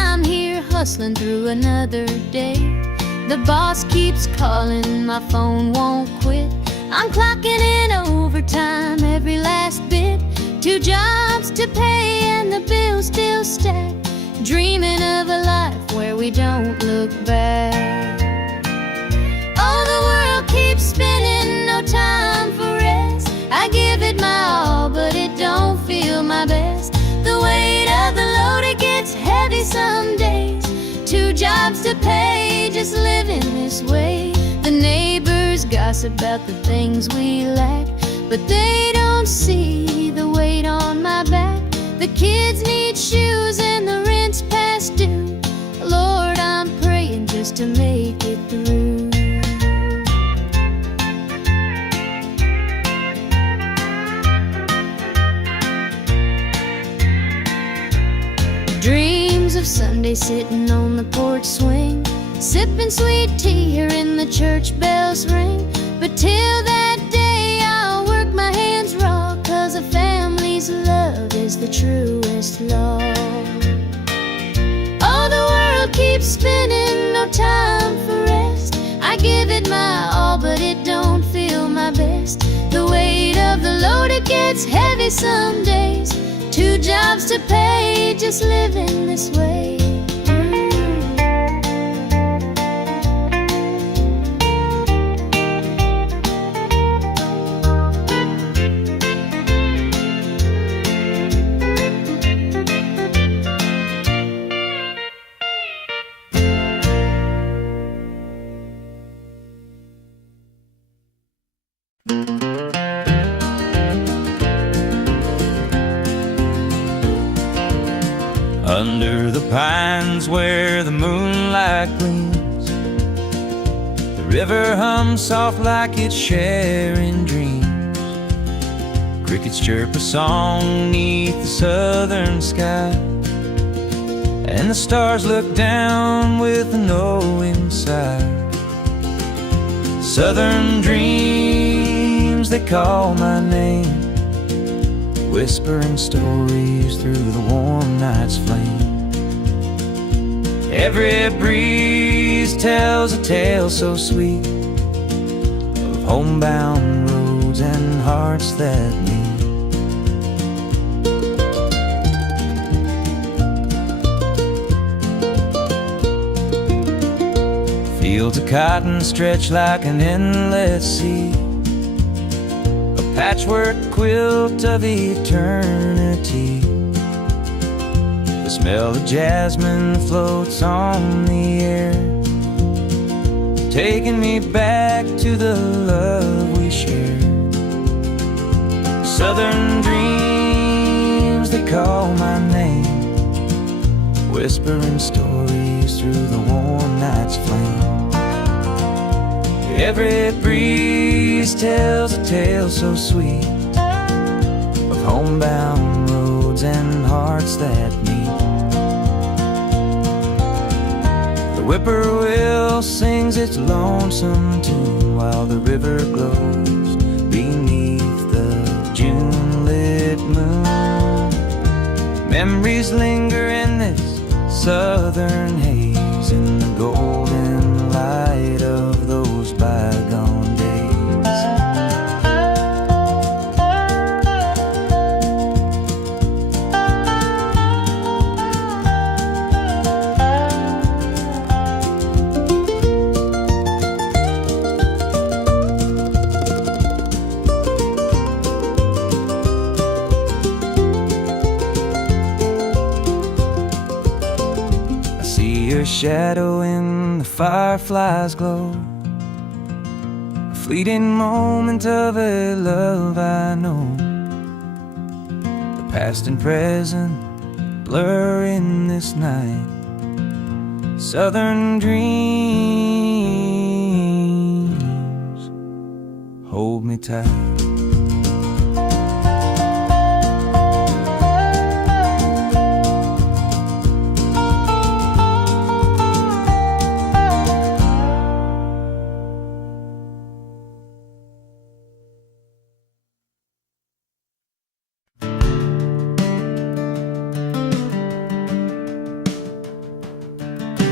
hustling through another day. The boss keeps calling, my phone won't quit. I'm clocking in overtime every last bit. 2 jobs to pay and the bills still stack. Dreaming of a life where we don't look back. Oh, the world keeps spinning, no time for rest. I give it my all, but it don't feel my best. The weight of the load, it gets heavy some days. 2 jobs to pay, just living this way. The neighbors gossip about the things we lack, but they don't see the weight on my back. The kids need shoes and the rent's past due. Lord, I'm praying just to make it through. Dreams of Sunday sitting on the porch swing, sipping sweet tea, hearing the church bells ring. But till that day I'll work my hands raw, 'cause a family's love is the truest law. Oh, the world keeps spinning, no time for rest. I give it my all, but it don't feel my best. The weight of the load, it gets heavy some days. 2 jobs to pay, just living this way. Under the pines where the moonlight gleams, the river hums soft like it's sharing dreams. Crickets chirp a song neath the southern sky, and the stars look down with a knowing sigh. Southern dreams, they call my name, whispering stories through the warm night's flame. Every breeze tells a tale so sweet of homebound roads and hearts that meet. Fields of cotton stretch like an endless sea, patchwork quilt of eternity. The smell of jasmine floats on the air, taking me back to the love we shared. Southern dreams, they call my name, whispering stories through the warm night's flame. Every breeze tells a tale so sweet of homebound roads and hearts that meet. The whippoorwill sings its lonesome tune while the river glows beneath the June-lit moon. Memories linger in this southern haze, in the golden light of those bygone days. I see your shadow in the firefly's glow, fleeting moment of a love I know. The past and present blur in this night. Southern dreams, hold me tight.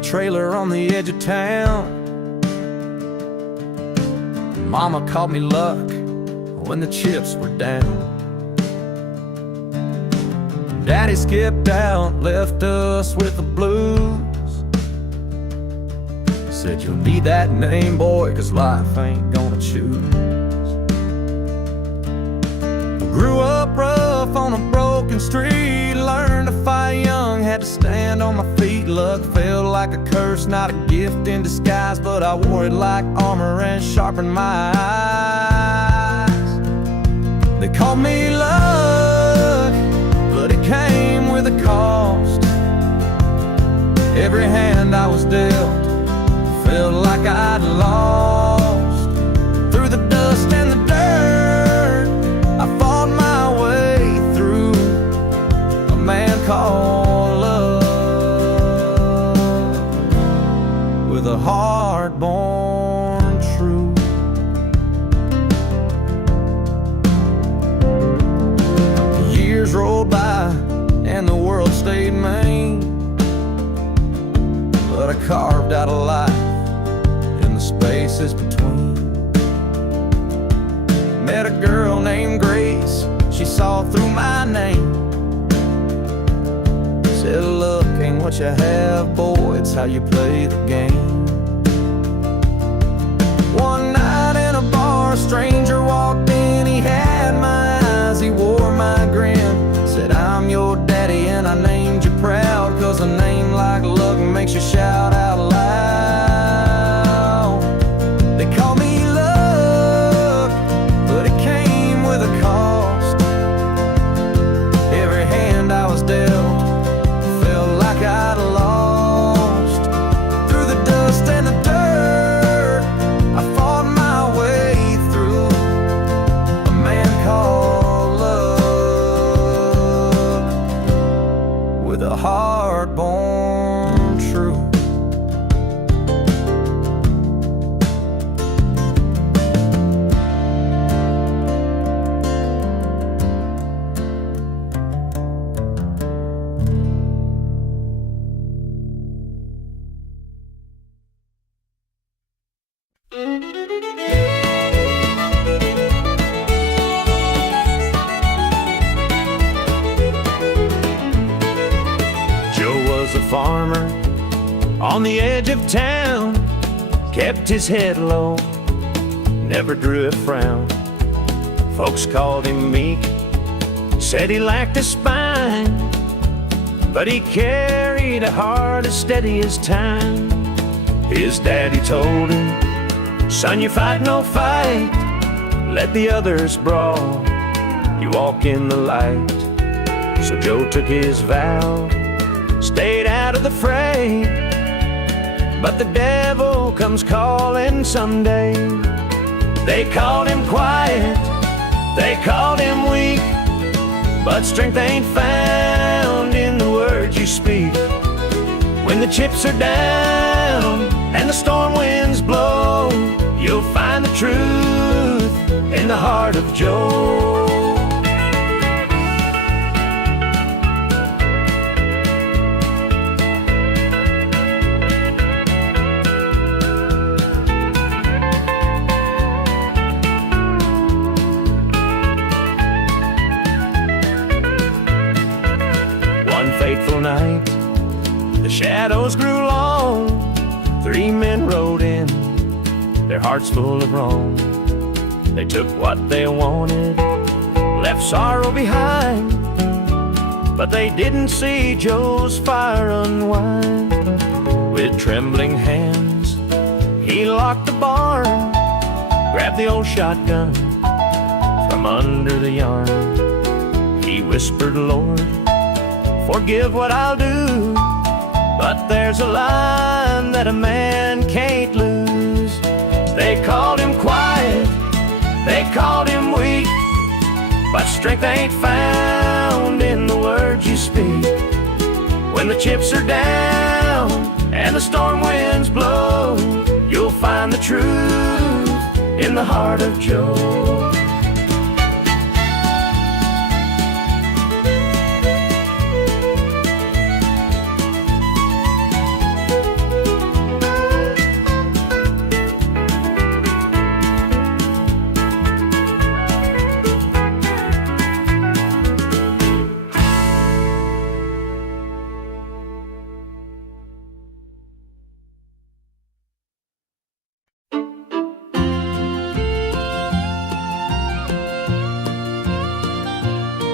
trailer on the edge of town. Mama called me luck when the chips were down. Daddy skipped out, left us with the blues. Said you'll need that name, boy, 'cause life ain't gonna choose. Grew up rough on a broken street, learned to fight young, had to stand on my feet. Luck felt like a curse, not a gift in disguise, but I wore it like armor and sharpened my eyes. They called me luck, but it came with a cost. Every hand I was dealt felt like I'd lost. Through the dust and the dirt, I fought my way through a man called love, with a heart born true. The years rolled by and the world stayed mean, but I carved out a life in the spaces between. Met a girl named Grace, she saw through my name. Said luck ain't what you have, boy, it's how you play the game. One night in a bar, a stranger walked in, he had my eyes, he wore my grin. Said I'm your daddy and I named you proud, 'cause a name like luck makes you shout out loud. They call me luck, but it came with a cost. Every hand I was dealt felt like I'd lost. Through the dust and the dirt, I fought my way through a man called love, with a heart born true. Joe was a farmer on the edge of town, kept his head low, never drew a frown. Folks called him meek, said he lacked a spine, but he carried a heart as steady as time. His daddy told him, son, you fight no fight, let the others brawl, you walk in the light. So Joe took his vow, stayed out of the fray, but the devil comes calling someday. They called him quiet, they called him weak, but strength ain't found in the words you speak. When the chips are down and the storm winds blow, you'll find the truth in the heart of Joe. Fateful night, the shadows grew long. 3 men rode in, their hearts full of wrong. They took what they wanted, left sorrow behind, but they didn't see Joe's fire unwind. With trembling hands, he locked the barn, grabbed the old shotgun from under the yarn. He whispered, Lord, forgive what I'll do, but there's a line that a man can't lose. They called him quiet, they called him weak, but strength ain't found in the words you speak. When the chips are down and the storm winds blow, you'll find the truth in the heart of Joe.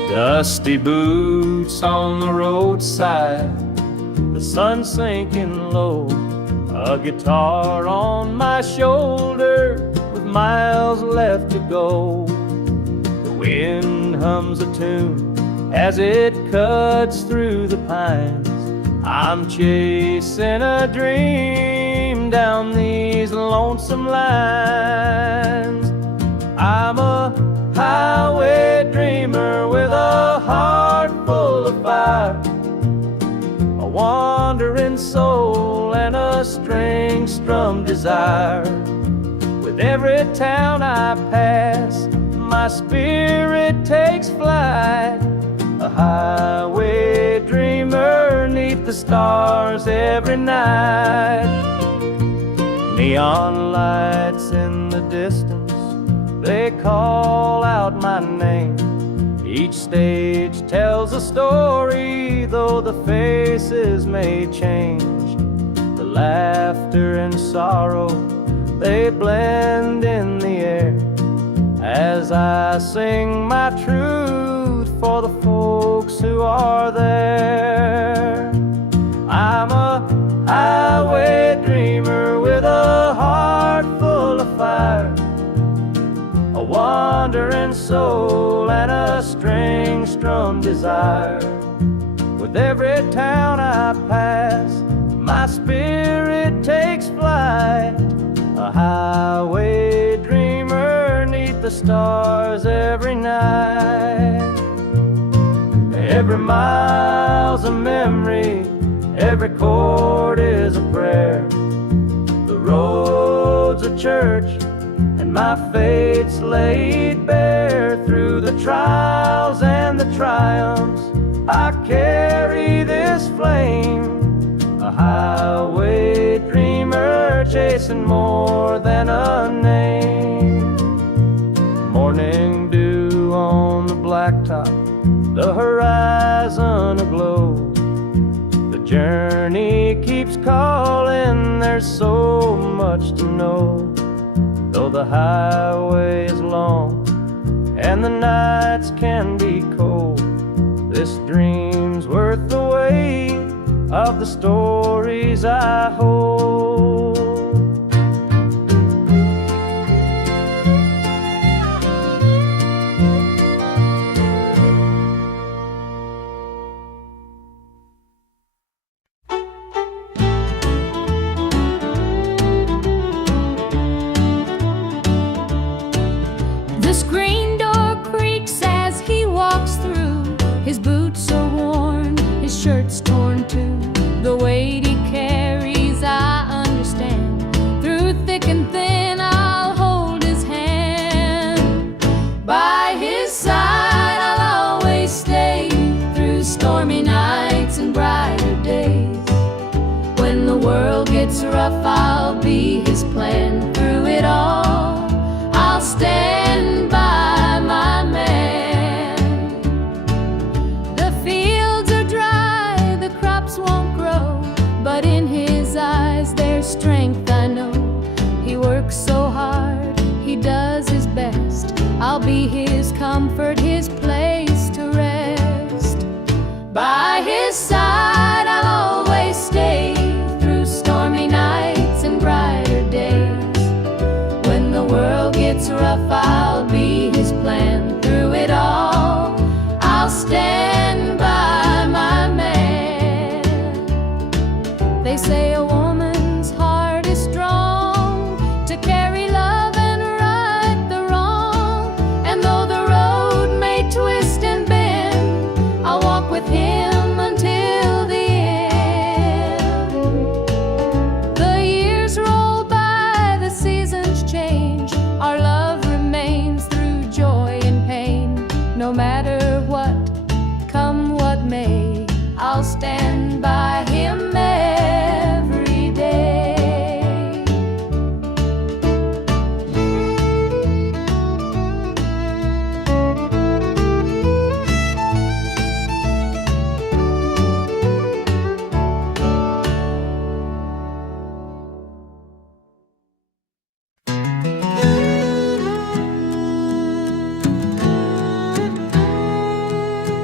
Dusty boots on the roadside, the sun sinking low, a guitar on my shoulder with miles left to go. The wind hums a tune as it cuts through the pines. I'm chasing a dream down these lonesome lines. I'm a highway dreamer with a heart full of fire, a wandering soul and a string-strummed desire. With every town I pass, my spirit takes flight, a highway dreamer 'neath the stars every night. Neon lights in the distance, they call out my name. Each stage tells a story, though the faces may change. The laughter and sorrow, they blend in the air as I sing my truth for the folks who are there. I'm a highway dreamer with a heart full of fire, a wandering soul and a string-strummed desire. With every town I pass, my spirit takes flight, a highway dreamer 'neath the stars every night. Every mile's a memory, every chord is a prayer. The road's a church, and my fate's laid bare. Through the trials and the triumphs, I carry this flame, a highway dreamer chasing more than a name. Morning dew on the blacktop, the horizon aglow. The journey keeps calling, there's so much to know. Though the highway is long and the nights can be cold, this dream's worth the weight of the stories I hold. The screen door creaks as he walks through. His boots are worn, his shirt's torn too. The weight he carries, I understand. Through thick and thin, I'll hold his hand. By his side, I'll always stay. Through stormy nights and brighter days. When the world gets rough, I'll be his plan. Through it all, I'll stand by my man. The fields are dry, the crops won't grow, but in his eyes there's strength, I know. He works so hard, he does his best. I'll be his comfort, his place to rest. By his side I'll always stay. Through stormy nights and brighter days. When the world gets rough, I'll be his plan. Through it all, I'll stand by my man. They say a woman's heart is strong to carry love and right the wrong. And though the road may twist and bend, I'll walk with him until the end. The years roll by, the seasons change. Our love remains through joy and pain. No matter what, come what may, I'll stand by him every day.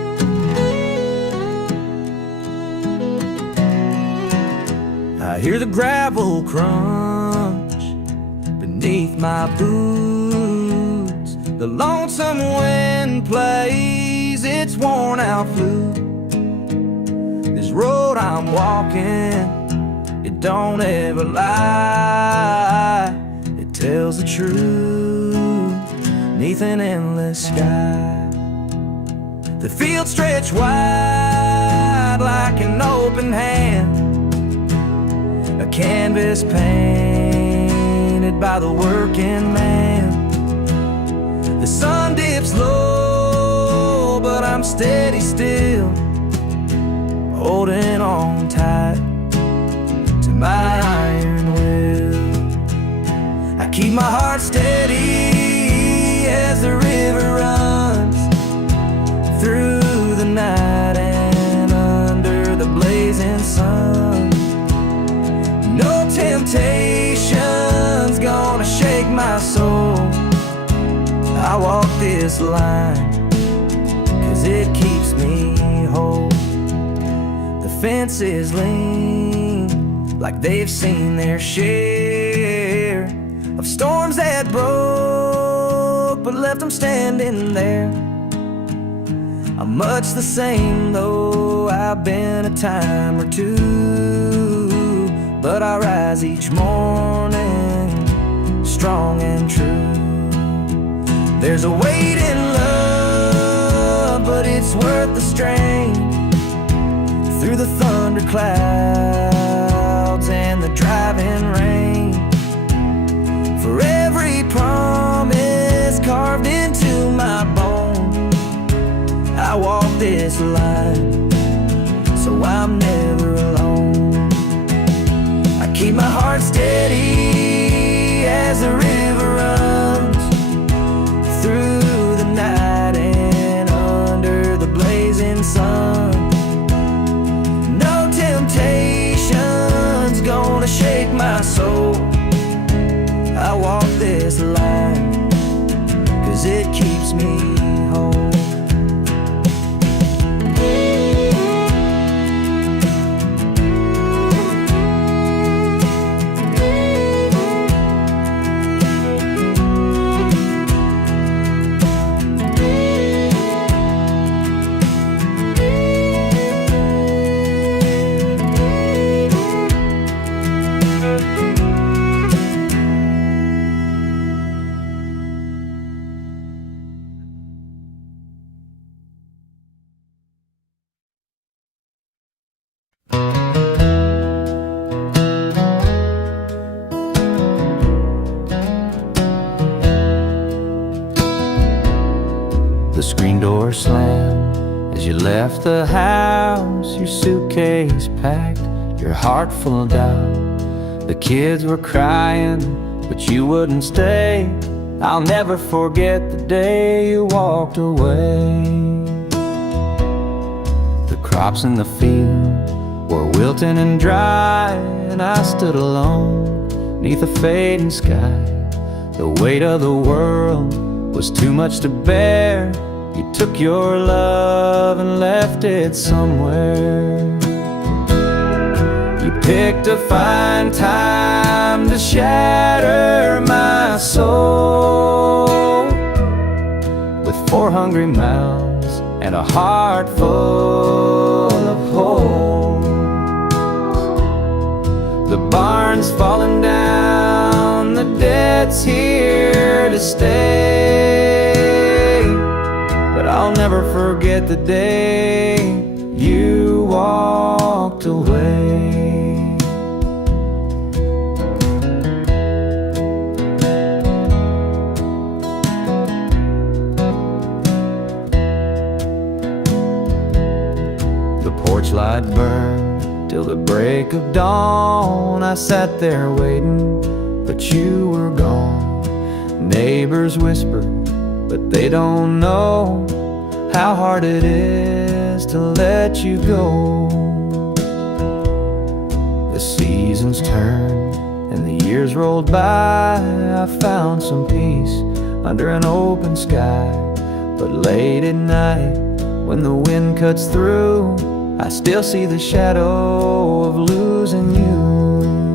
hear the gravel crunch beneath my boots. The lonesome wind plays its worn out flute. This road I'm walking, it don't ever lie. It tells the truth neath an endless sky. The fields stretch wide like an open hand, a canvas painted by the working man. The sun dips low, but I'm steady still, holding on tight to my iron will. I keep my heart steady as the river runs through the night and under the blazing sun. No temptation's gonna shake my soul. I walk this line 'cause it keeps me whole. The fences lean like they've seen their share of storms that broke but left them standing there. I'm much the same though I've been a time or two, but I rise each morning strong and true. There's a weight in love, but it's worth the strain. Through the thunder clouds and the driving rain, for every promise carved into my bone, I walk this line, so I'm never alone. I keep my heart steady as the river runs through the night and under the blazing sun. No temptation's gonna shake my soul. I walk this line 'cause it keeps me whole. The screen door slammed as you left the house, your suitcase packed, your heart full of doubt. The kids were crying, but you wouldn't stay. I'll never forget the day you walked away. The crops in the field were wilting and dry, and I stood alone neath a fading sky. The weight of the world was too much to bear. You took your love and left it somewhere. You picked a fine time to shatter my soul with 4 hungry mouths and a heart full of holes. The barn's falling down, the debt's here to stay, but I'll never forget the day you walked away. The porch light burned till the break of dawn. I sat there waiting, but you were gone. Neighbors whispered, but they don't know how hard it is to let you go. The seasons turned and the years rolled by. I found some peace under an open sky, but late at night when the wind cuts through, I still see the shadow of losing you.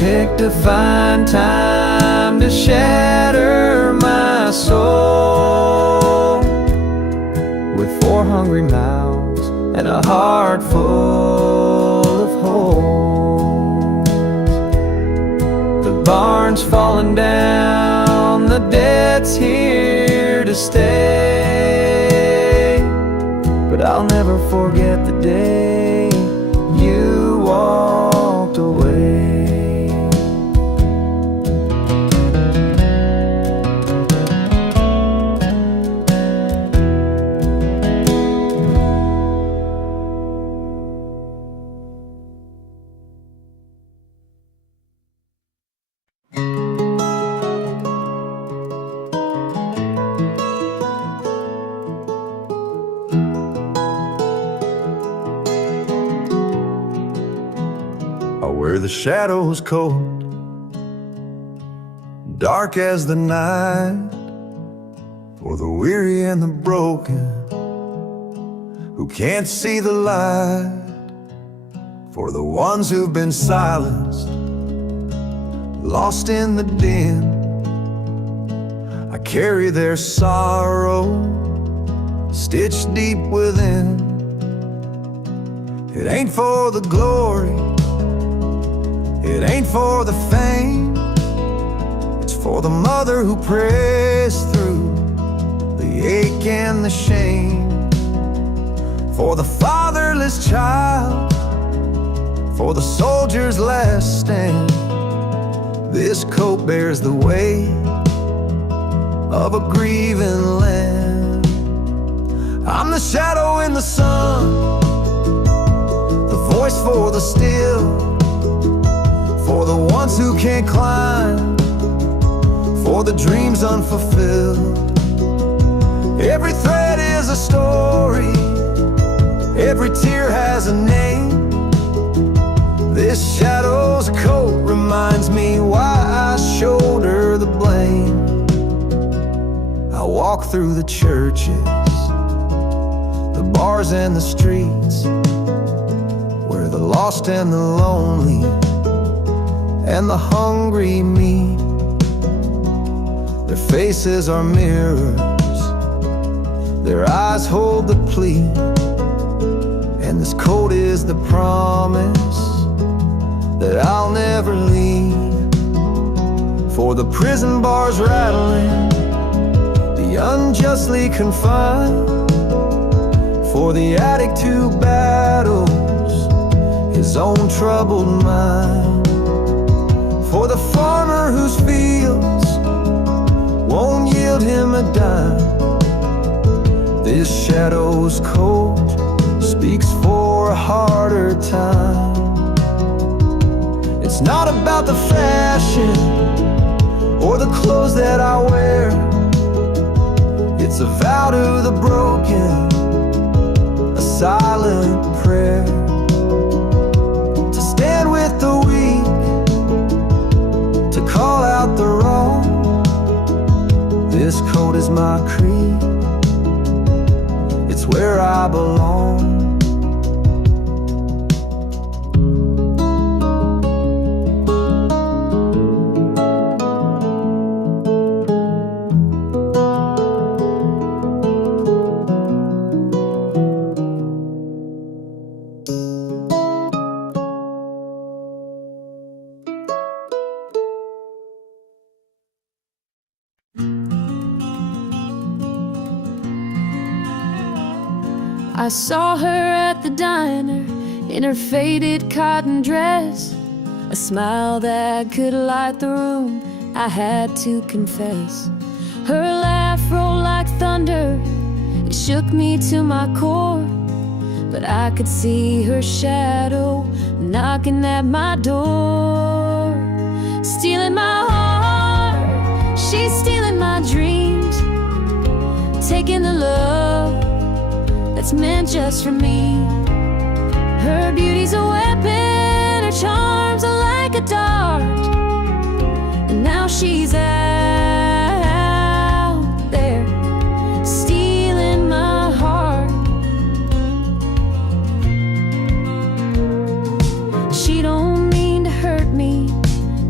pick to find time to shatter my soul with 4 hungry mouths and a heart full of holes. The barn's falling down, the debt's here to stay, but I'll never forget the day you walked away. Where the shadows cold, dark as the night, for the weary and the broken who can't see the light, for the ones who've been silenced, lost in the din. I carry their sorrow stitched deep within. It ain't for the glory, it ain't for the fame, it's for the mother who prays through the ache and the shame, for the fatherless child, for the soldier's last stand. This coat bears the weight of a grieving land. I'm the shadow in the sun, the voice for the still, for the ones who can't climb, for the dreams unfulfilled. Every thread is a story, every tear has a name. This shadow's coat reminds me why I shoulder the blame. I walk through the churches, the bars and the streets, where the lost and the lonely and the hungry meet. Their faces are mirrors, their eyes hold the plea, and this coat is the promise that I'll never leave. For the prison bars rattling, the unjustly confined, for the addict who battles his own troubled mind, for the farmer whose fields won't yield him a dime. This shadow's coat speaks for a harder time. It's not about the fashion or the clothes that I wear, it's a vow to the broken, a silent prayer, to stand with the weak, to call out the wrong. This coat is my creed, it's where I belong. I saw her at the diner in her faded cotton dress, a smile that could light the room, I had to confess. Her laugh rolled like thunder, it shook me to my core, but I could see her shadow knocking at my door, stealing my heart, she's stealing my dreams, taking the love that's meant just for me. Her beauty's a weapon, her charms are like a dart, and now she's out there stealing my heart. She don't mean to hurt me,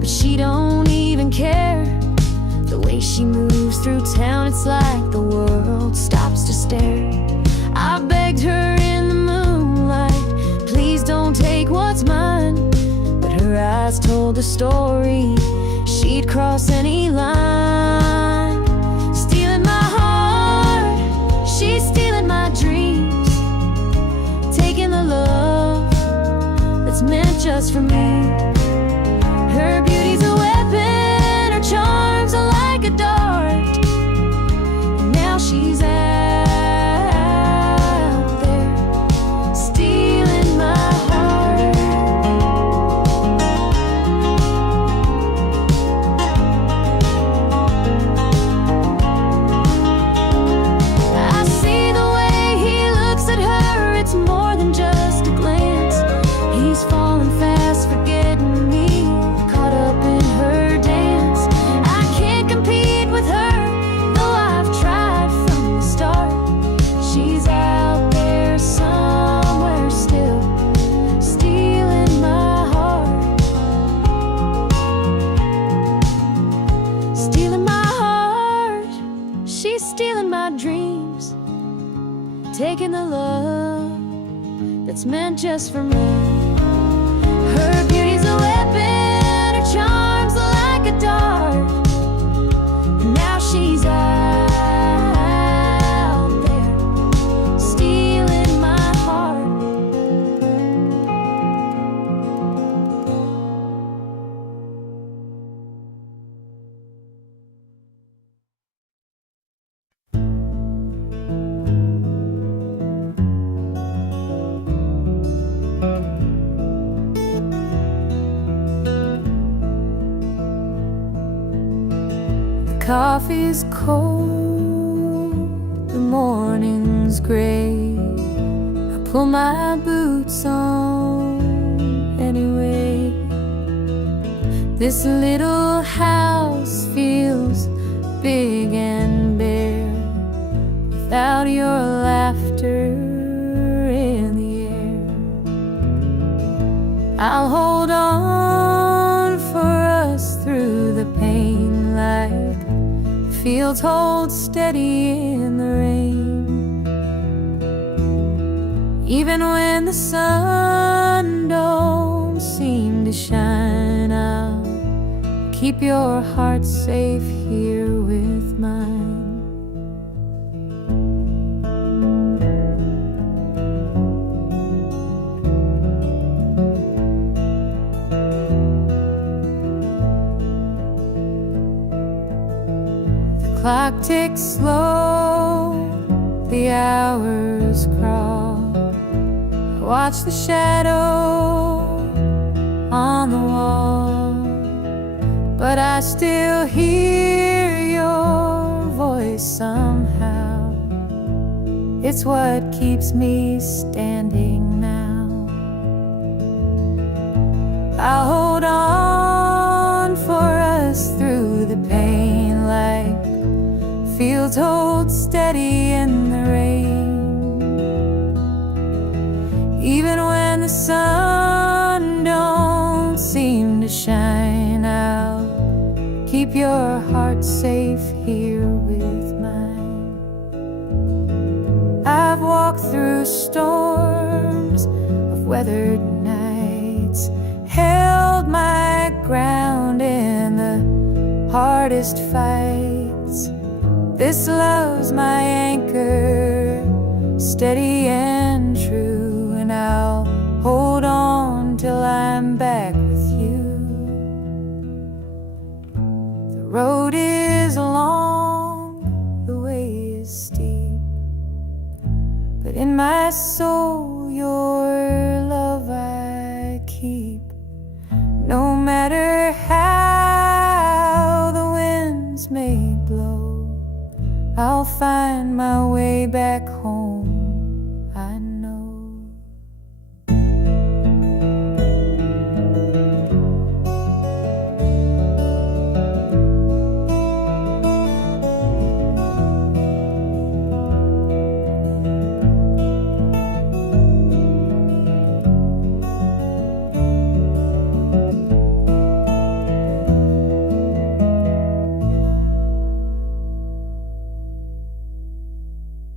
told a story, she'd cross any line. Stealing my heart, she's stealing my dreams, taking the love that's meant just for me. Her beauty's a weapon, her charms are like a dart. And now she's out there, stealing my heart. I see the way he looks at her, it's more than just a glance. He's falling fast, forgetting me, caught up in her dance. I can't compete with her, though I've tried from the start. She's out there somewhere still, stealing my heart. Stealing my heart, she's stealing my dreams, taking the love that's meant just for me. Her beauty's a weapon, her charms are like a dart. And now she's out there, stealing my heart. Coffee's cold, the morning's gray. I pull my boots on anyway. This little house feels big and bare without your laughter in the air. I'll hold on for us through the pain, like fields hold steady in the rain. Even when the sun don't seem to shine, I'll keep your heart safe here with mine. Clock ticks slow, the hours crawl. I watch the shadow on the wall, but I still hear your voice somehow. It's what keeps me standing now. I'll hold on for us through the pain, like fields hold steady in the rain. Even when the sun don't seem to shine, I'll keep your heart safe here with mine. I've walked through storms of weathered nights, held my ground in the hardest fights. This love's my anchor, steady and true, and I'll hold on till I'm back with you. The road is long, the way is steep, but in my soul your love I keep. No matter how the winds may blow, I'll find my way back home, I know.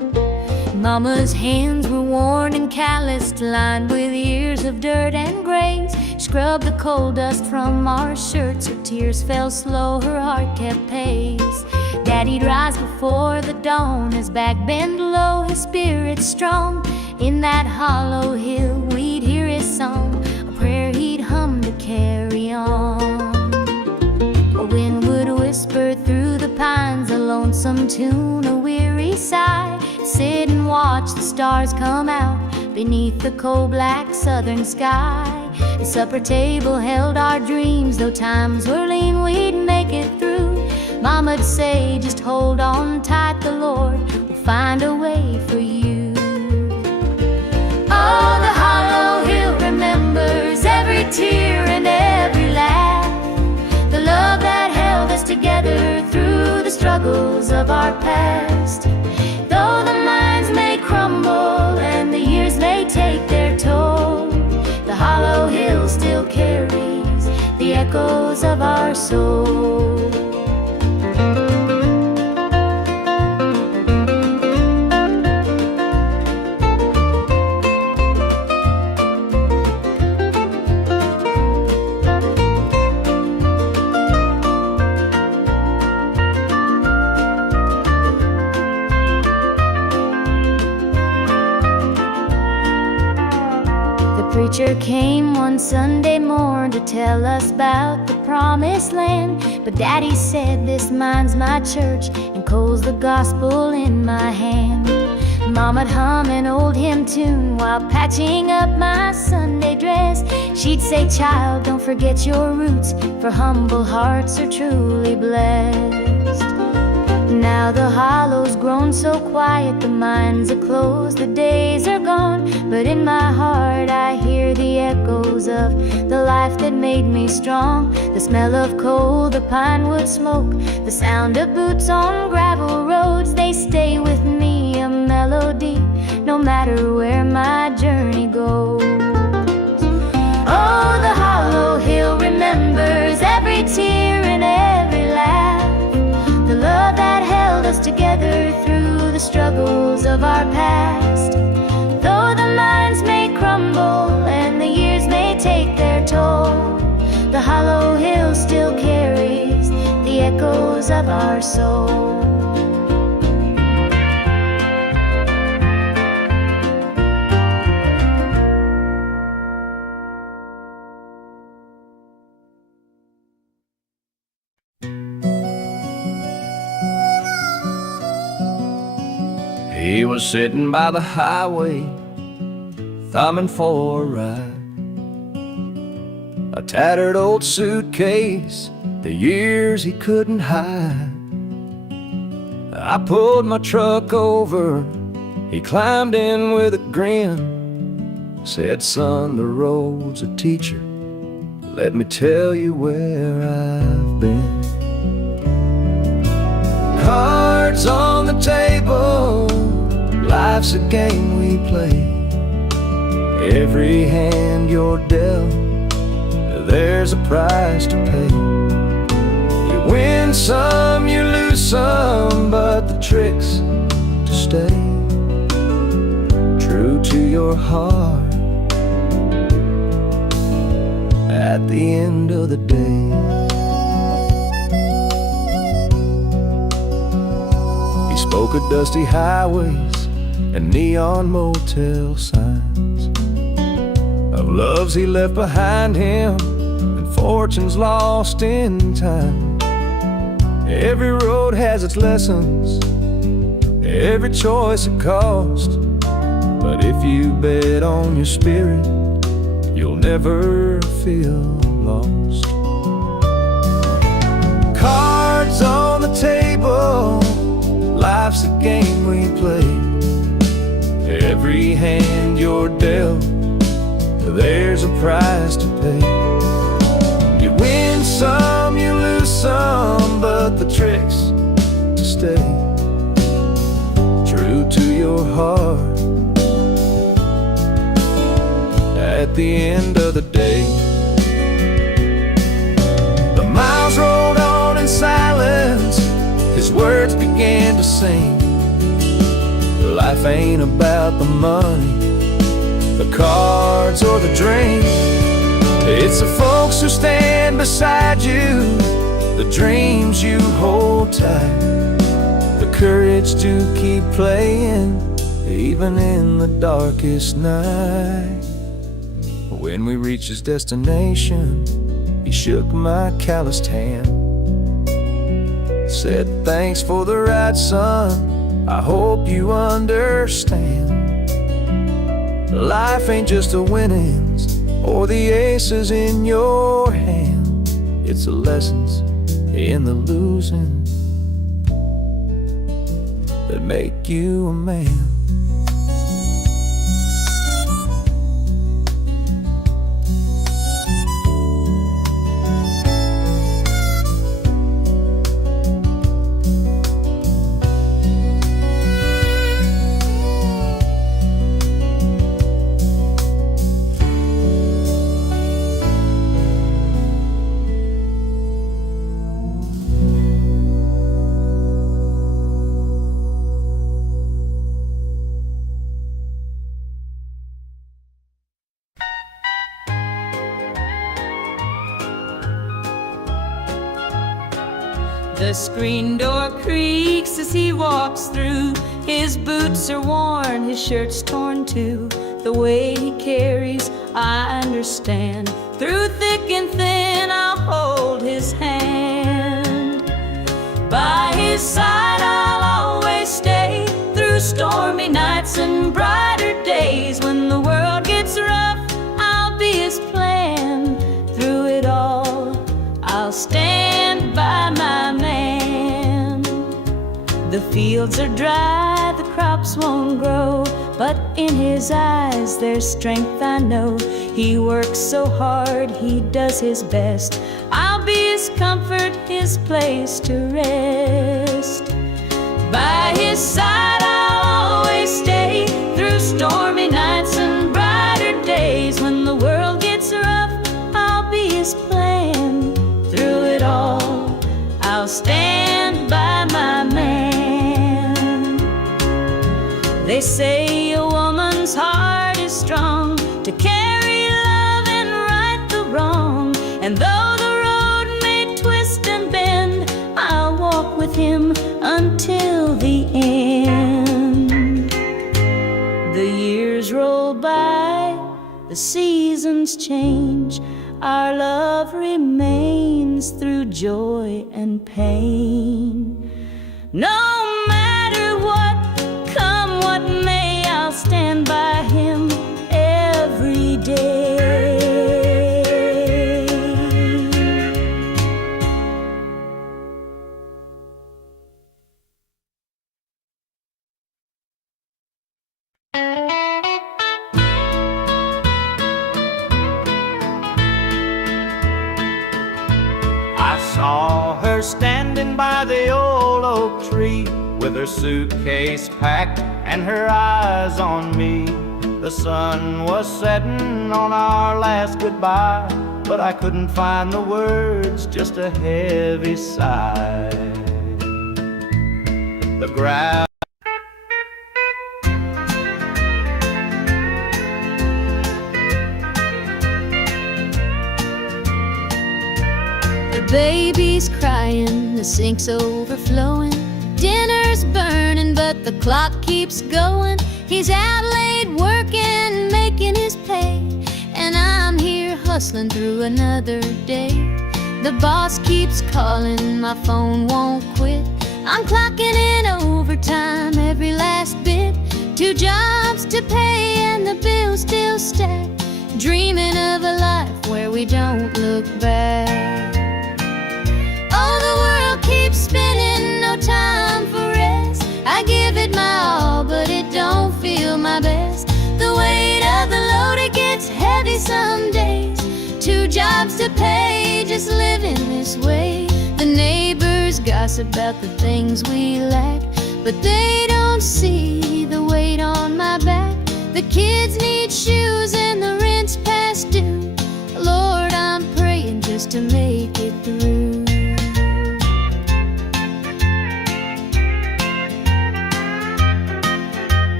Mama's hands were worn and calloused, lined with years of dirt and graze. Scrubbed the coal dust from our shirts, her tears fell slow, her heart kept pace. Daddy'd rise before the dawn, his back bent low, his spirit strong. In that hollow hill we'd hear his song, a prayer he'd hum to carry on. A wind would whisper through the pines, a lonesome tune, a weary sigh. Sit and watch the stars come out beneath the coal black southern sky. The supper table held our dreams, though times were lean, we'd make it through. Mama'd say, just hold on tight, the Lord will find a way for you. Oh, the hollow hill remembers every tear and every laugh, the love that held us together through the struggles of our past. Though the minds may crumble and the years may take their toll, the hollow hill still carries the echoes of our soul. The preacher came one Sunday morn to tell us about the promised land. But Daddy said, this mine's my church, and coal's the gospel in my hand. Mama'd hum an old hymn tune while patching up my Sunday dress. She'd say, child, don't forget your roots, for humble hearts are truly blessed. Now the hollow's grown so quiet, the mines are closed, the days are gone. But in my heart I hear the echoes of the life that made me strong. The smell of coal, the pine wood smoke, the sound of boots on gravel roads, they stay with me, a melody, no matter where my journey goes. Oh, the hollow hill remembers every tear and every laugh, the love that held us together through the struggles of our past. Though the minds may crumble and the years may take their toll, the hollow hill still carries the echoes of our soul. He was sitting by the highway, thumbing for a ride. A tattered old suitcase, the years he couldn't hide. I pulled my truck over, he climbed in with a grin. Said, son, the road's a teacher, let me tell you where I've been. Cards on the table, life's a game we play. Every hand you're dealt, there's a price to pay. You win some, you lose some, but the trick's to stay true to your heart at the end of the day. He spoke of dusty highways and neon motel signs, of loves he left behind him and fortunes lost in time. Every road has its lessons, every choice a cost, but if you bet on your spirit, you'll never feel lost. Cards on the table, life's a game we play. Every hand you're dealt, there's a price to pay. You win some, you lose some, but the trick's to stay true to your heart at the end of the day. The miles rolled on in silence, his words began to sing. Life ain't about the money, the cards, or the drink. It's the folks who stand beside you, the dreams you hold tight, the courage to keep playing even in the darkest night. When we reached his destination, he shook my calloused hand, said, "Thanks for the ride, son, I hope you understand. Life ain't just the winnings or the aces in your hand. It's the lessons in the losing that make you a man." The screen door creaks as he walks through. His boots are worn, his shirt's torn too. The way he carries, I understand. Through thick and thin, I'll hold his hand. By his side, I'll always stay. Through stormy nights and brighter days. When the world gets rough, I'll be his plan. Through it all, I'll stand by my man. The fields are dry, the crops won't grow, but in his eyes there's strength, I know. He works so hard, he does his best. I'll be his comfort, his place to rest. By his side I'll always stay. Through stormy nights and brighter days. When the world gets rough, I'll be his plan. Through it all, I'll stand by my man. They say a woman's heart is strong to carry love and right the wrong. And though the road may twist and bend, I'll walk with him until the end. The years roll by, the seasons change. Our love remains through joy and pain. No matter what, come what may, I'll stand by him every day. I saw her standing by the old oak tree, with her suitcase packed and her eyes on me. The sun was setting on our last goodbye, but I couldn't find the words, just a heavy sigh. The ground The baby's crying, the sink's overflowing. Dinner's burning, but the clock keeps going. He's out late working, making his pay, and I'm here hustling through another day. The boss keeps calling, my phone won't quit. I'm clocking in overtime every last bit. 2 jobs to pay and the bills still stack. Dreaming of a life where we don't look back. Oh, the world keeps spinning, no time for rest. I give it my all, but it don't feel my best. The weight of the load, it gets heavy some days. 2 jobs to pay, just living this way. The neighbors gossip about the things we lack, but they don't see the weight on my back. The kids need shoes and the rent's past due. Lord, I'm praying just to make it through.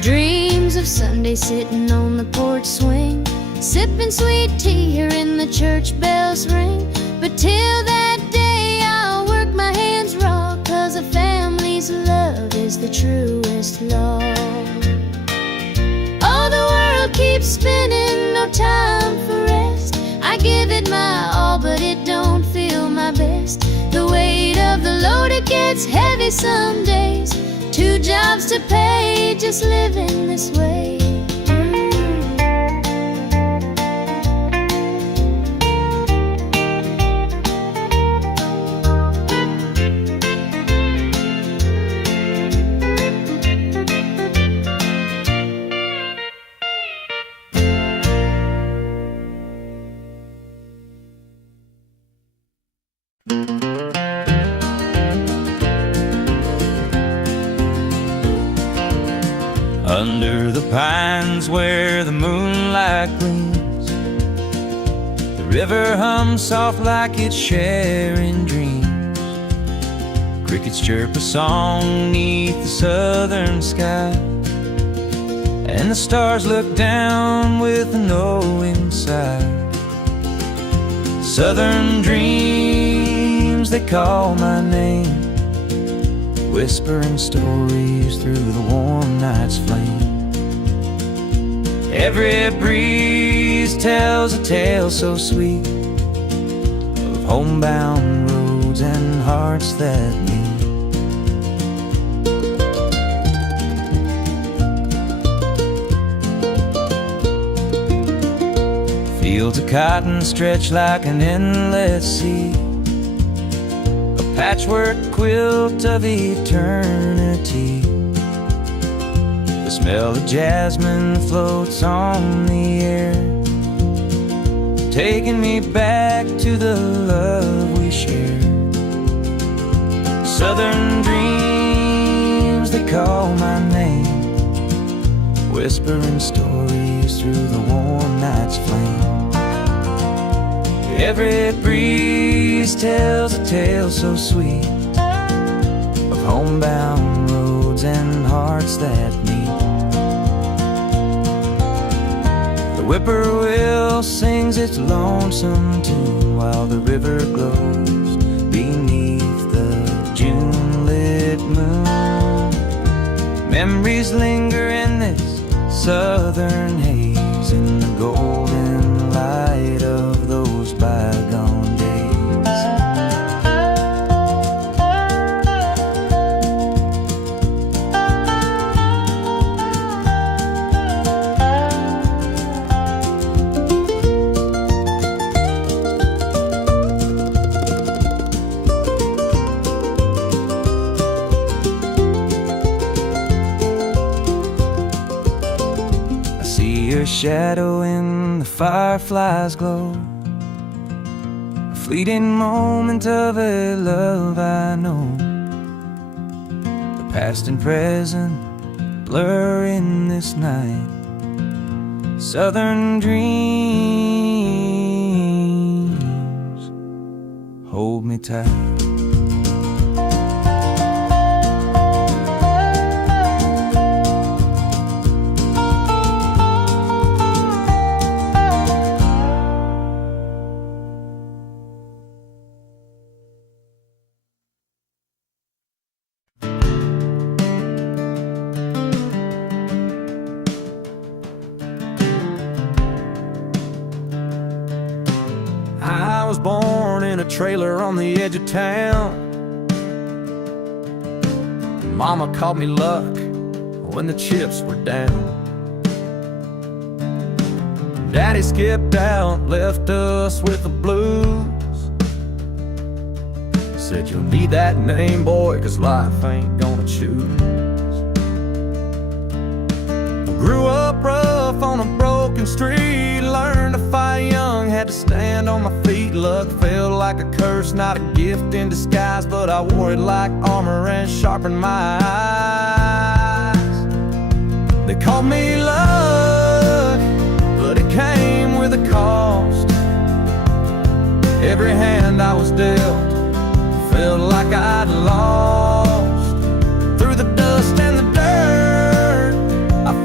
Dreams of Sunday sitting on the porch swing, sipping sweet tea, hearing the church bells ring. But till that day I'll work my hands raw, 'cause a family's love is the truest law. Oh, the world keeps spinning, no time for rest. I give it my all, but it don't feel my best. The weight of the load, it gets heavy some days. 2 jobs to pay, just living this way. Under the pines where the moonlight gleams, the river hums soft like it's sharing dreams. Crickets chirp a song neath the southern sky, and the stars look down with a knowing sigh. Southern dreams, they call my name, whispering stories through the warm night's flame. Every breeze tells a tale so sweet of homebound roads and hearts that meet. Fields of cotton stretch like an endless sea, a patchwork quilt of eternity. The smell of jasmine floats on the air, taking me back to the love we shared. Southern dreams, they call my name, whispering stories through the warm night's flame. Every breeze tells a tale so sweet of homebound roads and hearts that meet. The whippoorwill sings its lonesome tune while the river glows beneath the June-lit moon. Memories linger in this southern haze, in the golden light of those bygone days. I see your shadow in the firefly's glow, a fleeting moment of a love I know. The past and present blur in this night. Southern dreams, hold me tight. I was born in a trailer on the edge of town. Mama called me luck when the chips were down. Daddy skipped out, left us with the blues. Said you'll need that name, boy, 'cause life ain't gonna choose. Grew up rough on a broken street, learned to fight young, had to stand on my feet. Luck felt like a curse, not a gift in disguise, but I wore it like armor and sharpened my eyes. They called me luck, but it came with a cost. Every hand I was dealt felt like I'd lost. Through the dust and the dirt, I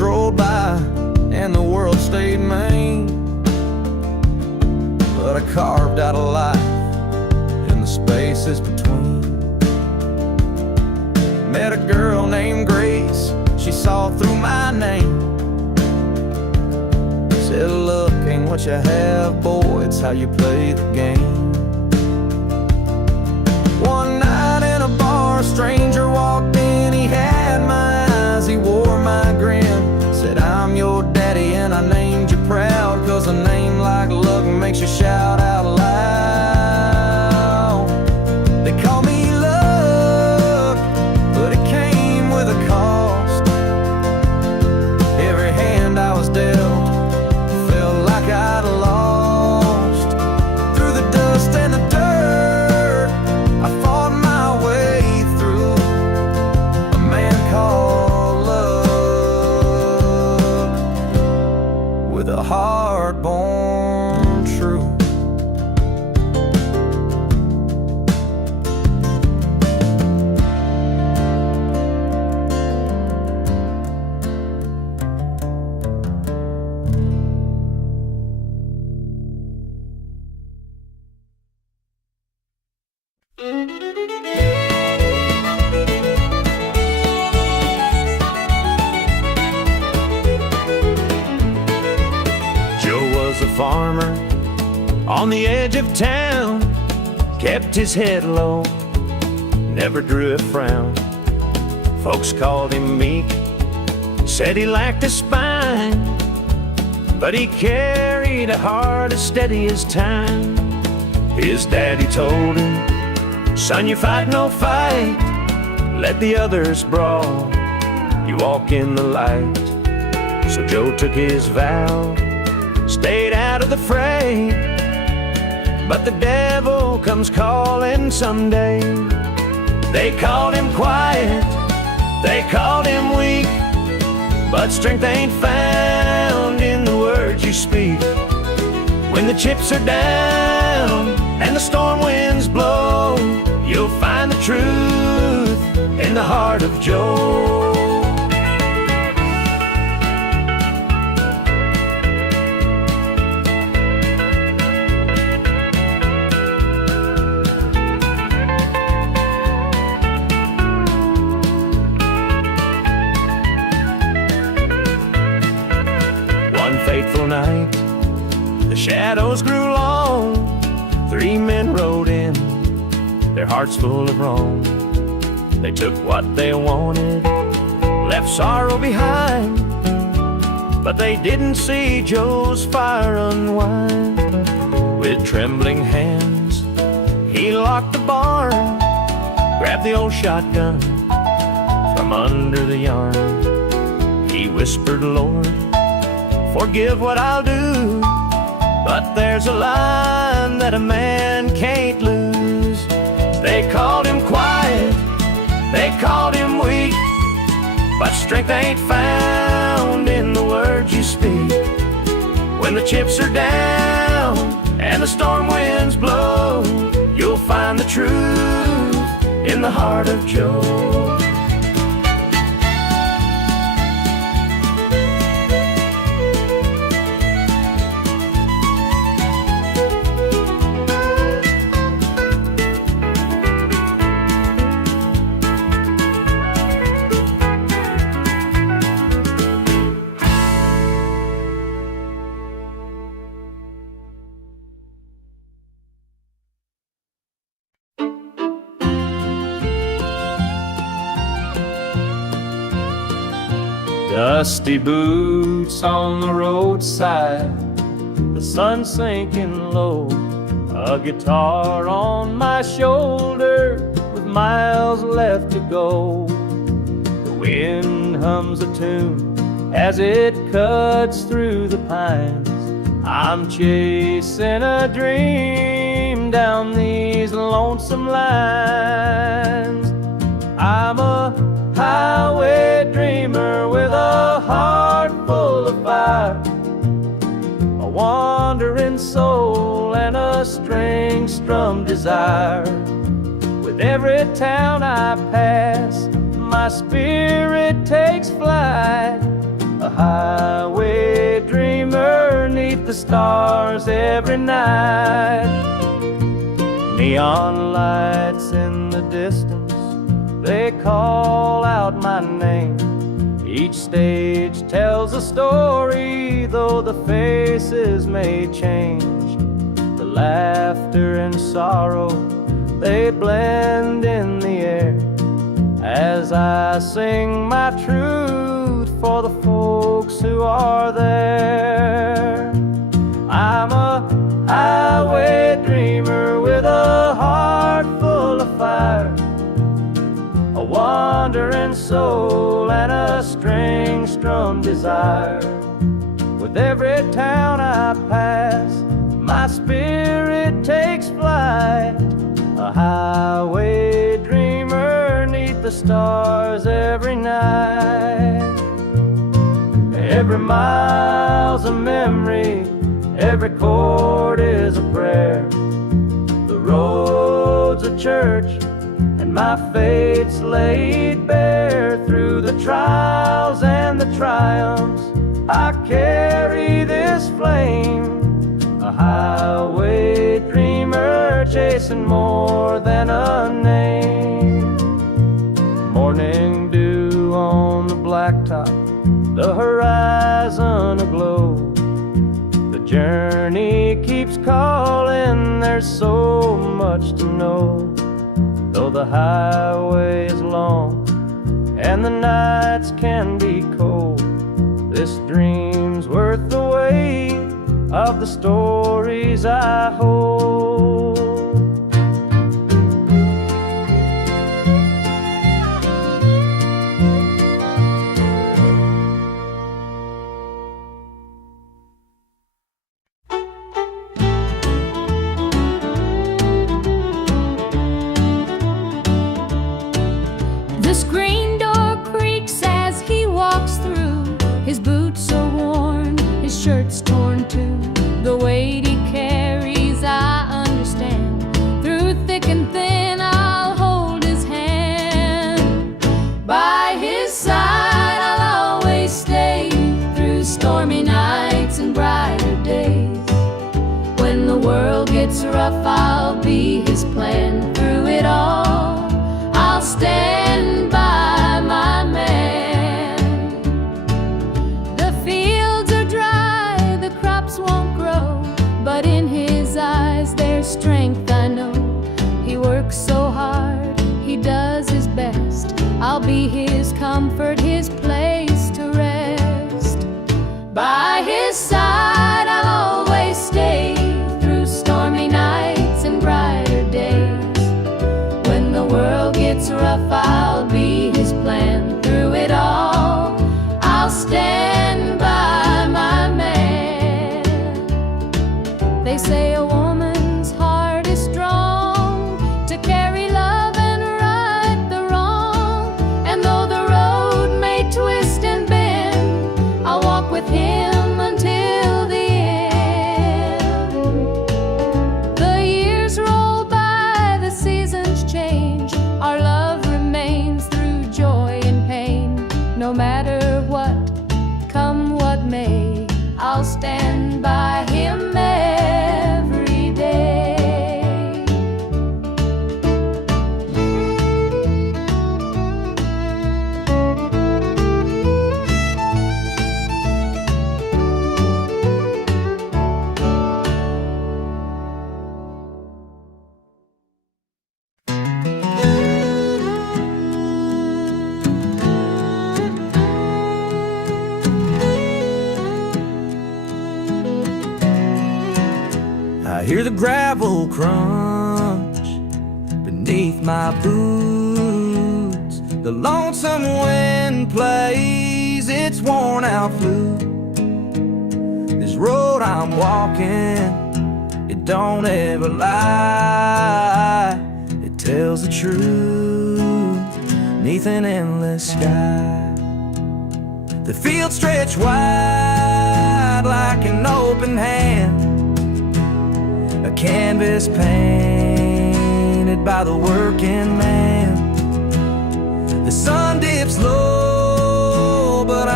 rolled by and the world stayed mean, but I carved out a life in the spaces between. Met a girl named Grace, she saw through my name. Said, look, ain't what you have, boy, it's how you play the game. One night in a bar, a stranger walked in, he had my eyes, he wore my grin. Said, I'm your daddy and I named you proud, 'cause a name like Luck makes you shout out loud. They call me Luck, but it came with a cost. Every hand I was dealt felt like I'd lost. Through the dust and the dirt, I fought my way through. A man called Luck, with a heart born true. Joe was a farmer on the edge of town, kept his head low, never drew a frown. Folks called him meek, said he lacked a spine, but he carried a heart as steady as time. His daddy told him, son, you fight no fight, let the others brawl, you walk in the light. So Joe took his vow, stayed out of the fray, but the devil comes calling someday. They called him quiet, they called him weak, but strength ain't found in the words you speak. When the chips are down and the storm winds blow, you'll find the truth in the heart of Joe. Fateful night, the shadows grew long. 3 men rode in, their hearts full of wrong. They took what they wanted, left sorrow behind, but they didn't see Joe's fire unwind. With trembling hands, he locked the barn, grabbed the old shotgun from under the yarn. He whispered, Lord, forgive what I'll do, but there's a line that a man can't lose. They called him quiet, they called him weak, but strength ain't found in the words you speak. When the chips are down and the storm winds blow, you'll find the truth in the heart of Joe. Dusty boots on the roadside, the sun sinking low, a guitar on my shoulder with miles left to go. The wind hums a tune as it cuts through the pines. I'm chasing a dream down these lonesome lines. I'm a highway dreamer with a heart full of fire, a wandering soul and a string-strummed desire. With every town I pass, my spirit takes flight, a highway dreamer 'neath the stars every night. Neon lights in the distance, they call out my name. Each stage tells a story, though the faces may change. The laughter and sorrow, they blend in the air as I sing my truth for the folks who are there. I'm a highway dreamer with a heart full of fire, a wandering soul and a string-strummed desire. With every town I pass, my spirit takes flight, a highway dreamer 'neath the stars every night. Every mile's a memory, every chord is a prayer. The road's a church, and my fate's laid bare. Through the trials and the triumphs, I carry this flame, a highway dreamer chasing more than a name. Morning dew on the blacktop, the horizon aglow. The journey keeps calling, there's so much to know. Though the highway is long and the nights can be cold, this dream's worth the wait of the stories I hold. The screen door creaks as he walks through. His boots are worn, his shirt's torn too. The weight he carries, I understand. Through thick and thin, I'll hold his hand. By his side, I'll always stay. Through stormy nights and brighter days. When the world gets rough, I'll be his plan. Through it all, I'll stand by my man. The fields are dry, the crops won't grow, but in his eyes there's strength, I know. He works so hard, he does his best. I'll be his comfort, his place to rest. By his side I'll always stay. Through stormy nights and brighter days. When the world gets rough, I'll be his plan. Through it all, I'll stand by my man. They say a woman's heart is strong to carry love and right the wrong. And though the road may twist and bend, I'll walk with him until the end. The years roll by, the seasons change. Our love remains through joy and pain. No matter what, come what may, I'll stand by him every day. I hear the gravel crunch beneath my boots. The lonesome wind plays its worn out flute. This road I'm walking, it don't ever lie. It tells the truth neath an endless sky. The fields stretch wide like an open hand, a canvas painted by the working man. The sun dips low, but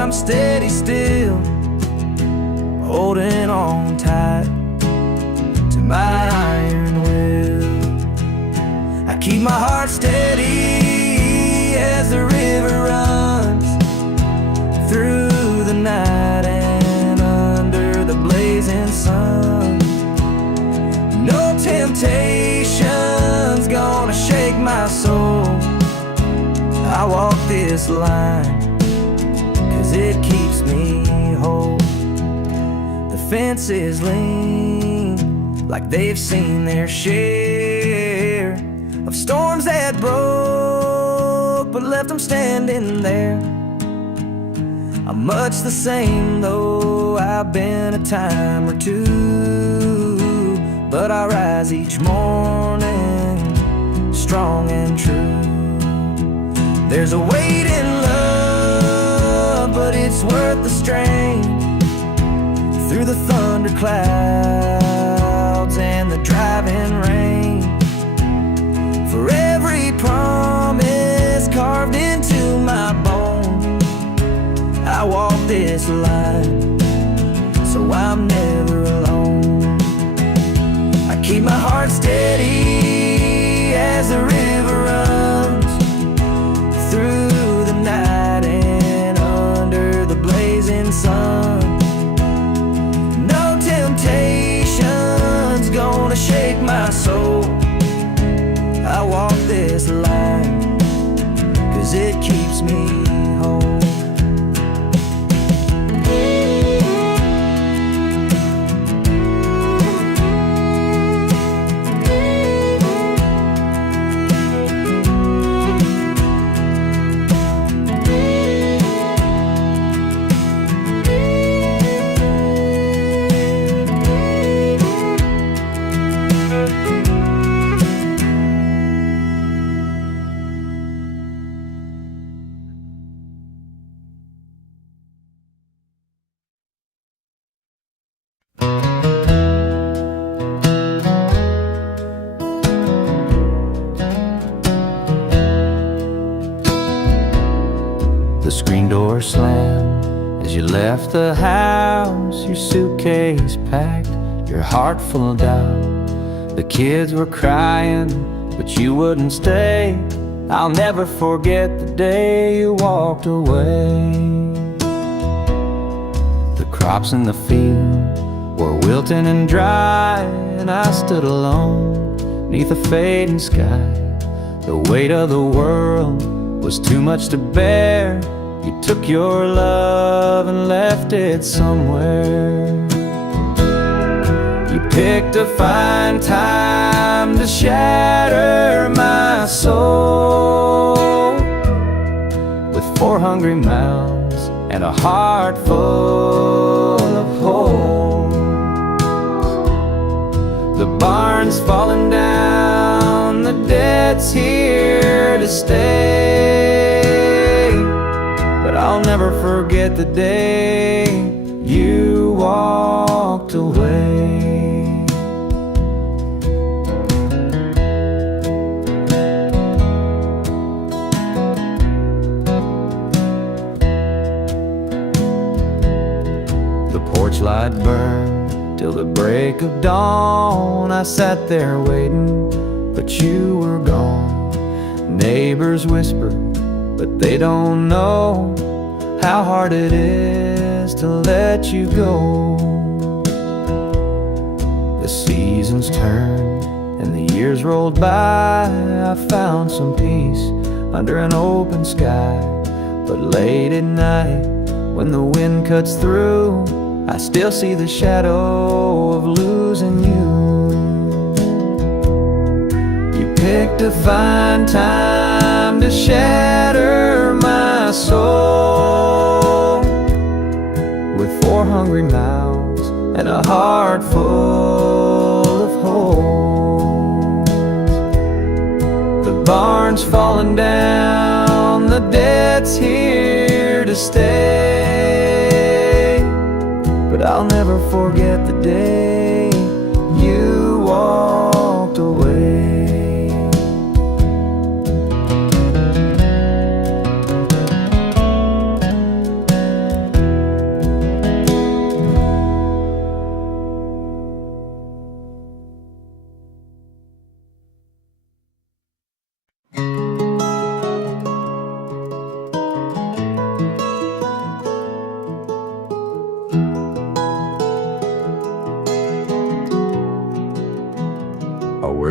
I'm steady still, holding on tight to my iron will. I keep my heart steady as the river runs through the night and under the blazing sun. No temptation's gonna shake my soul. I walk this line 'cause it keeps me whole. The fences lean like they've seen their share of storms that broke but left them standing there. I'm much the same though I've been a time or two, but I rise each morning strong and true. There's a weight in love, but it's worth the strain. Through the thunder clouds and the driving rain, for every promise carved into my bone, I walk this line, so I'm never alone. I keep my heart steady as the river runs through the night and under the blazing sun. No temptation's gonna shake my soul. I walk this line 'cause it keeps me whole. The screen door slammed as you left the house, your suitcase packed, your heart full of doubt. The kids were crying, but you wouldn't stay. I'll never forget the day you walked away. The crops in the field were wilting and dry, and I stood alone neath a fading sky. The weight of the world was too much to bear. You took your love and left it somewhere. You picked a fine time to shatter my soul with 4 hungry mouths and a heart full of holes. The barn's falling down, the debt's here to stay, but I'll never forget the day you walked away. The porch light burned till the break of dawn. I sat there waiting, but you were gone. Neighbors whispered, but they don't know how hard it is to let you go. The seasons turned and the years rolled by. I found some peace under an open sky, but late at night when the wind cuts through, I still see the shadow of losing you. You picked a fine time to shatter my soul with 4 hungry mouths and a heart full of holes. The barn's falling down, the debt's here to stay, but I'll never forget the day you walked away.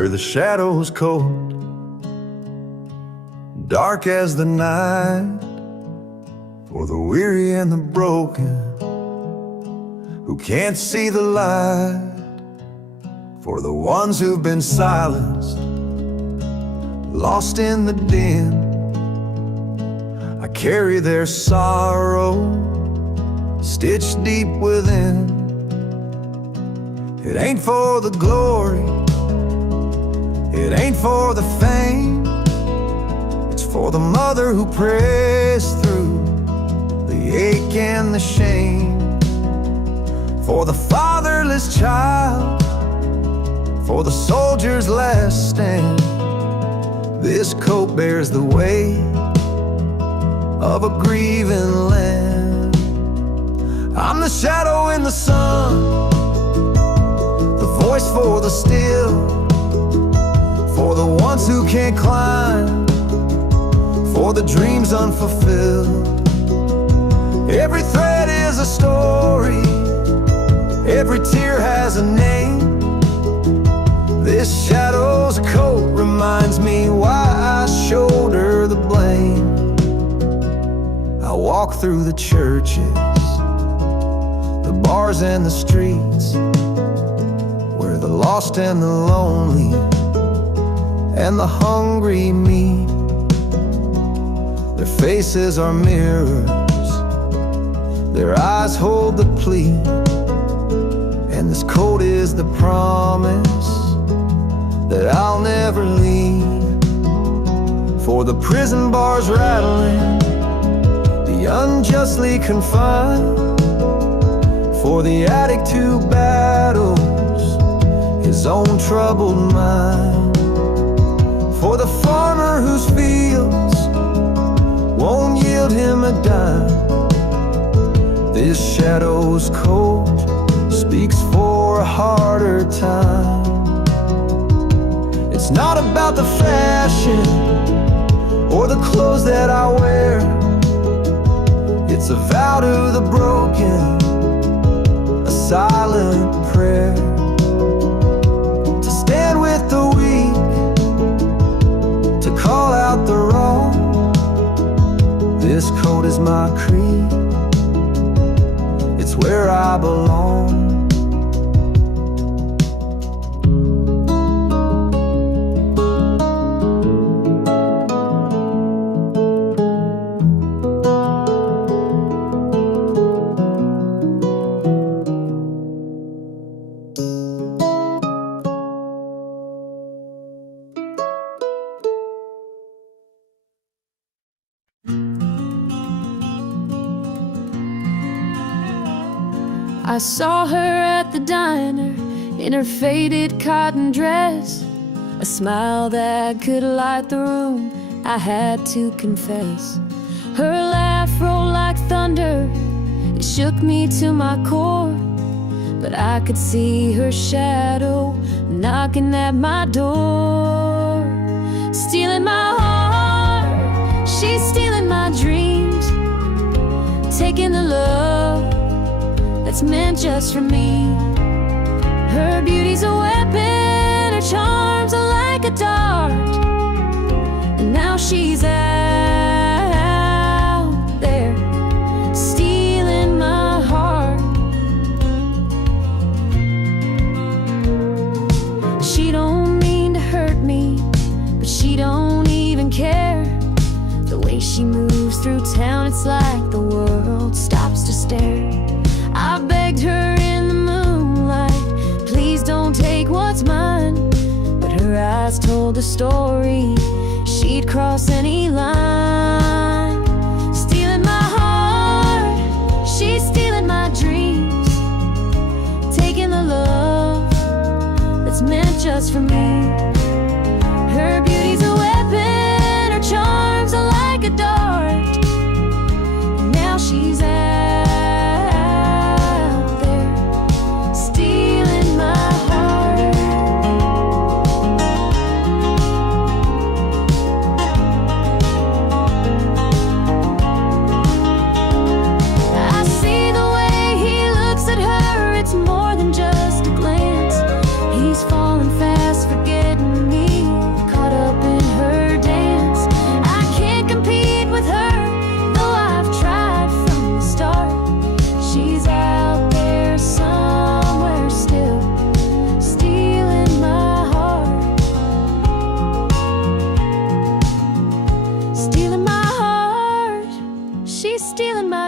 where the shadow's cold, dark as the night, for the weary and the broken who can't see the light, for the ones who've been silenced, lost in the din. I carry their sorrow stitched deep within. It ain't for the glory, it ain't for the fame, it's for the mother who prays through the ache and the shame, for the fatherless child, for the soldier's last stand. This coat bears the weight of a grieving land. I'm the shadow in the sun, the voice for the still, for the ones who can't climb, for the dreams unfulfilled. Every thread is a story, every tear has a name. This shadow's coat reminds me why I shoulder the blame. I walk through the churches, the bars and the streets, where the lost and the lonely and the hungry meet. Their faces are mirrors, their eyes hold the plea, and this coat is the promise that I'll never leave. For the prison bars rattling, the unjustly confined, for the addict who battles his own troubled mind, for the farmer whose fields won't yield him a dime. This shadow's coat speaks for a harder time. It's not about the fashion or the clothes that I wear, it's a vow to the broken, a silent prayer, to stand with the weak, to call out the wrong. This coat is my creed, it's where I belong. I saw her at the diner in her faded cotton dress, a smile that could light the room, I had to confess. Her laugh rolled like thunder, it shook me to my core, but I could see her shadow knocking at my door, stealing my heart, she's stealing my dreams, taking the love that's meant just for me. Her beauty's a weapon, her charms are like a dart, and now she's out there stealing my heart. She don't mean to hurt me, but she don't even care. The way she moves through town, it's like the world stops to stare. I begged her in the moonlight, please don't take what's mine, but her eyes told a story, she'd cross any line. Stealing my heart, she's stealing my dreams, taking the love that's meant just for me. Her beauty's a weapon, her charms are like a dart, and now she's out stealing my heart. I see the way he looks at her, it's more than just a glance. He's falling fast for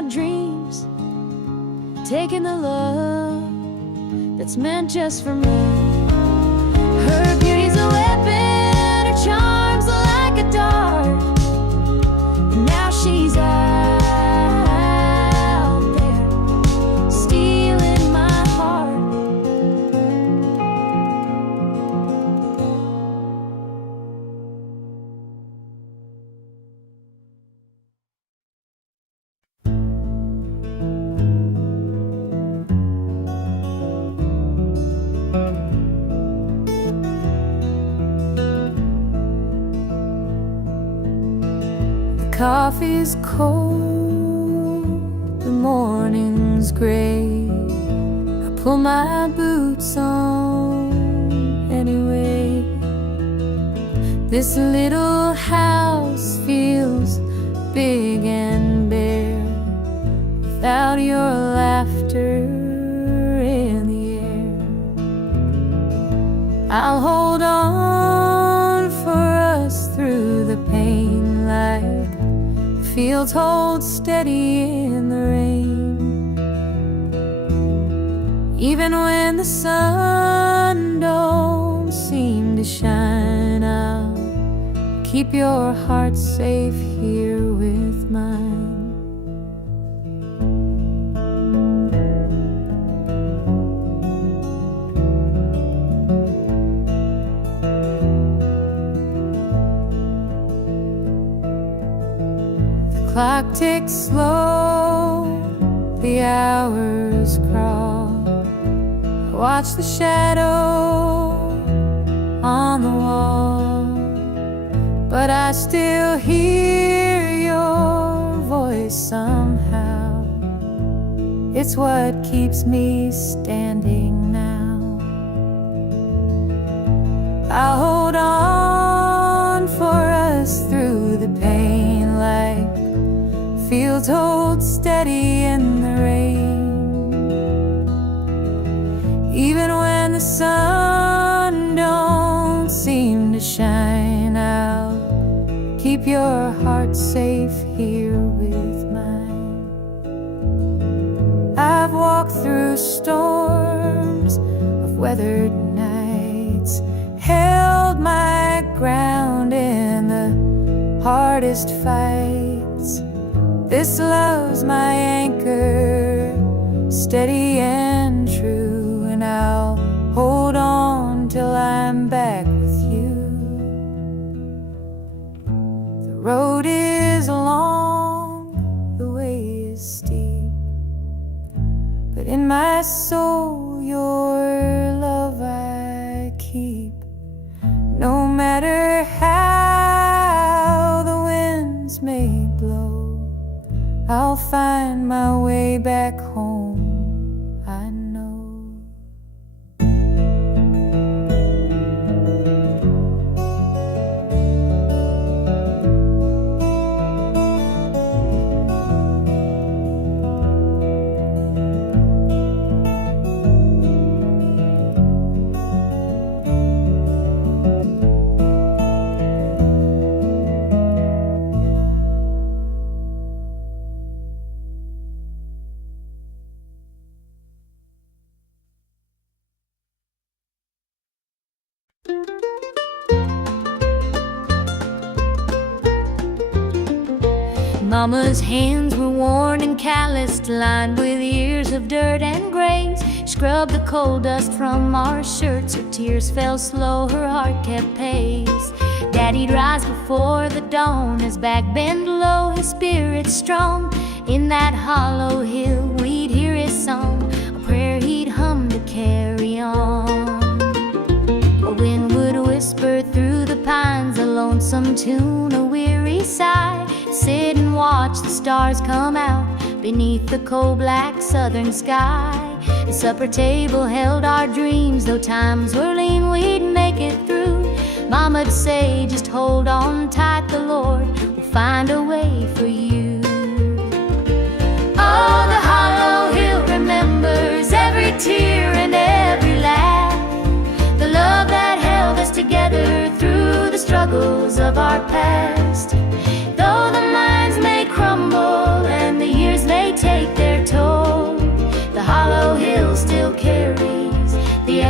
dreams, taking the love that's meant just for me. Her beauty's a weapon, her charms like a dart, and now she's out there stealing my heart. Coffee's cold, the morning's gray. I pull my boots on anyway. This little house feels big and bare without your laughter in the air. I'll hold on for us through the pain like fields hold steady in the rain. Even when the sun don't seem to shine, I'll keep your heart safe here with mine. Clock ticks slow, the hours crawl. I watch the shadow on the wall, but I still hear your voice somehow. It's what keeps me standing now. I'll hold on for us through the pain like fields hold steady in the rain. Even when the sun don't seem to shine, I'll keep your heart safe here with mine. I've walked through storms of weathered nights, held my ground in the hardest fights. This love's my anchor, steady and true, and I'll hold on till I'm back with you. The road is long, the way is steep, but in my soul your love I keep. No matter how the winds may blow, I'll find my way back home, I know. Mama's hands were worn and calloused, lined with years of dirt and grace. Scrubbed the coal dust from our shirts, her tears fell slow, her heart kept pace. Daddy'd rise before the dawn, his back bent low, his spirit strong. In that hollow hill we'd hear his song, a prayer he'd hum to carry on. A wind would whisper through the pines, a lonesome tune, a weary sigh. Sit and watch the stars come out beneath the coal-black southern sky. The supper table held our dreams, though times were lean, we'd make it through. Mama'd say, just hold on tight, the Lord will find a way for you. Oh, the hollow hill remembers every tear and every laugh, the love that held us together through the struggles of our past. Though the minds may crumble and the years may take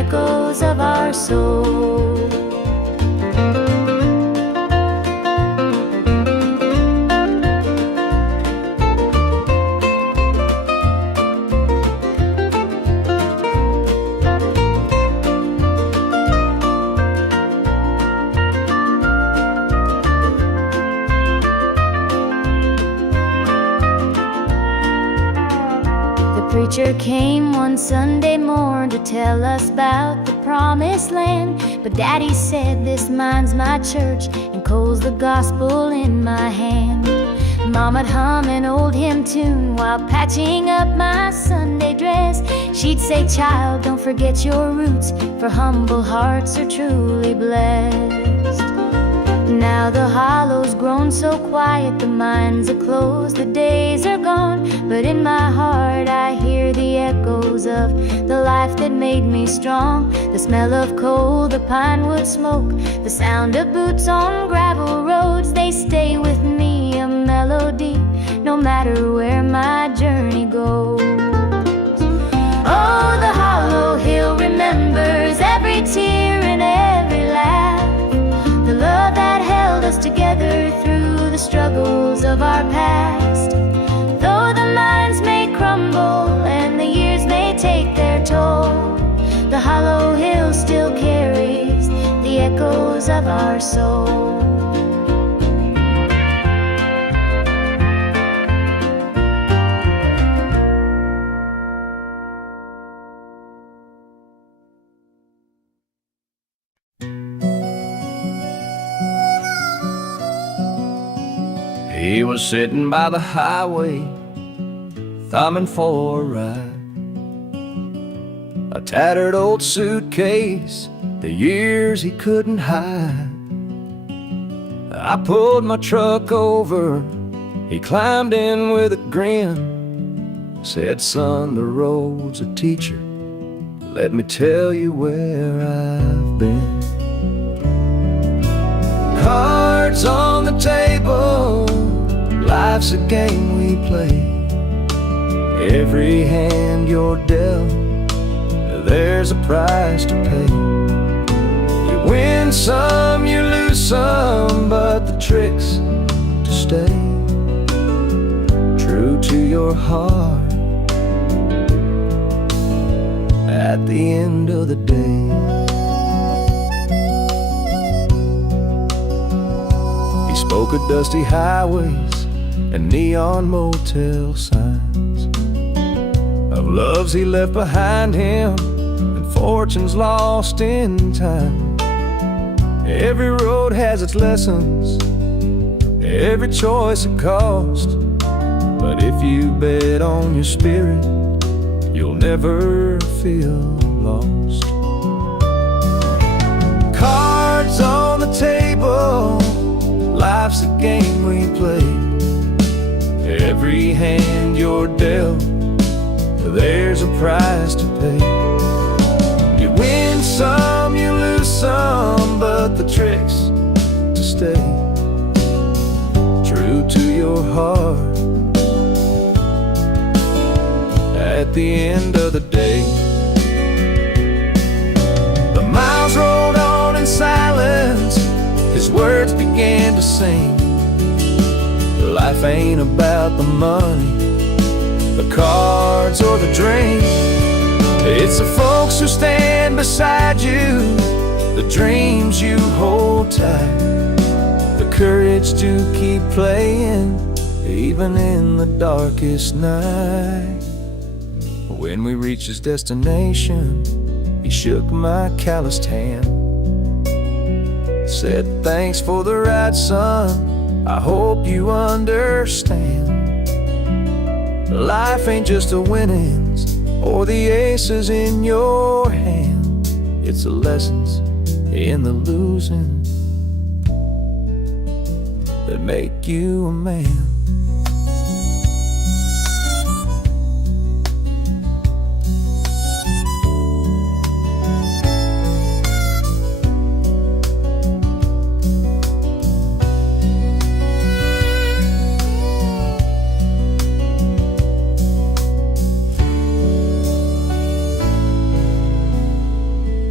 echoes of our soul. The preacher came one Sunday morn to tell us about the promised land. But Daddy said, this mine's my church, and Cole's the gospel in my hand. Mama'd hum an old hymn tune while patching up my Sunday dress. She'd say, child, don't forget your roots, for humble hearts are truly blessed. Now the hollow's grown so quiet, the mines are closed, the days are gone. But in my heart I hear the echoes of the life that made me strong. The smell of coal, the pine wood smoke, the sound of boots on gravel roads, they stay with me, a melody, no matter where my journey goes. Oh, the hollow hill remembers every tear and every laugh, the love that held us together through the struggles of our past. Though the mines may crumble and the years may take their toll, the hollow hill still carries the echoes of our soul. He was sitting by the highway, thumbing for a ride. A tattered old suitcase, the years he couldn't hide. I pulled my truck over, he climbed in with a grin. Said, son, the road's a teacher, let me tell you where I've been. Cards on the table, life's a game we play. Every hand you're dealt, there's a price to pay. You win some, you lose some, but the trick's to stay true to your heart at the end of the day. He spoke of dusty highways and neon motel signs, of loves he left behind him and fortunes lost in time. Every road has its lessons, every choice a cost, but if you bet on your spirit, you'll never feel lost. Cards on the table, life's a game we play. Every hand you're dealt, there's a price to pay. You win some, you lose some, but the trick's to stay true to your heart at the end of the day. The miles rolled on in silence, his words began to sing. Life ain't about the money, the cards or the drink. It's the folks who stand beside you, the dreams you hold tight, the courage to keep playing even in the darkest night. When we reached his destination, he shook my calloused hand, said, thanks for the ride, son, I hope you understand. Life ain't just the winnings or the aces in your hand, it's the lessons in the losing that make you a man.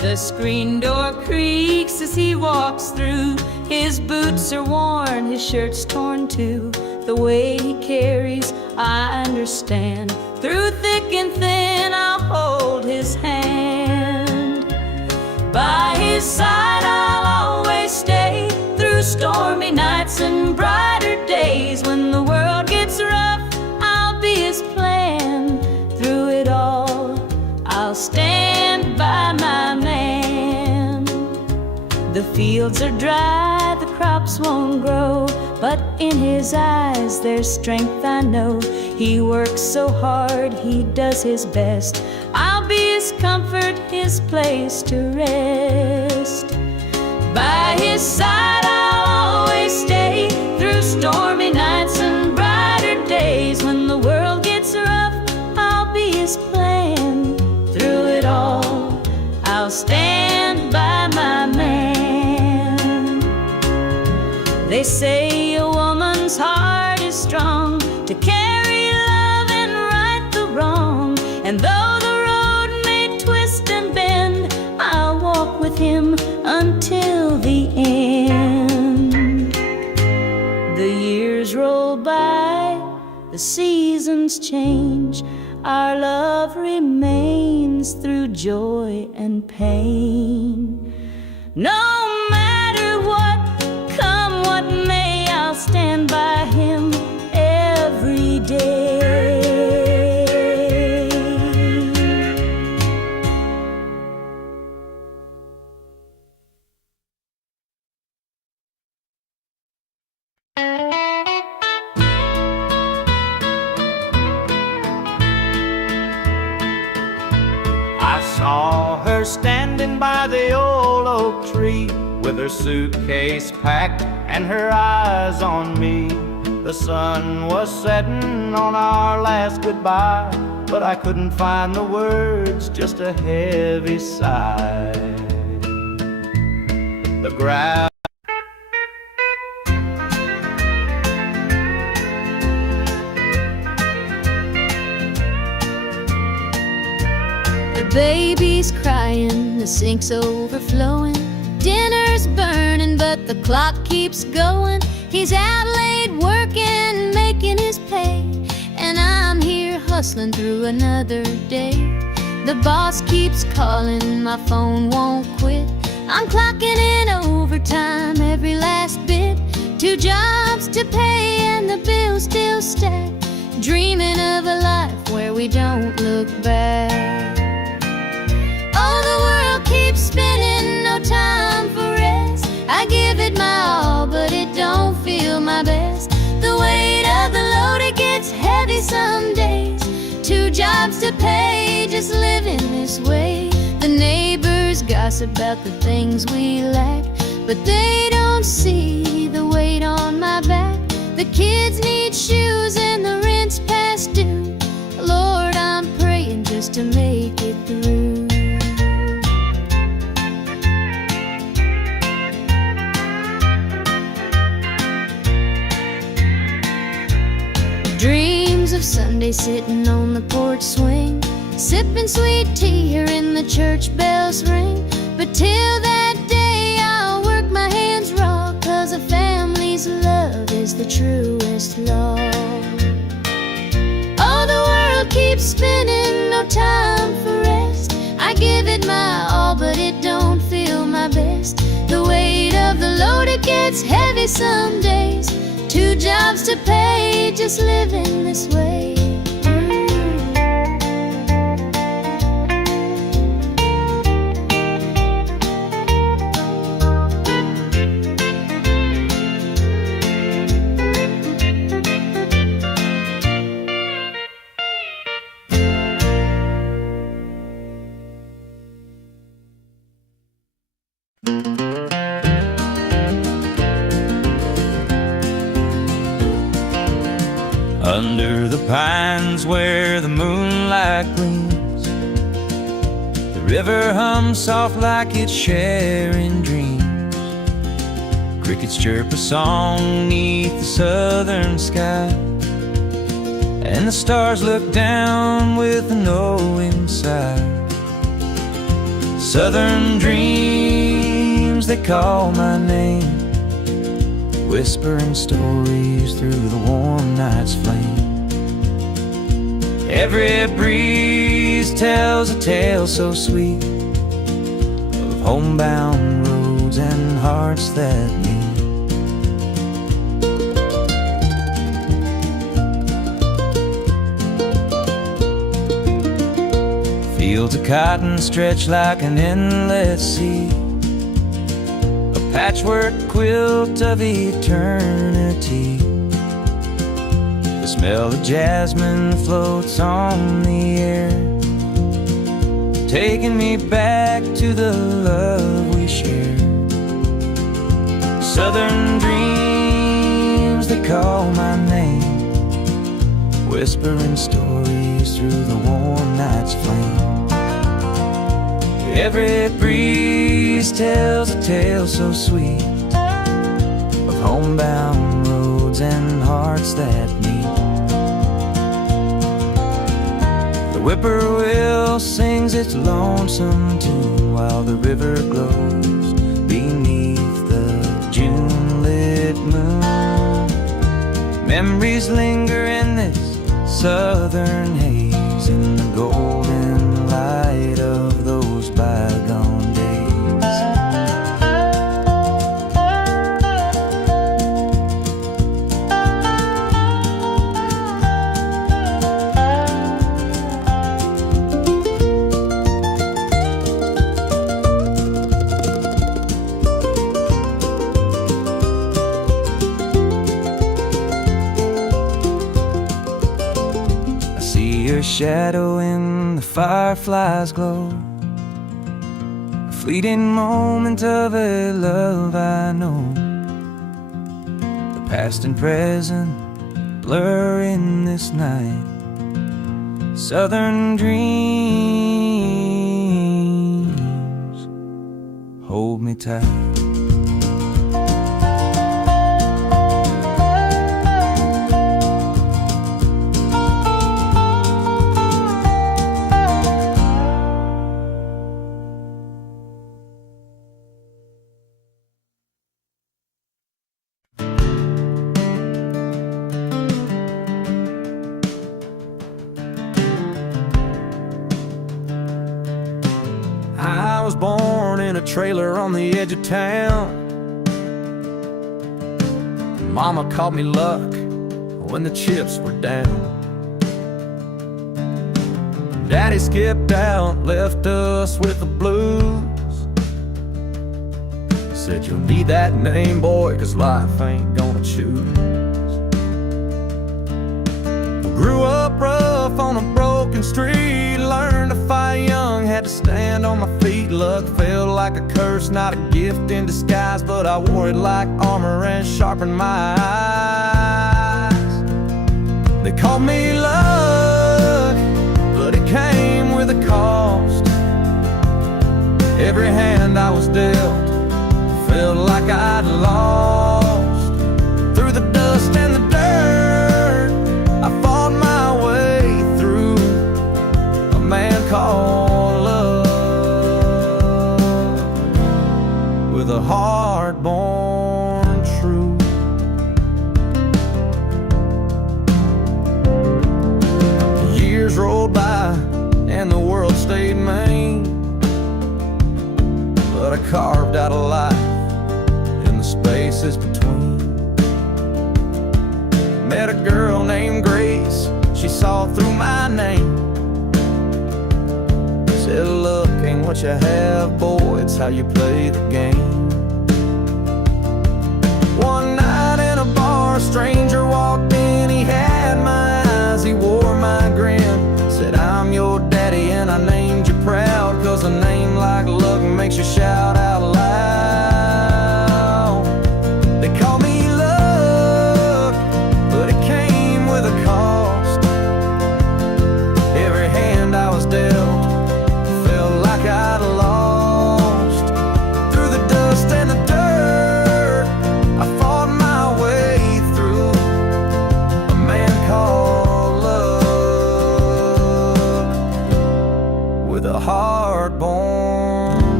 The screen door creaks as he walks through. His boots are worn, his shirt's torn too. The way he carries, I understand. Through thick and thin, I'll hold his hand. By his side, I'll always stay. Through stormy nights and brighter days. When the world gets rough, I'll be his plan. Through it all, I'll stand by my man. The fields are dry, the crops won't grow, but in his eyes there's strength, I know. He works so hard, he does his best. I'll be his comfort, his place to rest. By his side I'll always stay. Through stormy nights and brighter days. When the world gets rough, I'll be his plan. Through it all, I'll stand by my man. They say a woman's heart is strong to carry love and right the wrong. And though the road may twist and bend, I'll walk with him until the end. The years roll by, the seasons change. Our love remains through joy and pain. No matter what, come what may, I'll stand by him every day. I saw her standing by the old oak tree, with her suitcase packed and her eyes on me. The sun was setting on our last goodbye, but I couldn't find the words, just a heavy sigh. The ground The baby's crying, the sink's overflowing. Dinner's burning, but the clock keeps going. He's out late working, making his pay, and I'm here hustling through another day. The boss keeps calling, my phone won't quit. I'm clocking in overtime, every last bit. 2 jobs to pay and the bills still stack. Dreaming of a life where we don't look back. Oh, the world keeps spinning, no time for rest. I give it my all, but it don't feel my best. The weight of the load, it gets heavy some days. 2 jobs to pay, just living this way. The neighbors gossip about the things we lack, but they don't see the weight on my back. The kids need shoes and the rent's past due. Lord, I'm praying just to make it through. Dreams of Sunday sitting on the porch swing, sipping sweet tea, hearing the church bells ring. But till that day I'll work my hands raw, 'cause a family's love is the truest law. Oh, the world keeps spinning, no time for rest. I give it my all, but it don't feel my best. The weight of the load, it gets heavy some days. 2 jobs to pay, just living this way. Under the pines where the moonlight gleams, the river hums soft like it's sharing dreams. Crickets chirp a song neath the southern sky, and the stars look down with a knowing sigh. Southern dreams, they call my name, whispering stories through the warm night's flame. Every breeze tells a tale so sweet of homebound roads and hearts that meet. Fields of cotton stretch like an endless sea, a patchwork quilt of eternity. The smell of jasmine floats on the air, taking me back to the love we shared. Southern dreams, they call my name, whispering stories through the warm night's flame. Every breeze tells a tale so sweet of homebound roads and hearts that meet. The whippoorwill sings its lonesome tune while the river glows beneath the June-lit moon. Memories linger in this southern haze, in the golden light of those bygone days. I see your shadow in the firefly's glow, a fleeting moment of a love I know. The past and present blur in this night. Southern dreams, hold me tight. I was born in a trailer on the edge of town. Mama called me luck when the chips were down. Daddy skipped out, left us with the blues. Said you'll need that name, boy, 'cause life ain't gonna choose. Grew up rough on a broken street, learned to fight young, had to stand on my feet. Luck felt like a curse, not a gift in disguise, but I wore it like armor and sharpened my eyes. They called me luck, but it came with a cost. Every hand I was dealt felt like I'd lost. Through the dust and the dirt, I fought my way through. A man called love, with a heart born true. The years rolled by and the world stayed mean, but I carved out a life in the spaces between. Met a girl named Grace, she saw through my name. Said luck ain't what you have, boy, it's how you play the game. One night in a bar, a stranger walked in, he had my eyes, he wore my grin. Said I'm your daddy and I named you proud, 'cause a name like luck makes you shout out loud. They call me luck, but it came with a cost. Every hand I was dealt felt like I'd lost. Through the dust and the dirt, I fought my way through. A man called love, with a heart born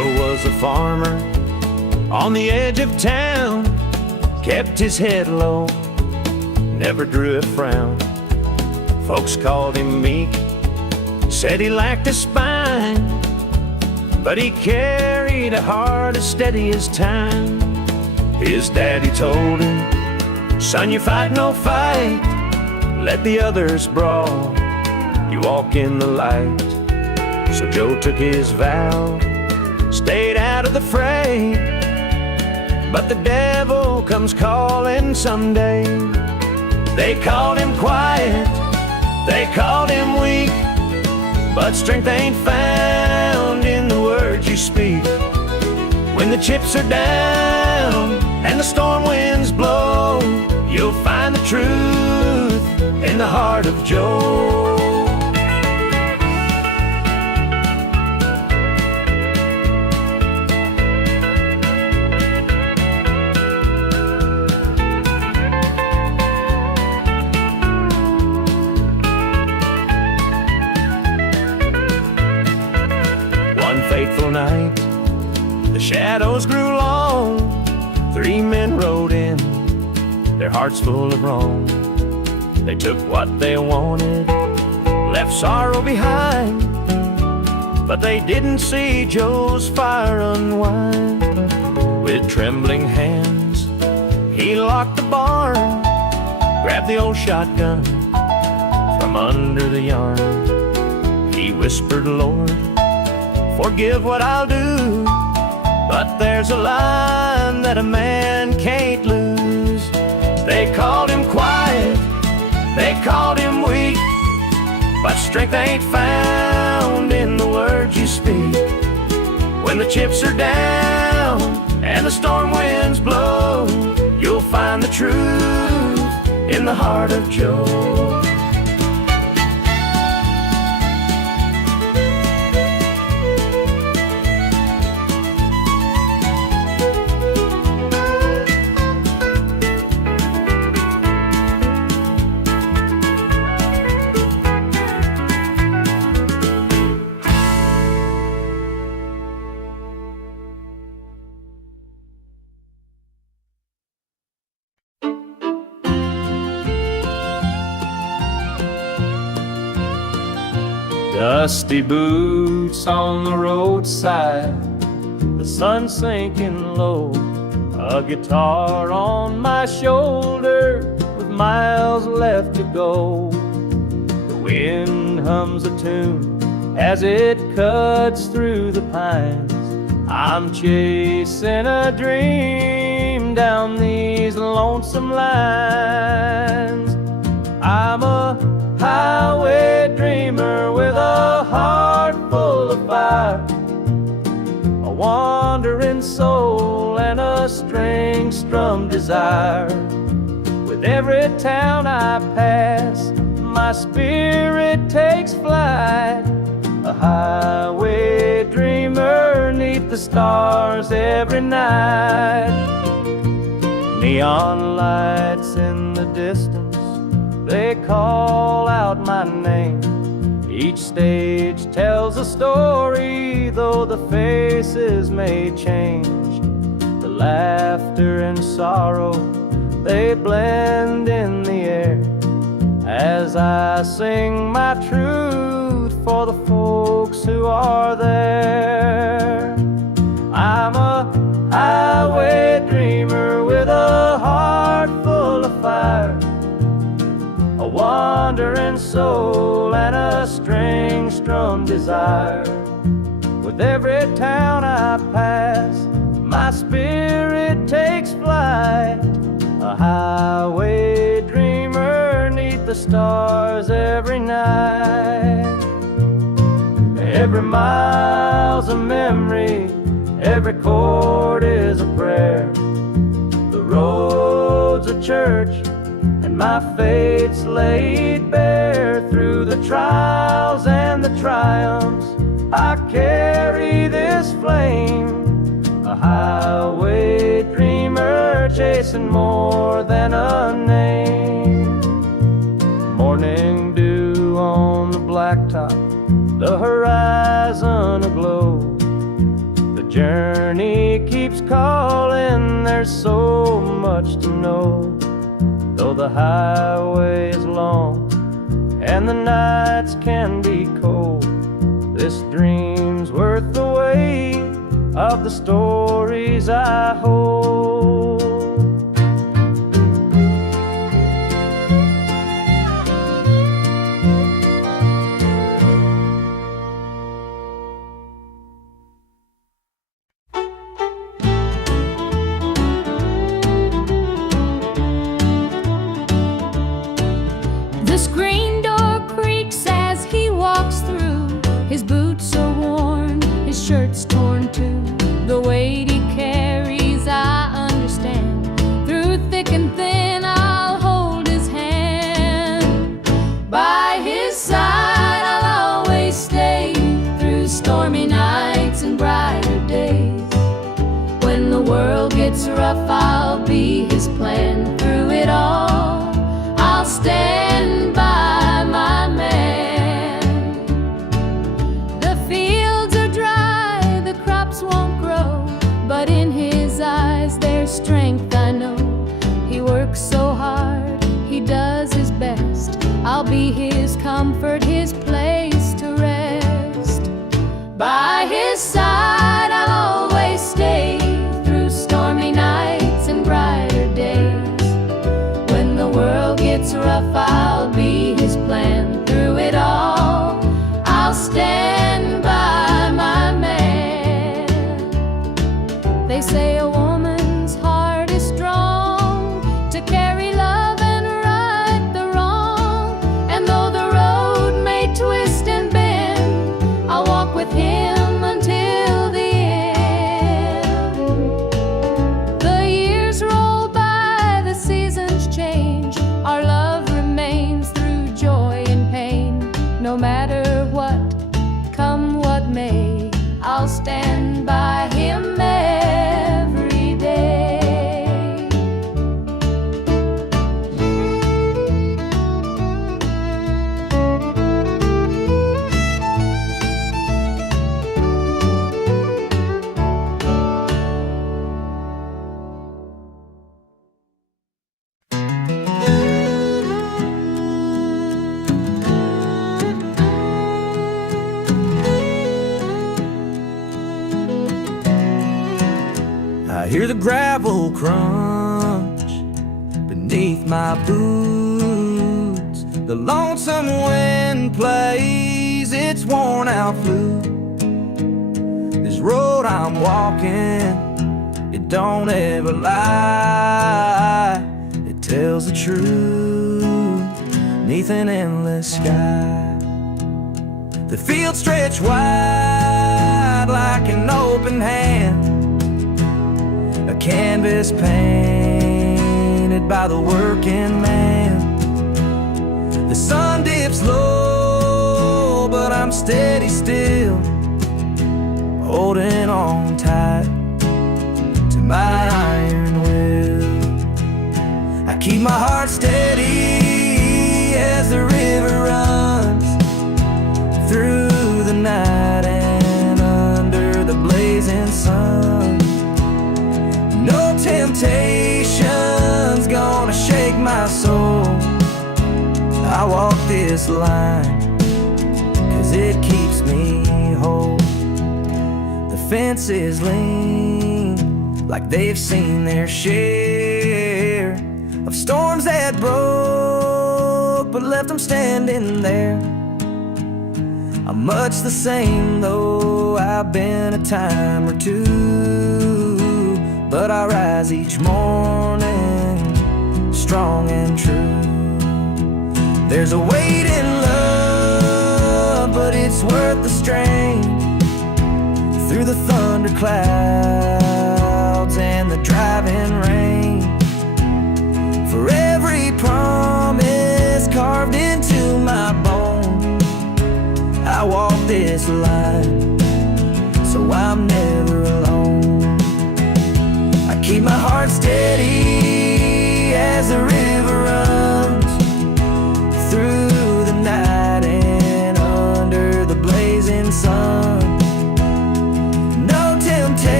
farmer on the edge of town, kept his head low, never drew a frown. Folks called him meek, said he lacked a spine, but he carried a heart as steady as time. His daddy told him, son, you fight no fight, let the others brawl, you walk in the light. So Joe took his vow, stayed out of the fray, but the devil comes calling someday. They called him quiet, they called him weak, but strength ain't found in the words you speak. When the chips are down and the storm winds blow, you'll find the truth in the heart of Joe. Fateful night, the shadows grew long. 3 men rode in, their hearts full of wrong. They took what they wanted, left sorrow behind, but they didn't see Joe's fire unwind. With trembling hands, he locked the barn, grabbed the old shotgun from under the yarn. He whispered, Lord, forgive what I'll do, but there's a line that a man can't lose. They called him quiet, they called him weak, but strength ain't found in the words you speak. When the chips are down and the storm winds blow, you'll find the truth in the heart of Joe. Dusty boots on the roadside, the sun sinking low, a guitar on my shoulder with miles left to go. The wind hums a tune as it cuts through the pines. I'm chasing a dream down these lonesome lines. I'm a highway dreamer with a heart full of fire, a wandering soul and a string-strummed desire. With every town I pass, my spirit takes flight, a highway dreamer 'neath the stars every night. Neon lights in the distance, they call out my name. Each stage tells a story, though the faces may change. The laughter and sorrow, they blend in the air as I sing my truth for the folks who are there. I'm a highway dreamer with a heart full of fire, a wandering soul and a string-strummed desire. With every town I pass, my spirit takes flight, a highway dreamer 'neath the stars every night. Every mile's a memory, every chord is a prayer. The road's a church, my fate's laid bare. Through the trials and the triumphs, I carry this flame, a highway dreamer chasing more than a name. Morning dew on the blacktop, the horizon aglow, the journey keeps calling, there's so much to know. Though the highway is long and the nights can be cold, this dream's worth the wait of the stories I hold. The screen door creaks as he walks through. His boots are worn, his shirt's torn too. The weight he carries, I understand. Through thick and thin, I'll hold his hand. By his side, I'll always stay. Through stormy nights and brighter days. When the world gets rough, I'll be his plan. Through it all, I'll stand by my man. The fields are dry, the crops won't grow, but in his eyes there's strength, I know. He works so hard, he does his best. I'll be his comfort, his place to rest. By his side I'll always stay. Through stormy nights and brighter days. When the world gets rough, I'll be his plan. Through it all, I'll stand by my man. They say a woman's heart is strong to carry love and right the wrong. And though the road may twist and bend, I'll walk with him until the end. The years roll by, the seasons change. Our love remains through joy and pain. No matter what, come what may, I'll stand by him every day. I hear the gravel crunch beneath my boots. The lonesome wind plays its worn out flute. This road I'm walking, it don't ever lie. It tells the truth neath an endless sky. The fields stretch wide like an open hand, a canvas painted by the working man. The sun dips low, but I'm steady still, holding on tight to my iron will. I keep my heart steady as the river runs through the night and under the blazing sun. No temptation's gonna shake my soul. I walk this line 'cause it keeps me whole. The fences lean like they've seen their share of storms that broke but left them standing there. I'm much the same though I've been a time or two, but I rise each morning strong and true. There's a weight in love, but it's worth the strain. Through the thunder clouds and the driving rain, for every promise carved into my bone, I walk this line so I'm never alone. I keep my heart steady as the river runs through the night and under the blazing sun. No temptation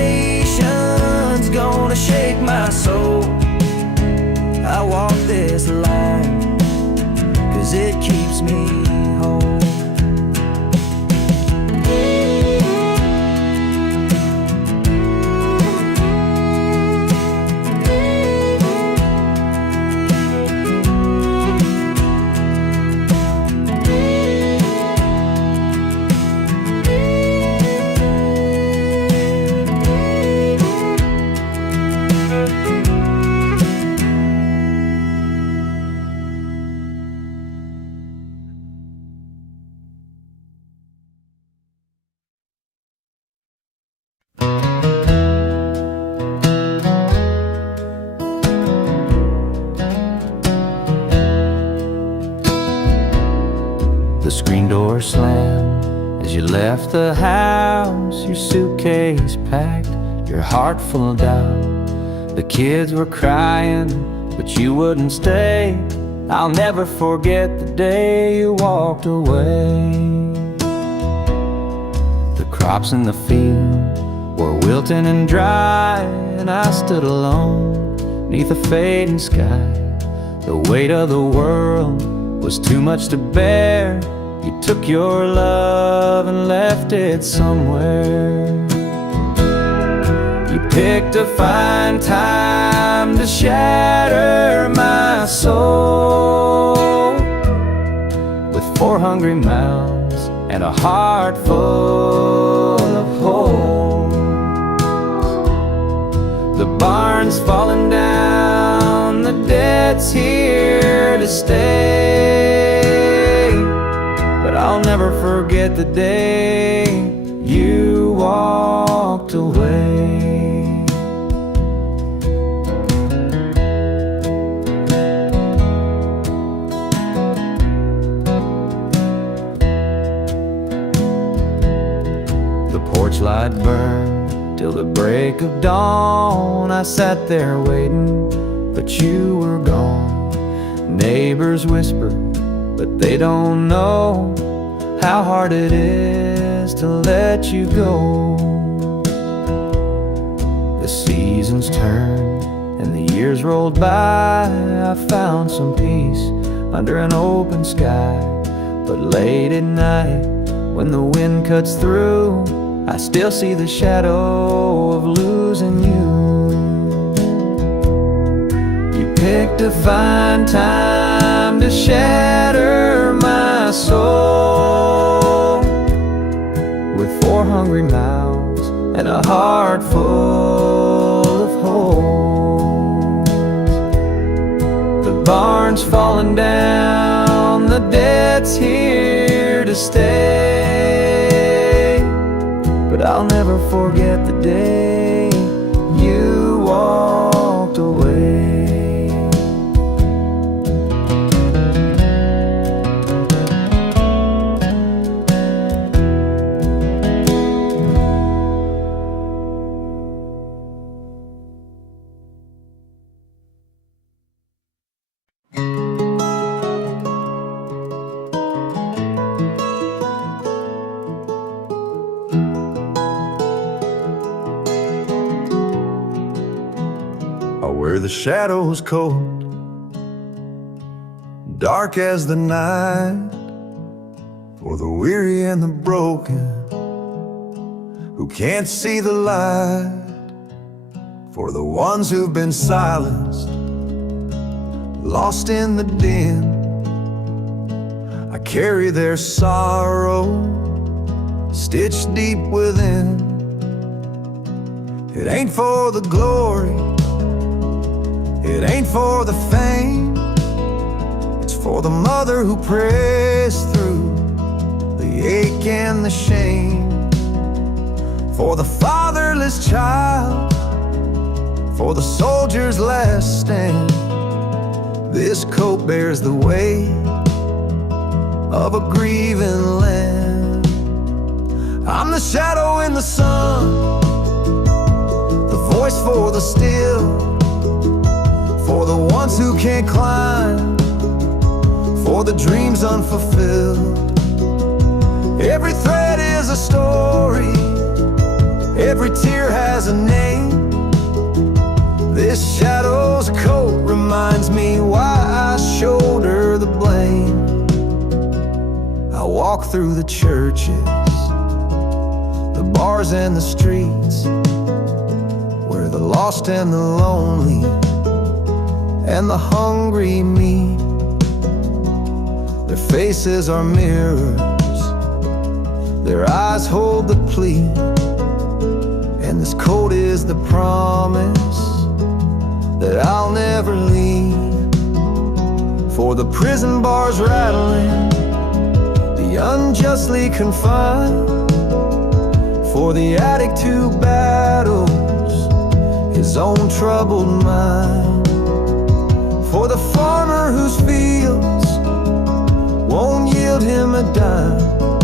door slammed as you left the house, your suitcase packed, your heart full of doubt. The kids were crying, but you wouldn't stay. I'll never forget the day you walked away. The crops in the field were wilting and dry, and I stood alone 'neath a fading sky. The weight of the world was too much to bear. You took your love and left it somewhere. You picked a fine time to shatter my soul with 4 hungry mouths and a heart full of hope. The barn's falling down, the debt's here to stay, but I'll never forget the day you walked away. The porch light burned till the break of dawn. I sat there waiting, but you were gone. Neighbors whispered, but they don't know how hard it is to let you go. The seasons turned and the years rolled by. I found some peace under an open sky. But late at night, when the wind cuts through, I still see the shadow of losing you. You picked a fine time to shatter my soul with 4 hungry mouths and a heart full of holes. The barn's falling down, the debt's here to stay, but I'll never forget the day you walked away. Where the shadows cold, dark as the night, for the weary and the broken who can't see the light, for the ones who've been silenced, lost in the din. I carry their sorrow stitched deep within. It ain't for the glory, it ain't for the fame, it's for the mother who prays through the ache and the shame, for the fatherless child, for the soldier's last stand. This coat bears the weight of a grieving land. I'm the shadow in the sun, the voice for the still, for the ones who can't climb, for the dreams unfulfilled. Every thread is a story, every tear has a name. This shadow's coat reminds me why I shoulder the blame. I walk through the churches, the bars and the streets, where the lost and the lonely and the hungry meet. Their faces are mirrors, their eyes hold the plea, and this coat is the promise that I'll never leave. For the prison bars rattling, the unjustly confined, for the addict who battles his own troubled mind, for the farmer whose fields won't yield him a dime,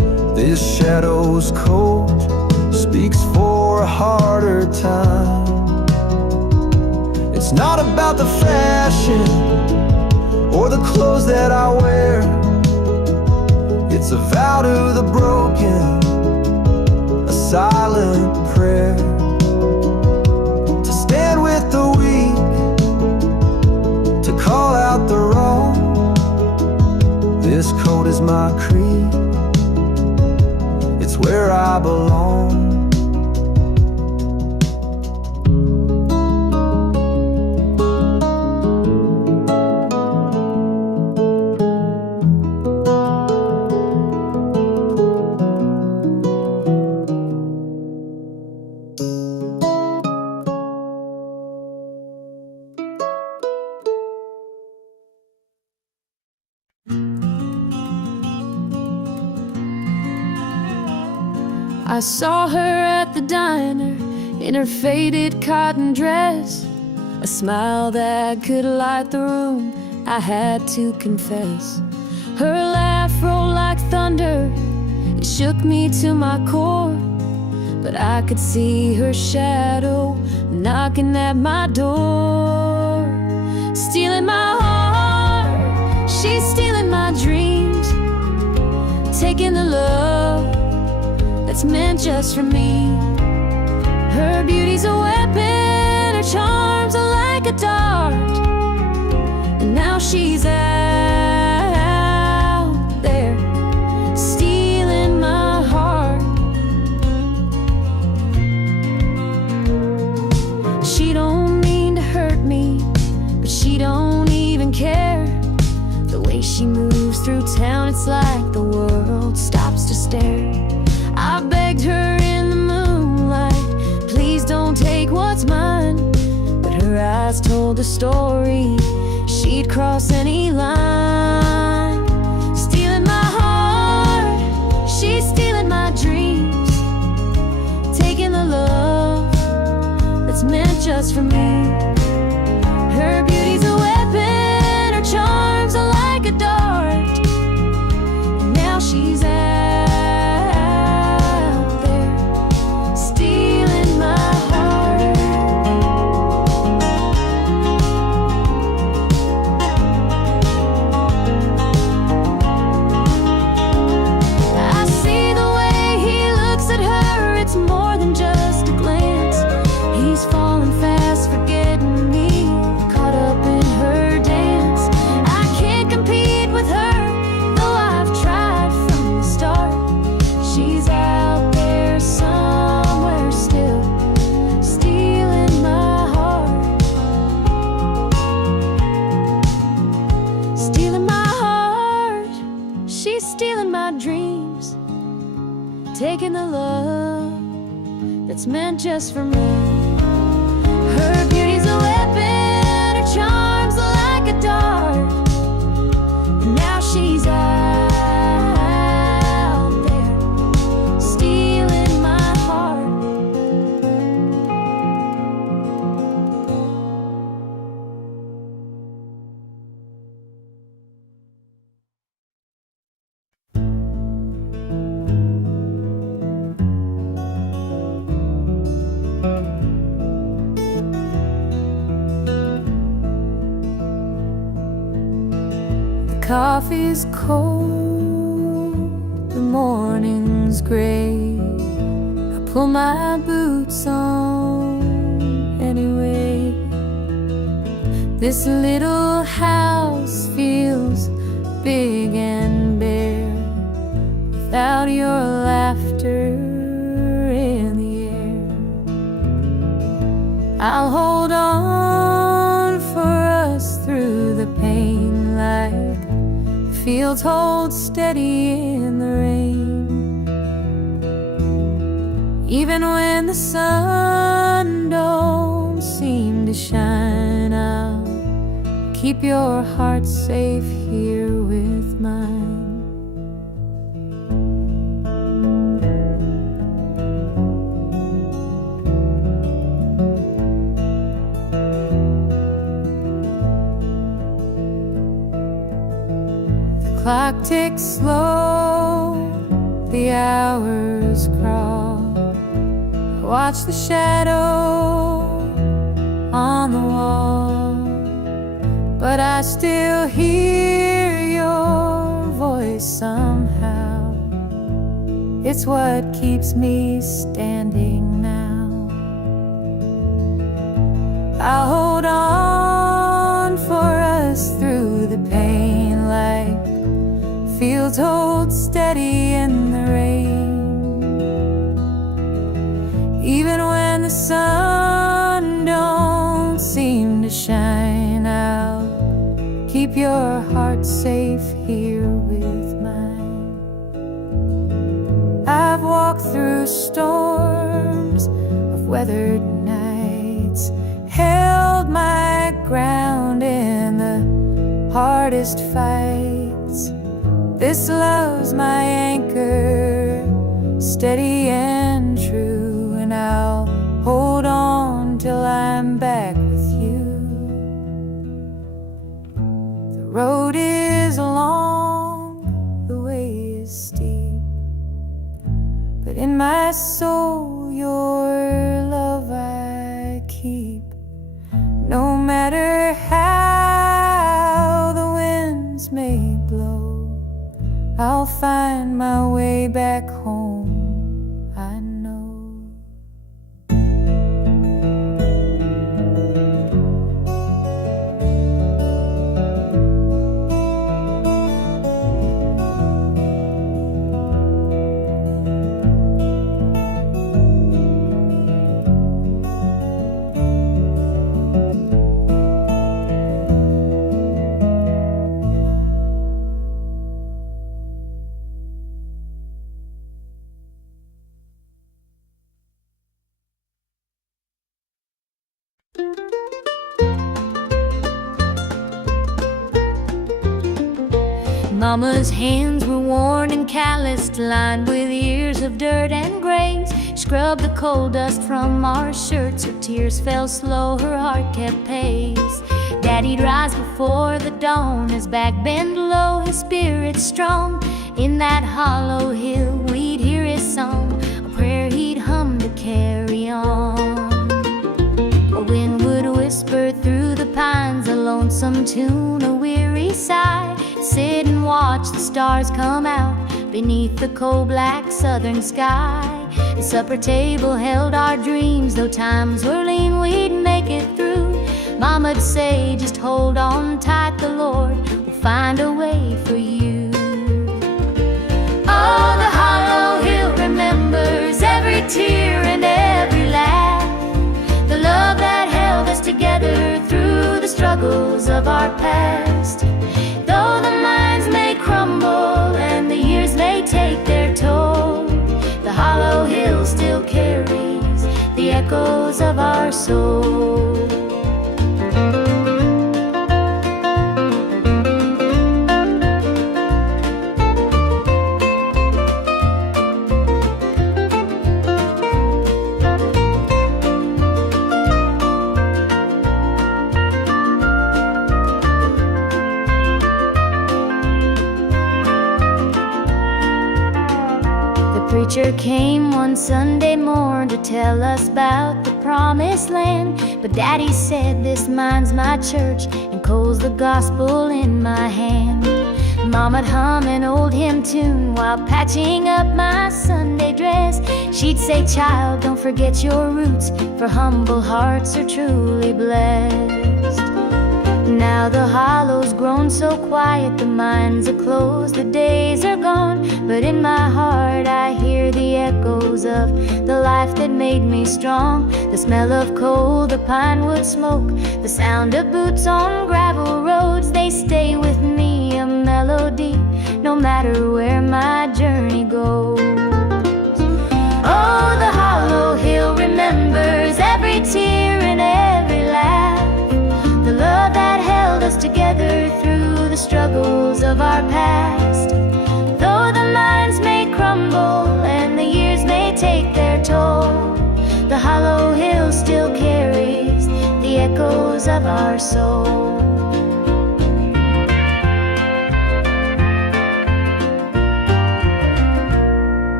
This shadow's cold speaks for a harder time. It's not about the fashion or the clothes that I wear. It's a vow to the broken, a silent prayer. To stand with the weak, to call out the wrong. This coat is my creed, it's where I belong. I saw her at the diner in her faded cotton dress, a smile that could light the room, I had to confess. Her laugh rolled like thunder, it shook me to my core, but I could see her shadow knocking at my door. Stealing my heart, she's stealing my dreams, taking the love that's meant just for me. Her beauty's a weapon, her charms are like a dart, and now she's out there stealing my heart. She don't mean to hurt me, but she don't even care. The way she moves through town, it's like the world stops to stare. I begged her in the moonlight, please don't take what's mine, but her eyes told the story, she'd cross any line. Stealing my heart, she's stealing my dreams, taking the love that's meant just for me. Her beauty's a weapon, her charms are like a dart, and now she's out taking the love that's meant just for me. Her beauty's a weapon, her charms are like a dart, and now she's out there stealing my heart. Coffee's cold, the morning's gray, I pull my boots on anyway. This little house feels big and bare without your laughter in the air. I'll hold on for us through the pain like fields hold steady in the rain. Even when the sun don't seem to shine, I'll keep your heart safe here with mine. Clock ticks slow, the the hours crawl. I watch the shadow on the wall, but I still hear your voice somehow. It's what keeps me standing now. I'll hold on for us through the pain, like fields hold steady in the rain. Even when the sun don't seem to shine, I'll keep your heart safe here with mine. I've walked through storms of weathered nights, held my ground in the hardest fights. This love's my anchor, steady and true, and I'll hold on till I'm back with you. The road is long, the way is steep, but in my soul your love I keep. No matter how the winds may blow, I'll find my way back home, I know. Mama's hands were worn and calloused, lined with years of dirt and graze. Scrubbed the coal dust from our shirts, her tears fell slow, her heart kept pace. Daddy'd rise before the dawn, his back bent low, his spirit strong. In that hollow hill we'd hear his song, a prayer he'd hum to carry on. A wind would whisper through the pines, a lonesome tune, a weary sigh. Sit and watch the stars come out beneath the coal-black southern sky. The supper table held our dreams, though times were lean, we'd make it through. Mama'd say, just hold on tight, the Lord will find a way for you. Oh, the hollow hill remembers every tear and every laugh, the love that held us together through the struggles of our past. Though the minds may crumble and the years may take their toll, the hollow hill still carries the echoes of our soul. The preacher came one Sunday morn to tell us about the promised land. But Daddy said, this mine's my church, and coal's the gospel in my hand. Mama'd hum an old hymn tune while patching up my Sunday dress. She'd say, child, don't forget your roots, for humble hearts are truly blessed. Now the hollow's grown so quiet, the mines are closed, the days are gone. But in my heart I hear the echoes of the life that made me strong. The smell of coal, the pine wood smoke, the sound of boots on gravel roads, they stay with me, a melody, no matter where my journey goes. Oh, the hollow hill remembers every tear and every laugh, the love that held us together through the struggles of our past. Though the minds may crumble and the years may take their toll, the hollow hill still carries the echoes of our soul.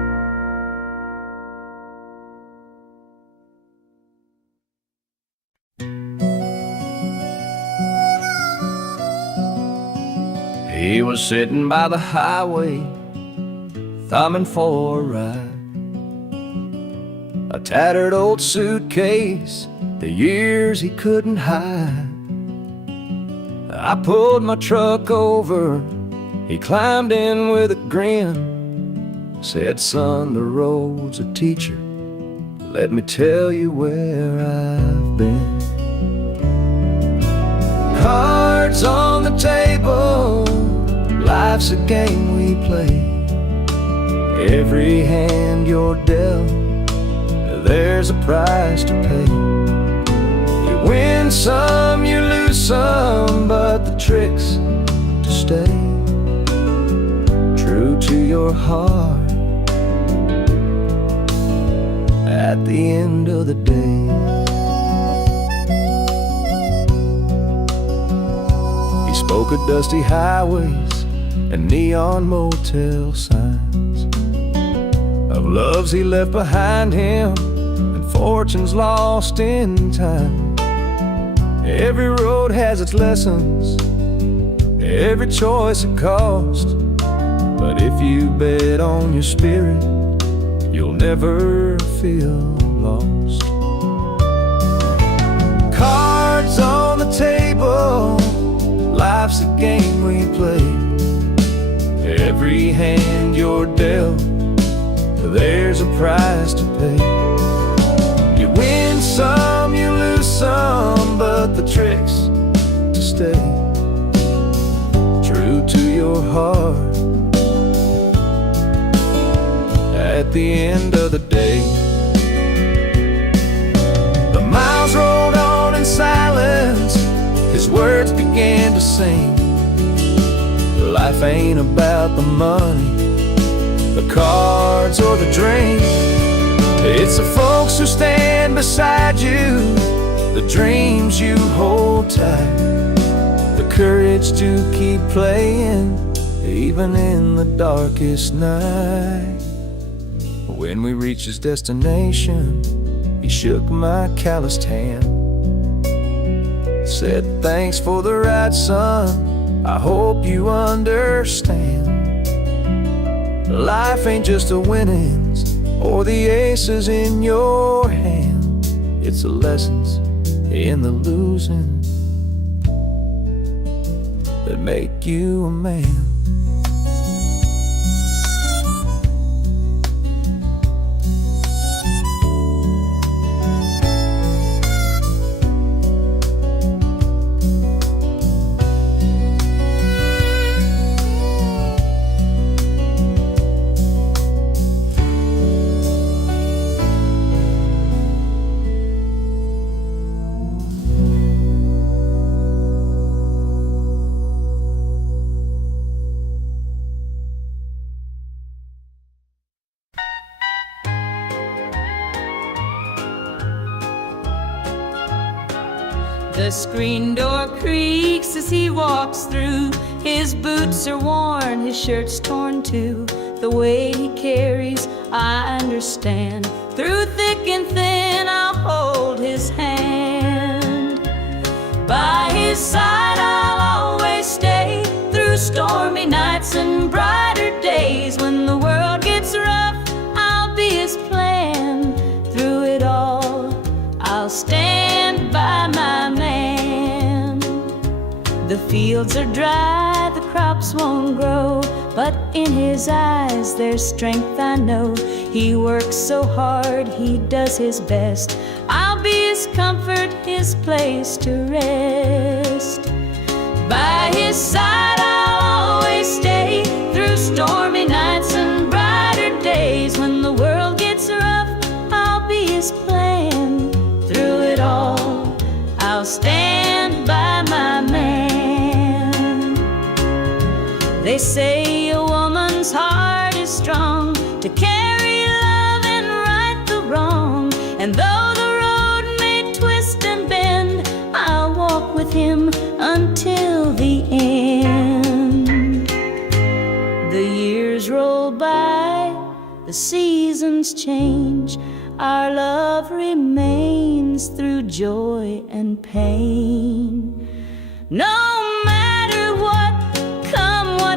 He was sitting by the highway, thumbing for a ride. A tattered old suitcase, the years he couldn't hide. I pulled my truck over, he climbed in with a grin. Said, son, the road's a teacher, let me tell you where I've been. Cards on the table, life's a game we play. Every hand you're dealt, there's a price to pay. You win some, you lose some, but the trick's to stay true to your heart at the end of the day. He spoke of dusty highways and neon motel signs, of loves he left behind him and fortunes lost in time. Every road has its lessons, every choice a cost, but if you bet on your spirit, you'll never feel lost. Cards on the table, life's a game we play. Every hand you're dealt, there's a price to pay. You win some, you lose some, but the trick's to stay true to your heart at the end of the day. The miles rolled on in silence, his words began to sing. Life ain't about the money, the cards or the drink. It's the folks who stand beside you, the dreams you hold tight, the courage to keep playing even in the darkest night. When we reached his destination, he shook my calloused hand, said, thanks for the ride, son, I hope you understand. Life ain't just the winnings or the aces in your hand, it's the lessons in the losing that make you a man. The screen door creaks as he walks through. His boots are worn, his shirt's torn too. The way he carries, I understand. Through thick and thin, I'll hold his hand. By his side, I'll always stay. Through stormy nights and brighter days. When the world gets rough, I'll be his plan. Through it all, I'll stand by my man. The fields are dry, the crops won't grow, but in his eyes there's strength, I know. He works so hard, he does his best. I'll be his comfort, his place to rest. By his side I'll always stay. Through stormy nights and brighter days. When the world gets rough, I'll be his plan. Through it all, I'll stand by my man. They say a woman's heart is strong to carry love and right the wrong. And though the road may twist and bend, I'll walk with him until the end. The years roll by, the seasons change, our love remains through joy and pain. No matter what, come what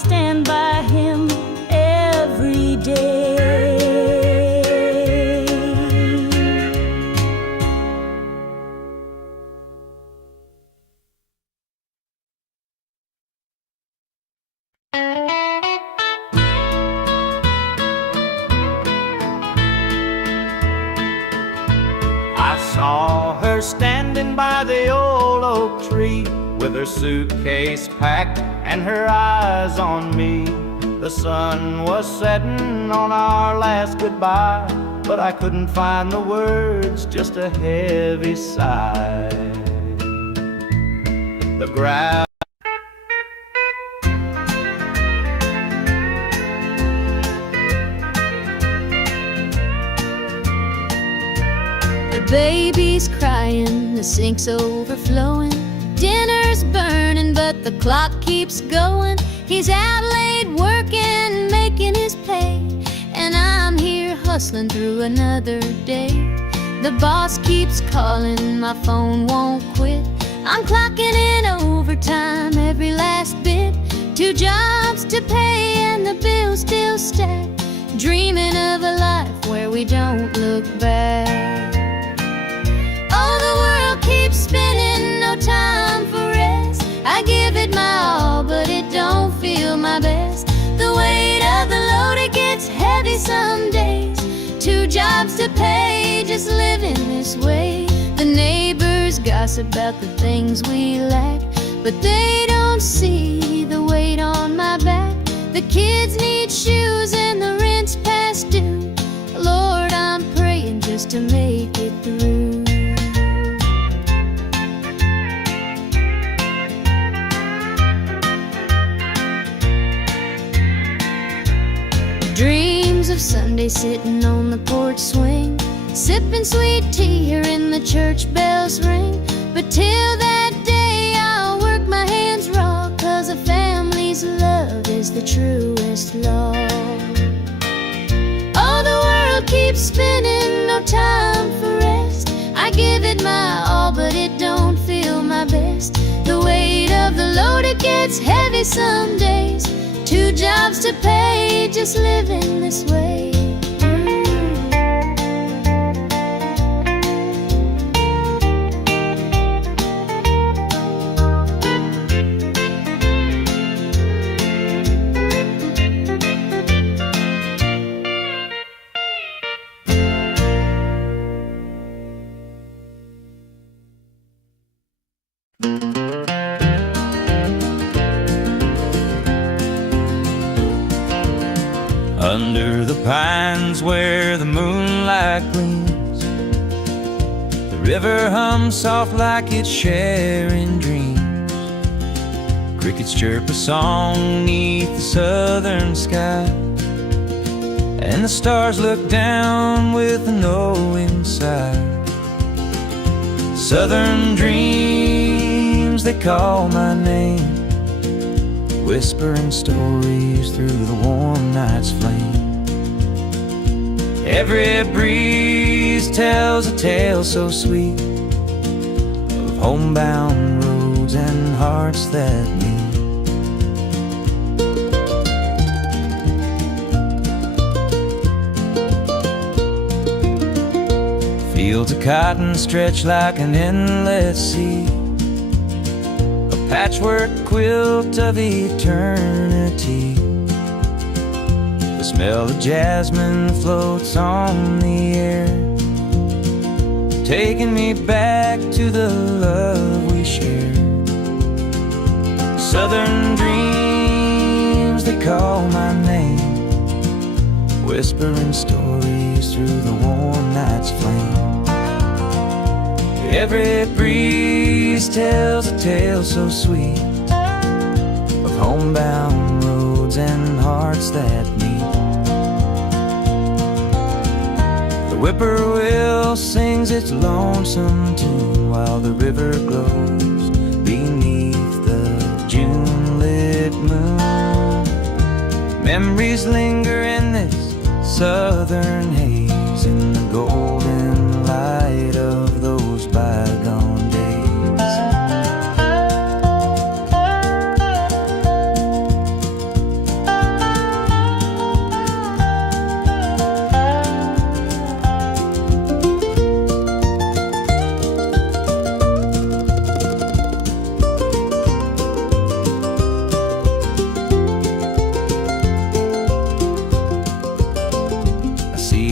stand by him every day. I saw her standing by the old oak tree, with her suitcase packed and her eyes on me. The sun was setting on our last goodbye, but I couldn't find the words, just a heavy sigh. The ground The baby's crying, the sink's overflowing, dinner's burning, but the clock keeps going. He's out late working, making his pay, and I'm here hustling through another day. The boss keeps calling, my phone won't quit. I'm clocking in overtime every last bit. 2 jobs to pay and the bills still stack. Dreaming of a life where we don't look back. Oh, the world keeps spinning, no time for rest. I give it my all, but it don't feel my best. The weight of the load, it gets heavy some days. 2 jobs to pay, just living this way. The neighbors gossip about the things we lack, but they don't see the weight on my back. The kids need shoes and the rent's past due. Lord, I'm praying just to make it through. Dreams of Sunday sitting on the porch swing, sipping sweet tea, hearing the church bells ring. But till that day I'll work my hands raw, 'cause a family's love is the truest law. Oh, the world keeps spinning, no time for rest. I give it my all, but it don't feel my best. The weight of the load, it gets heavy some days. 2 jobs to pay, just living this way. Under the pines where the moonlight gleams, the river hums soft like it's sharing dreams. Crickets chirp a song neath the southern sky, and the stars look down with a knowing sigh. Southern dreams, they call my name, whispering stories through the warm night's flame. Every breeze tells a tale so sweet of homebound roads and hearts that meet. Fields of cotton stretch like an endless sea, patchwork quilt of eternity. The smell of jasmine floats on the air, taking me back to the love we shared. Southern dreams, they call my name, whispering stories through the warm night's flame. Every breeze tells a tale so sweet of homebound roads and hearts that meet. The whippoorwill sings its lonesome tune while the river glows beneath the June-lit moon. Memories linger in this southern haze, in the golden light of those bygone days.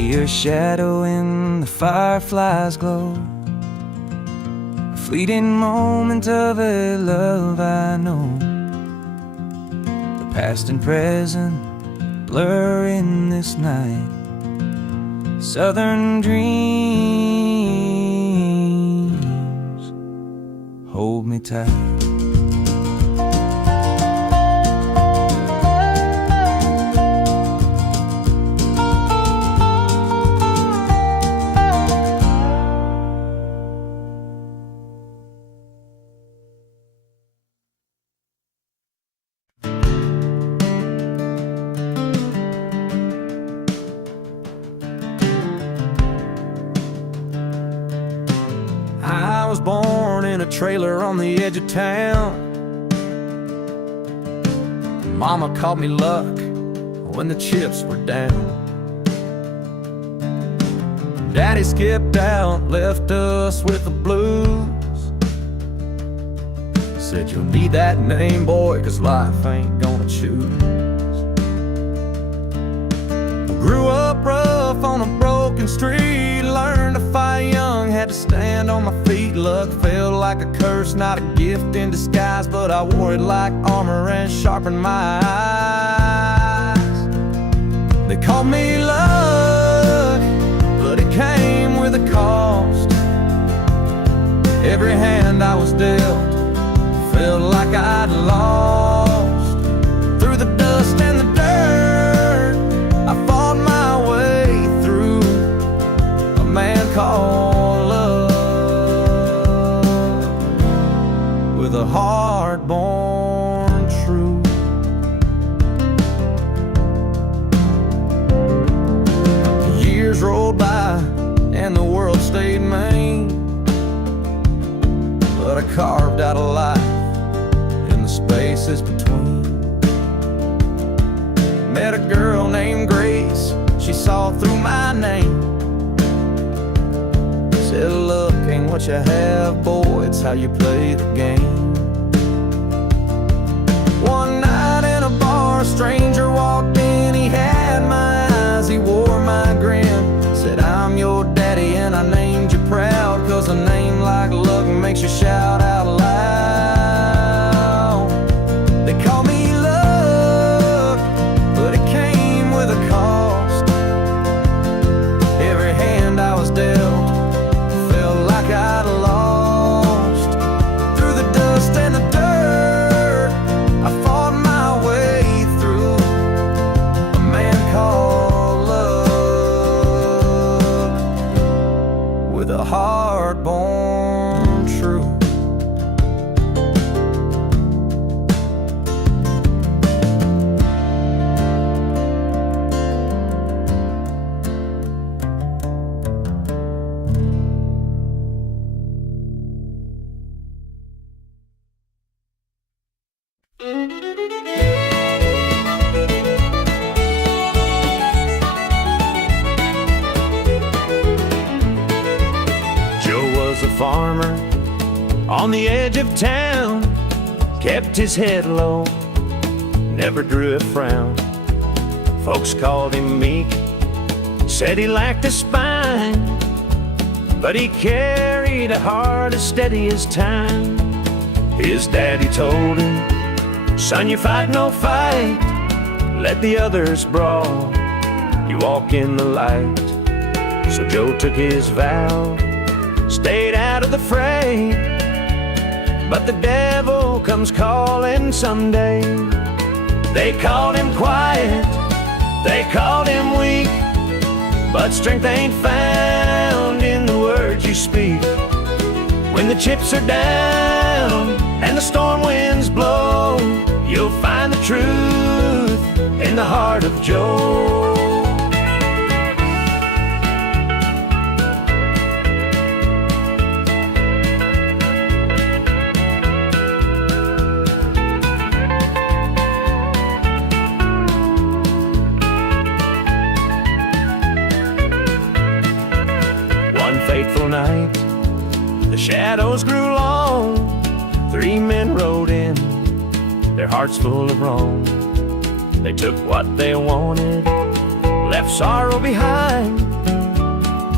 your shadow in the firefly's glow. A fleeting moment of a love I know. The past and present blur in this night. Southern dreams, hold me tight. I was born in a trailer on the edge of town. Mama called me luck when the chips were down. Daddy skipped out, left us with the blues. Said you'll need that name, boy, 'cause life ain't gonna choose. Grew up rough on a broken street, learned to fight young, had to stand on my feet. Luck felt like a curse, not a gift in disguise, but I wore it like armor and sharpened my eyes. They called me luck, but it came with a cost. Every hand I was dealt felt like I'd lost. Through the dust and the dirt, I fought my way through. A man called love, with a heart born true. Years rolled by and the world stayed mean, but I carved out a life in the spaces between. Met a girl named Grace, she saw through my name. Said luck ain't what you have, boy, it's how you play the game. One night in a bar, a stranger walked in, he had my eyes, he wore my grin. Said I'm your daddy and I named you proud, 'cause a name like luck makes you shout out loud. They call me luck, but it came with a cost. Every hand I was dealt felt like I'd lost. Through the dust and the dirt, I fought my way through. A man called love, with a heart born true. Joe was a farmer on the edge of town, kept his head low, never drew a frown. Folks called him meek, said he lacked a spine, but he carried a heart as steady as time. His daddy told him, son, you fight no fight, let the others brawl, you walk in the light. So Joe took his vow, stayed out of the fray, but the devil comes calling someday. They called him quiet, they called him weak, but strength ain't found in the words you speak. When the chips are down and the storm winds blow, you'll find the truth in the heart of Joe. Fateful night, the shadows grew long. 3 men rode in, their hearts full of wrong. They took what they wanted, left sorrow behind.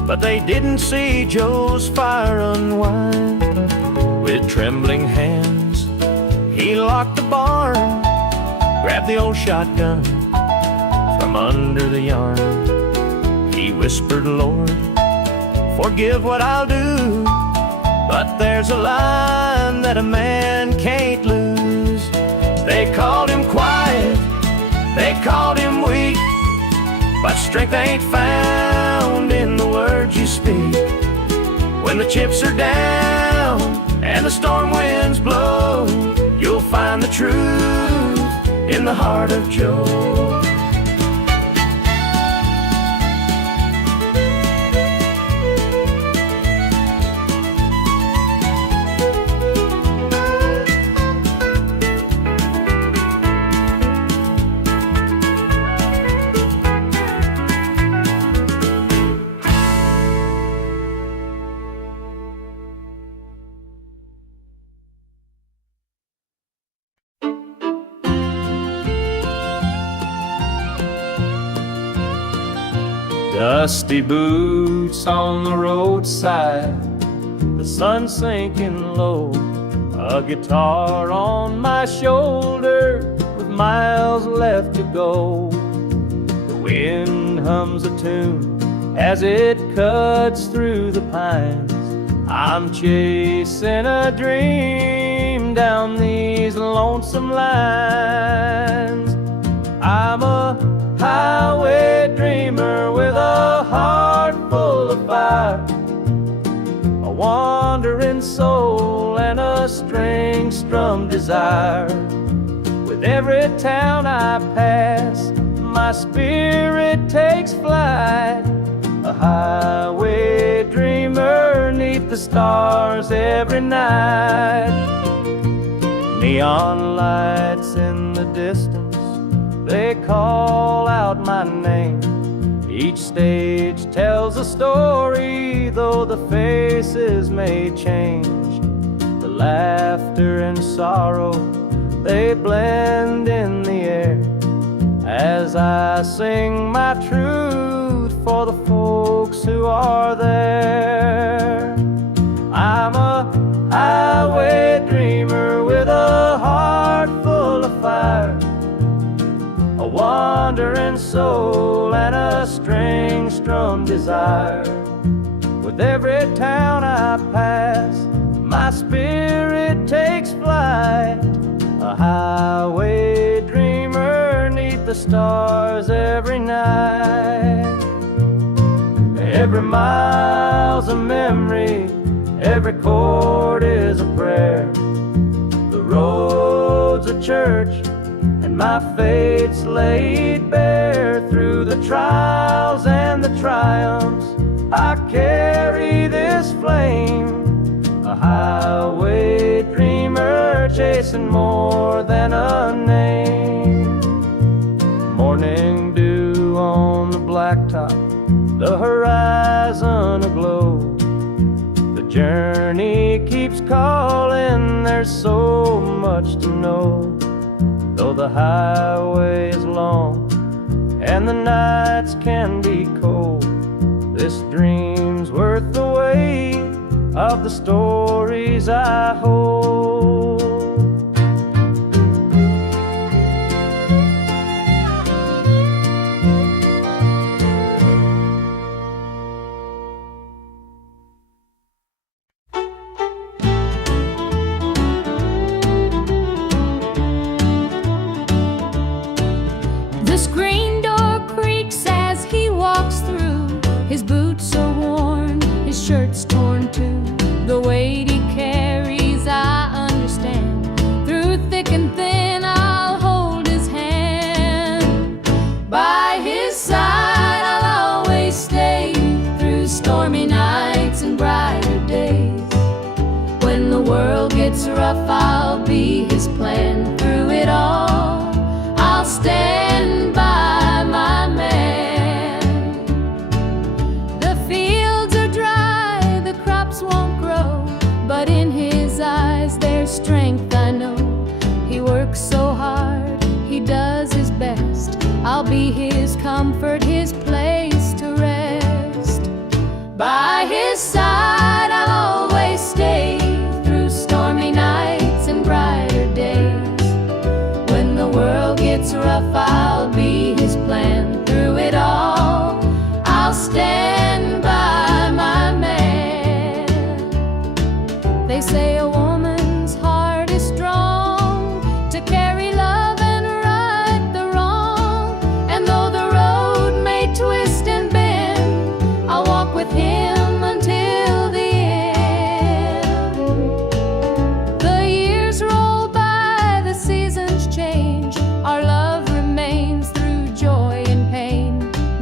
but they didn't see Joe's fire unwind. With trembling hands, he locked the barn, grabbed the old shotgun from under the yarn. He whispered, Lord, forgive what I'll do, but there's a line that a man can't lose. They called him quiet, they called him weak, but strength ain't found in the words you speak. When the chips are down and the storm winds blow, you'll find the truth in the heart of Joe. Dusty boots on the roadside, the sun sinking low, a guitar on my shoulder with miles left to go. The wind hums a tune as it cuts through the pines. I'm chasing a dream down these lonesome lines. I'm a highway dreamer with a heart full of fire, a wandering soul and a string-strummed desire. With every town I pass, my spirit takes flight, a highway dreamer 'neath the stars every night. Neon lights in the distance, they call out my name. Each stage tells a story, though the faces may change. The laughter and sorrow, they blend in the air as I sing my truth for the folks who are there. I'm a highway dreamer with a heart full of fire, a wandering soul and a string-strummed desire. With every town I pass, my spirit takes flight, a highway dreamer 'neath the stars every night. Every mile's a memory, every chord is a prayer. The road's a church, and my fate's laid bare. Through the trials and the triumphs, I carry this flame, a highway dreamer chasing more than a name. Morning dew on the blacktop, the horizon aglow. The journey keeps calling, there's so much to know. Though the highway is long and the nights can be cold, this dream's worth the weight of the stories I hold. The screen door creaks as he walks through. His boots are worn, his shirt's torn too. The weight he carries, I understand. Through thick and thin, I'll hold his hand. By his side, I'll always stay, through stormy nights and brighter days. When the world gets rough, I'll be his plan. Through it all, I'll stand by my man. The fields are dry, the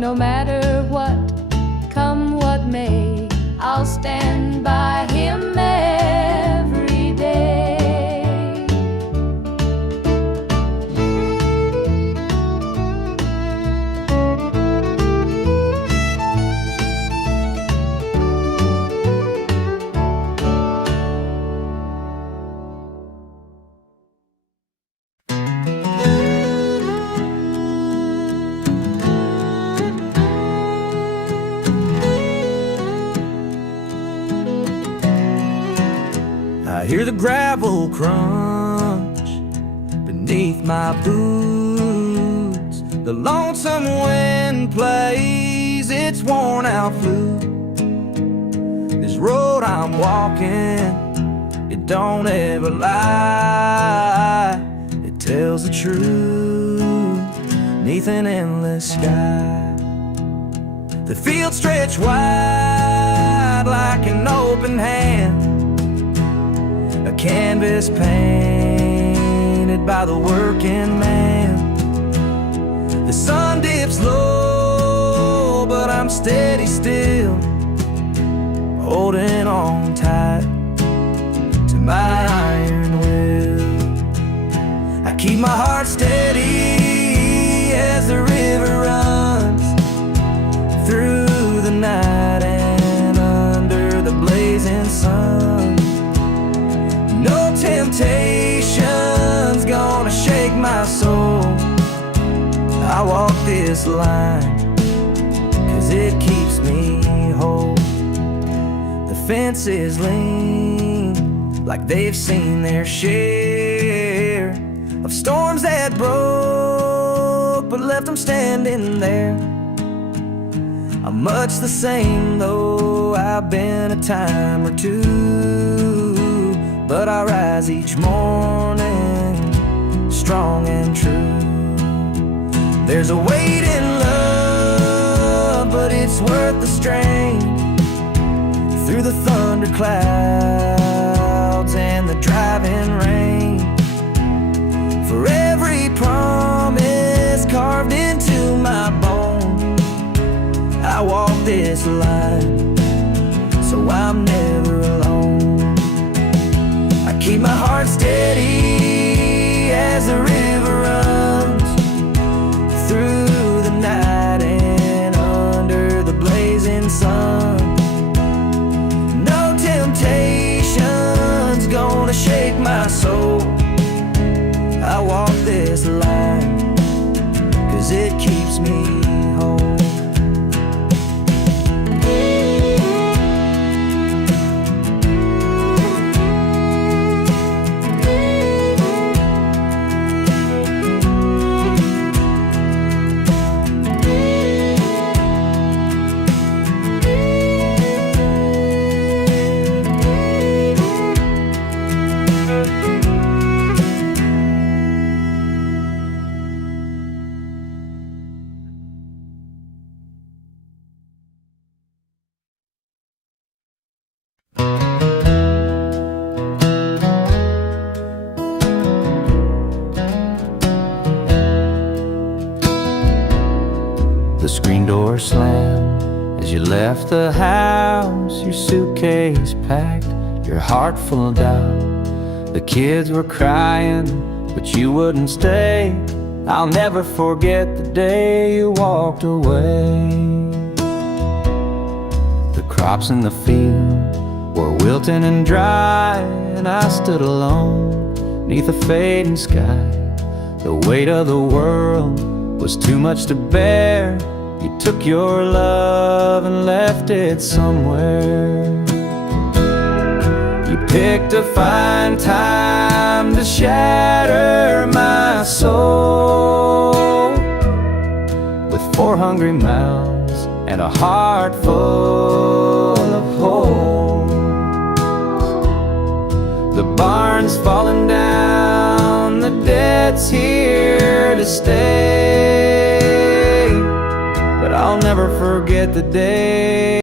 no matter what, come what may, I'll stand by him every day. I hear the gravel crunch beneath my boots. The lonesome wind plays its worn out flute. This road I'm walking, it don't ever lie. It tells the truth neath an endless sky. The fields stretch wide like an open hand, a canvas painted by the working man. The sun dips low, but I'm steady still, holding on tight to my iron will. I keep my heart steady as the river runs through the night and under the blazing sun. No temptation's gonna shake my soul. I walk this line 'cause it keeps me whole. The fences lean like they've seen their share of storms that broke but left them standing there. I'm much the same though I've been a time or two, but I rise each morning strong and true. There's a weight in love, but it's worth the strain. Through the thunder clouds and the driving rain, for every promise carved into my bone, I walk this line so I'm never alone. I keep my heart steady as the river runs through the night and under the blazing sun. No temptation's gonna shake my soul. I walk this line 'cause it keeps me whole. The screen door slammed as you left the house, your suitcase packed, your heart full of doubt. The kids were crying, but you wouldn't stay. I'll never forget the day you walked away. The crops in the field were wilting and dry, and I stood alone neath a fading sky. The weight of the world was too much to bear. You took your love and left it somewhere. You picked a fine time to shatter my soul with 4 hungry mouths and a heart full of holes. The barn's falling down, the debt's here to stay, but I'll never forget the day